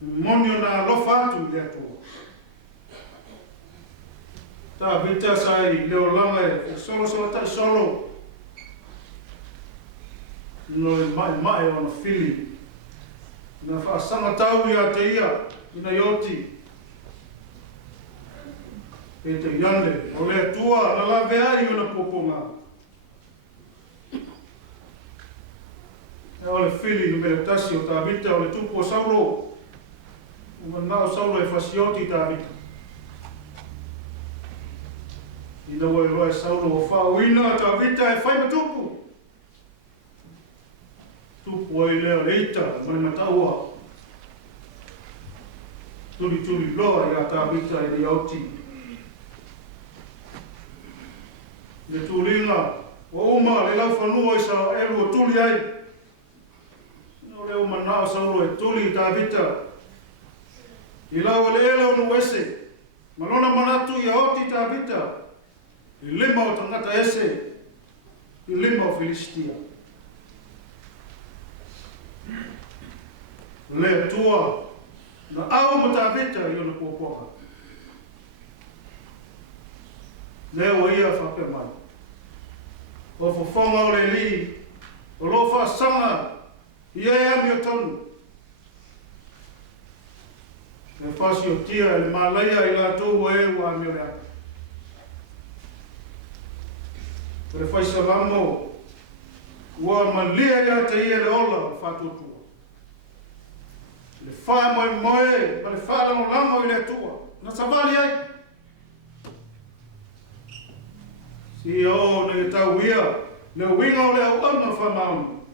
Moni o nā lofa atu le atua. Tā vita sai leo langa e solo tai solo. No e mai o na fili. Na whaasanga tau ia te ia, ina ioti. E te iande, o le tua, na la vea i ona poponga. E o le fili no mele tasi o tā vita o le tupu o sauro. O manao sauro e whasioti tā vita. Ina wai roe sauro o whauina tā vita e whai matupu. Tupu ai leo reita, mai mataua. Turi loa ia tā vita e le auti. Le tūlinga, o uma le lau whanua i sa elu o tuli ai. No leo manao sauro e tuli tā vita. I lau le ele o nuese, malona manatu i auti tā vita. I lima o tangata ese, i lima o Filistia. Le tua, na au mo tā vita i ona pōpoka. Leo ia whape mai. O whawhonga o le li, o lo whaasanga, i e ami o tonu. Le whasi o tia, le malaia i la tōu e ua ami o le ake. Le whaisa lamo, ua malia ia te ia le ola whatutua. Le whae moe, ma le whae lamo i le tua. Na savali ai. Si o ne tau ia, le winga o le au anga whamaunu.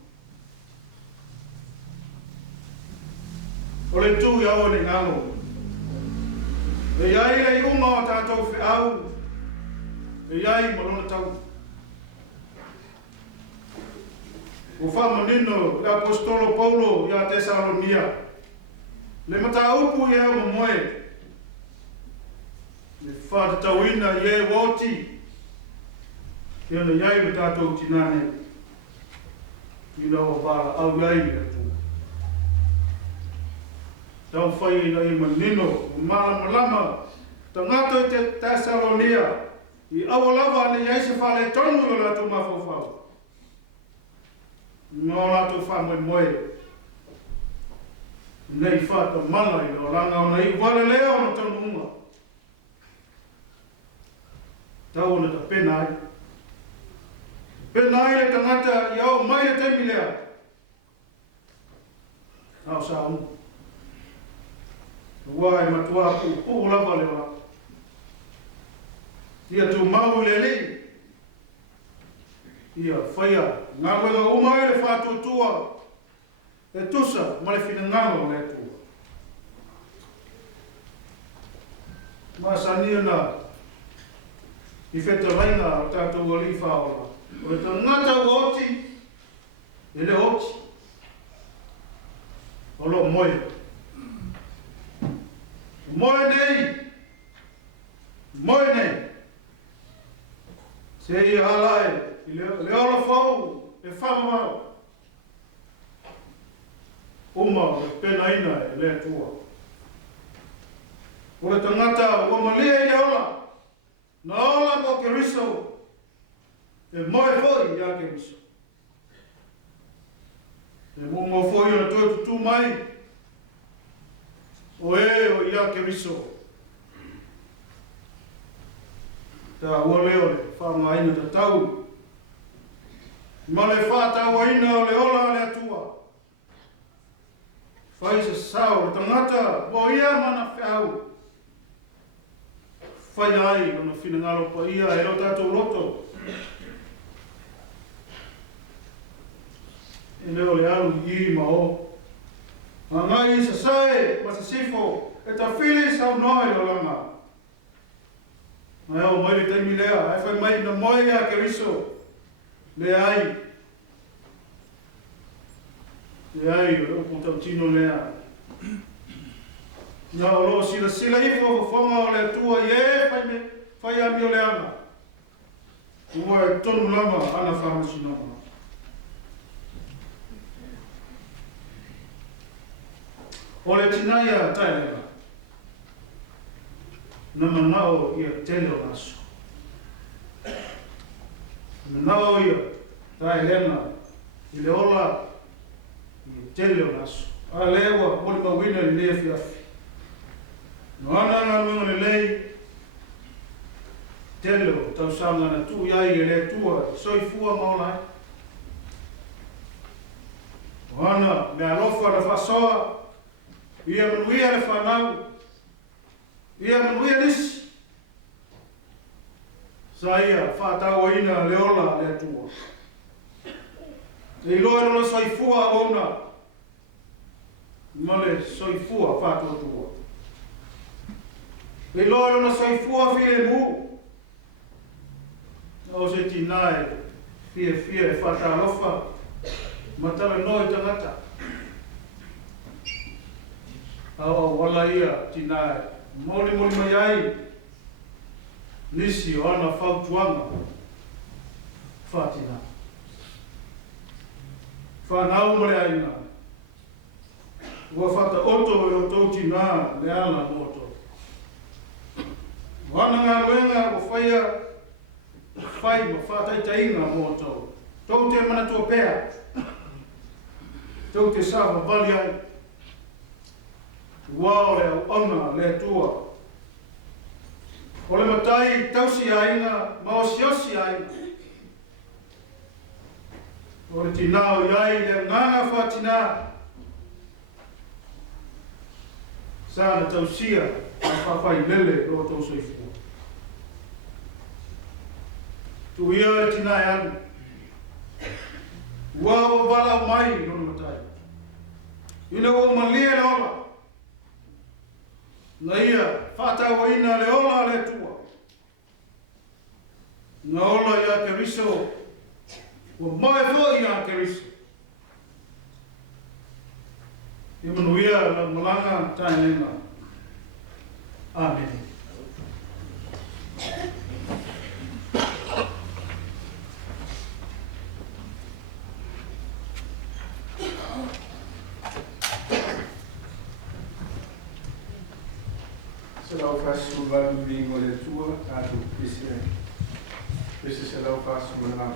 O le tū ia o ne ngalo. E iai le iunga o tātou whi au. E iai malona tau. O whamanino, le apostolo Paulo, ia Tesalonia. Le mata upu ia o moe. Le whata tauina i e woti. E ana iai me tātou tinane. I lau a wala au iai me tu. Tau whai i manino, malama, tangata i te Tesalonia. I awalawa ane iai se whale tonu o latu mawhawhau. Ngā latu whamoe moe. Nei whata mana i o langa o nei wale leo na tonu unga. Tau na ta pena ai. Pena ai le tangata i au mai le teimi lea. Au sa unga. Wai matua ku lava le wala. Ia tu mau le li. Ia whaia. Ngā wenga umai le whātua tua. E tusa, ma le whina ngalo le tua. Ma sania na. I wheta raina o tātou o li whaola. O le tangata o oti. E le oti. O lo moe. Moe nei. Moe nei. Se i halai. I le ola whau. E whamamau. Uma o pena ina e le tua. O le tangata o malia i le ola. Na ola mo ke riso. E moe foi ia ke riso. E mo foi o na tutu mai. O ia ke riso. Ta ua leo le whaanga ina ta tau. Ma le whātau ina o le ola le atua. Whai se sao, le tangata, mo ia mana whiau. Whai ai, ona whina ngaro pa ia, e ro tātou roto. E leo le alu i ma o. Ma ngai i sa sae, ma sa sifo, e ta whili sau noe lo langa. Ma eo mai le teimi lea, e whai mai na moe ia ke riso. Le ai. Le ai, o tau tino lea. Nga o lo sila ifo o whonga o le tua i e whai ami o le anga. Ua e tonu lama ana whamasinoma. O le tina ia taelega. Na manao ia tele o naso. Manao ia taelega i le ola i tele o naso. A lewa moli mawina i lea fiafi. No ana ngā lunga le lei tele o tau sanga na tu iai e le tua soifua maolai. O ana me alofa na whasoa ia manuia le whanau, ia manuia nisi. Sa ia whātau ina le ola le atua. E loa lola soifua ona, ma le soifua whātua tua. E loa lola soifua while mu. O se tinae, fia e whātalofa, ma tala noi tangata. Awa wala ia tinae, moni mai ai, nisi o ana whautuanga, whātina. Whanau mare aina. Ua whata oto e o tau tina le ala moto. Wana ngā luenga o whaia, whai ma whatai tainga moto. Tau te mana tua pēa. Tau te sāwa vali ai. Wao le au anga le tua. O le matai tausi aina, maosiosi aina. O le tinao iai le nganga whatina. Sāna tausia a whawhai lele o tau soifua. Tu ia le tinai anu. Ua o wala mai nono matai. Ina o malia le ola. Na ia, whātau ina le ola le tua. Na ola ia ke riso, o mai fo ia ke riso. I manuia la malanga taenga. Amen. Se lau faço vai no bingo le tua, atu esse se lau faço na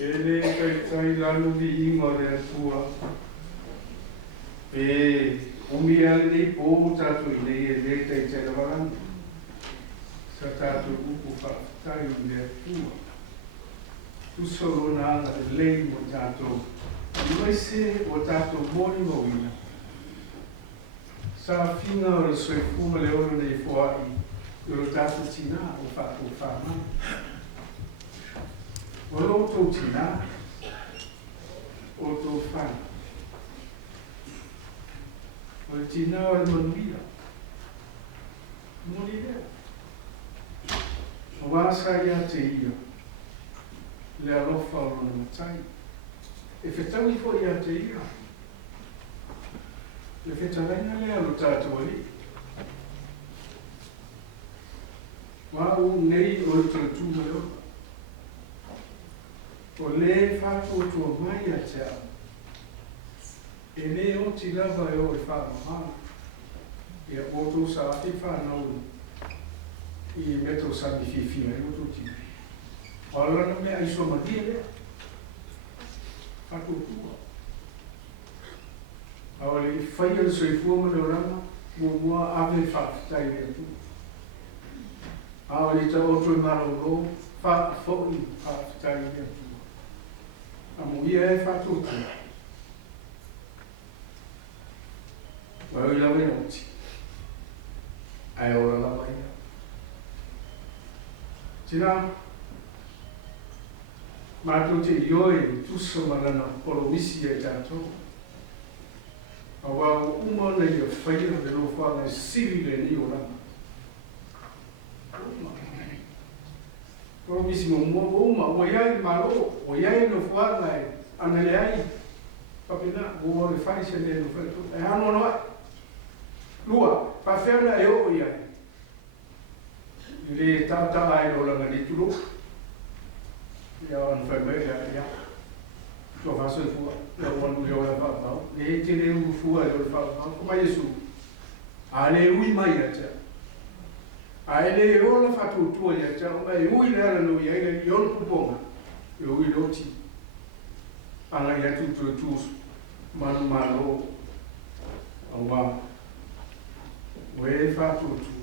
Ele kai lalu di ingo le tua. E umia le po tatu ile le tai te lavan. Sa tatu upu fa tai le tua. Tu solo na le mo tatu. Noi se o tatu moni mo ina. Sa fina o soi fuma le oro nei fuari. Lo tatu tina o fa ma. O lo to tina o to fa. O tina o manuia. Morire. O asa ia te ia. Le alofa o no matai. E fetau I fo ia te ia. Le fetalaina le alo tātou ali. Wau nei o tatu mai o. O le whātua tua mai a te au. E le o ti lava e o e whāmaha. Ia o sa ati whānau. I meto sa mi whiwhia e o tō ti. O alana me aiso madia lea. Whātua tua. Awa le whaia le soifua ma le oranga. Mua ave whāwhitai lea tu. Awa le ta o tui maro ro. Whāwhoi whāwhitai lea tu. Amo ia e whātuta. Wau I lawa I oti. Ai ora lawa ia. Tina, mātou te ioe tuso marana polo misi e tātou. A wau umana I a whaia de lo whanga siri le ni o rama. Polo misi mo mua uma, o iai maro, o iai no whanga e ana le ai. Papina, o le whai se le no whaitu. E ano noa. Lua, whawhena e o iai. Le tata ai lo langa ni tulu. Ia an whai mai ia. Tua whaso I fua. Ia wanu leo la whapau. Le te le u fua leo la whapau. Kuma Yesu. A le ui mai a tea. A le o la whatu tua ia tea. O mai ui le ala no ia ia I onu puponga. I ui loti. Anga ia tutu tuus. Manu malo. Awa. Ue whatu tua.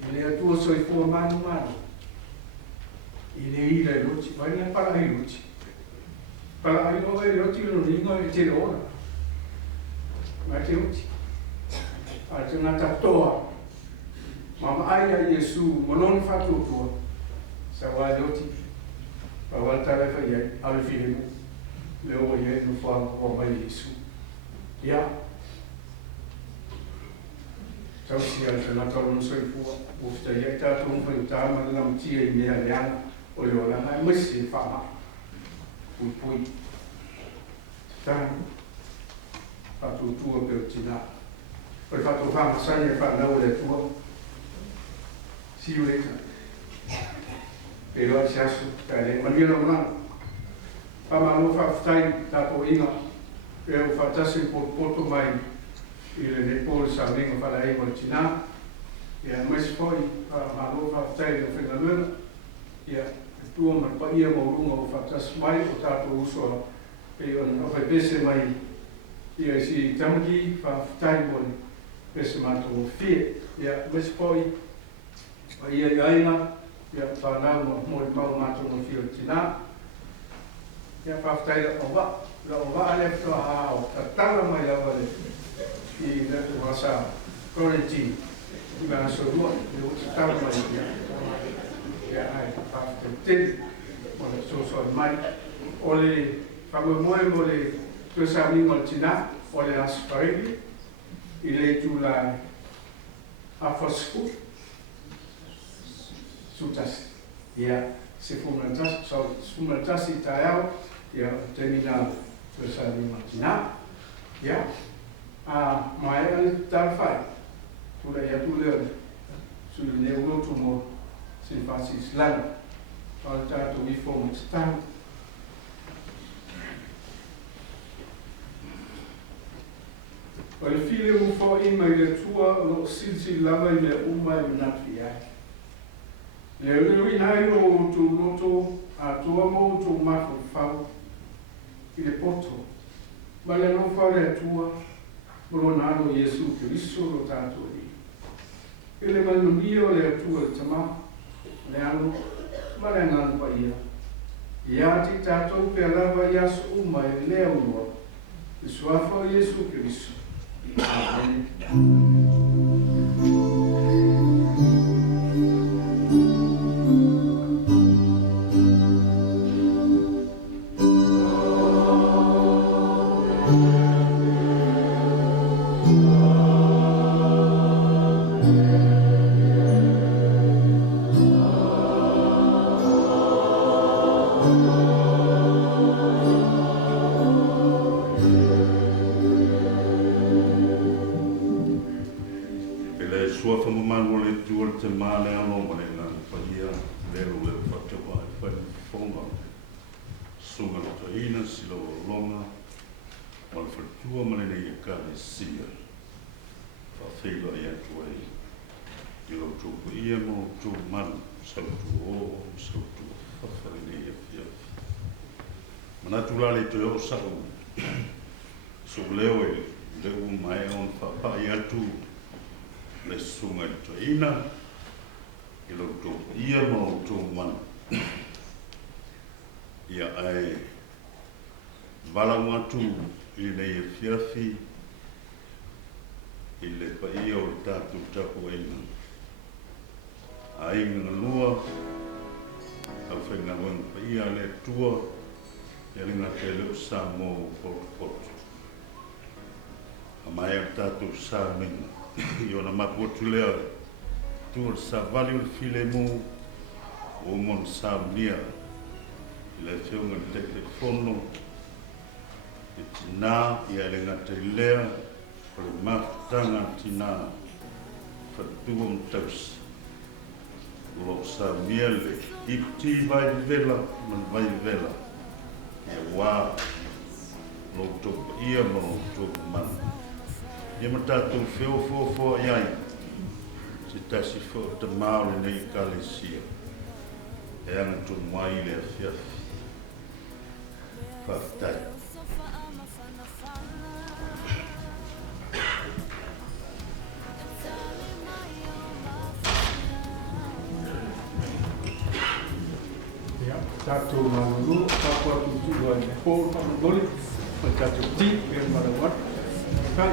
I le atua soi fua manu manu. I le ira I loti. Vai le para I loti. Para I no e loti no ringo e te ora. Mai te loti. A te ngata toa. Mama ai a Yesu monon fatu tua. Sa wai loti. Pa wata le fa iai. Ale filemu. Le o iai no fua o mai Yesu. Ia. Tau si al te natalo no soi fua. Ufta iai tātou mwha I tāma na mtia I mea leana. O leo langa e masi e whama. Pui pui. Tāma. Whatu tua peo tina. O le whatu whama sani e whanau le tua. See you later. E loa si asu. Tāle manila mana. Whama no whawhtai tāpo inga. E o whatasi poto mai. I le nepole sa menga whalae o le tina. Ia mais foi malo whawhtai o whengaluena. Ia tua mai pa ia maurunga o whatas mai o tātou usoa. E on o whai pese mai. Ia si tamaki whawhtai o le pese mātou o whie. Ia mais foi. Pa ia I aina. Ia whanau mo le pau mātou o whie o tina. Ia whawhtai la o wa. La o wa ale whtua hao. Tatala mai lawa le. I le wasa quarantine. I ngā sorua, le o tāra mai ia. Ia ai, whāwhite tene, o le sōsoi mai. O le whangoemoe mo le tuasaminga o tina, o le asparegi, I le tū la awhasku, sutasi. Ia, se fumatasi tai au, ia temina tuasaminga o tina. Ia, mai ale tāra whai. Tula ia tu leo, sulu ne ulotu mo sin fasis lana. Al tātou I fōma tāu. O le file u fo I mai le tua lo silsi lava I le umai manatwi ai. Le nai o tu loto a tua mo tu mafu fau i le poto. Ma le no fau le tua mo nano Yesu Cristo lo tato ni. I le manumio le tua le tama le anu ma le ngan pa ia. Ia ti tato pe lava yasu uma e leo noa. I suafa Yesu Cristo. Amen. Manatulale te o sau so leo e leo mai on fa ia tu le sunga to ina i lo to ia mo to man ia ai vala tu i le fiafi i le pa ia o tatu tapu ina ai ngalua a whenga wang pa ia le tua ia ringa te leo sa mo pot a mai a tatu sa minga i ona mapuotu lea tu sa vali o file mo o mon sa mia i le whiunga te fono i tina ia ringa te lea o le maftanga tina whatua mtausi lo sa mia le i ti vai vela man vai vela e wā lo tōpa ia mo tōpa mana. Ia ma tātou wheo iai, se tasi wheo te maore nei kalesia, e anga tō mai le a whiawhi. Whaftai. Tātou manulu, tāpua tutua i pōr pamagoli, ma tātou ti, e marawat. Kai.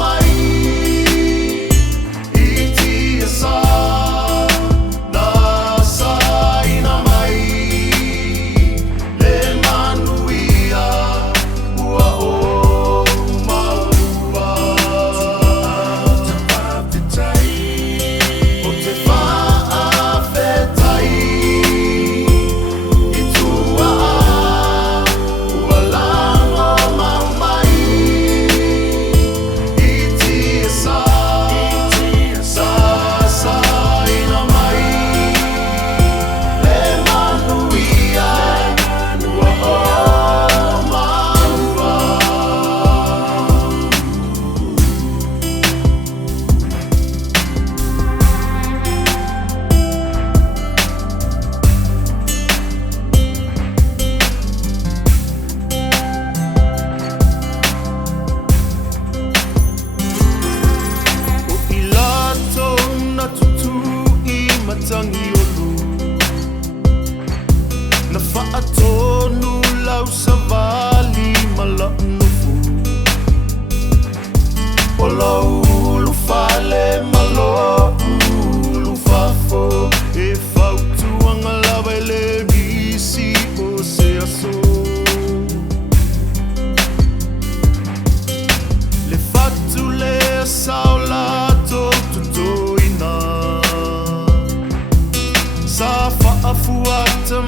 Mai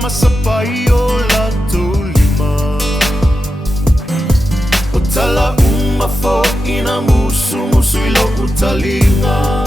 masapai o latou lima. O tala uma fo ina musu musu ilo utalinga.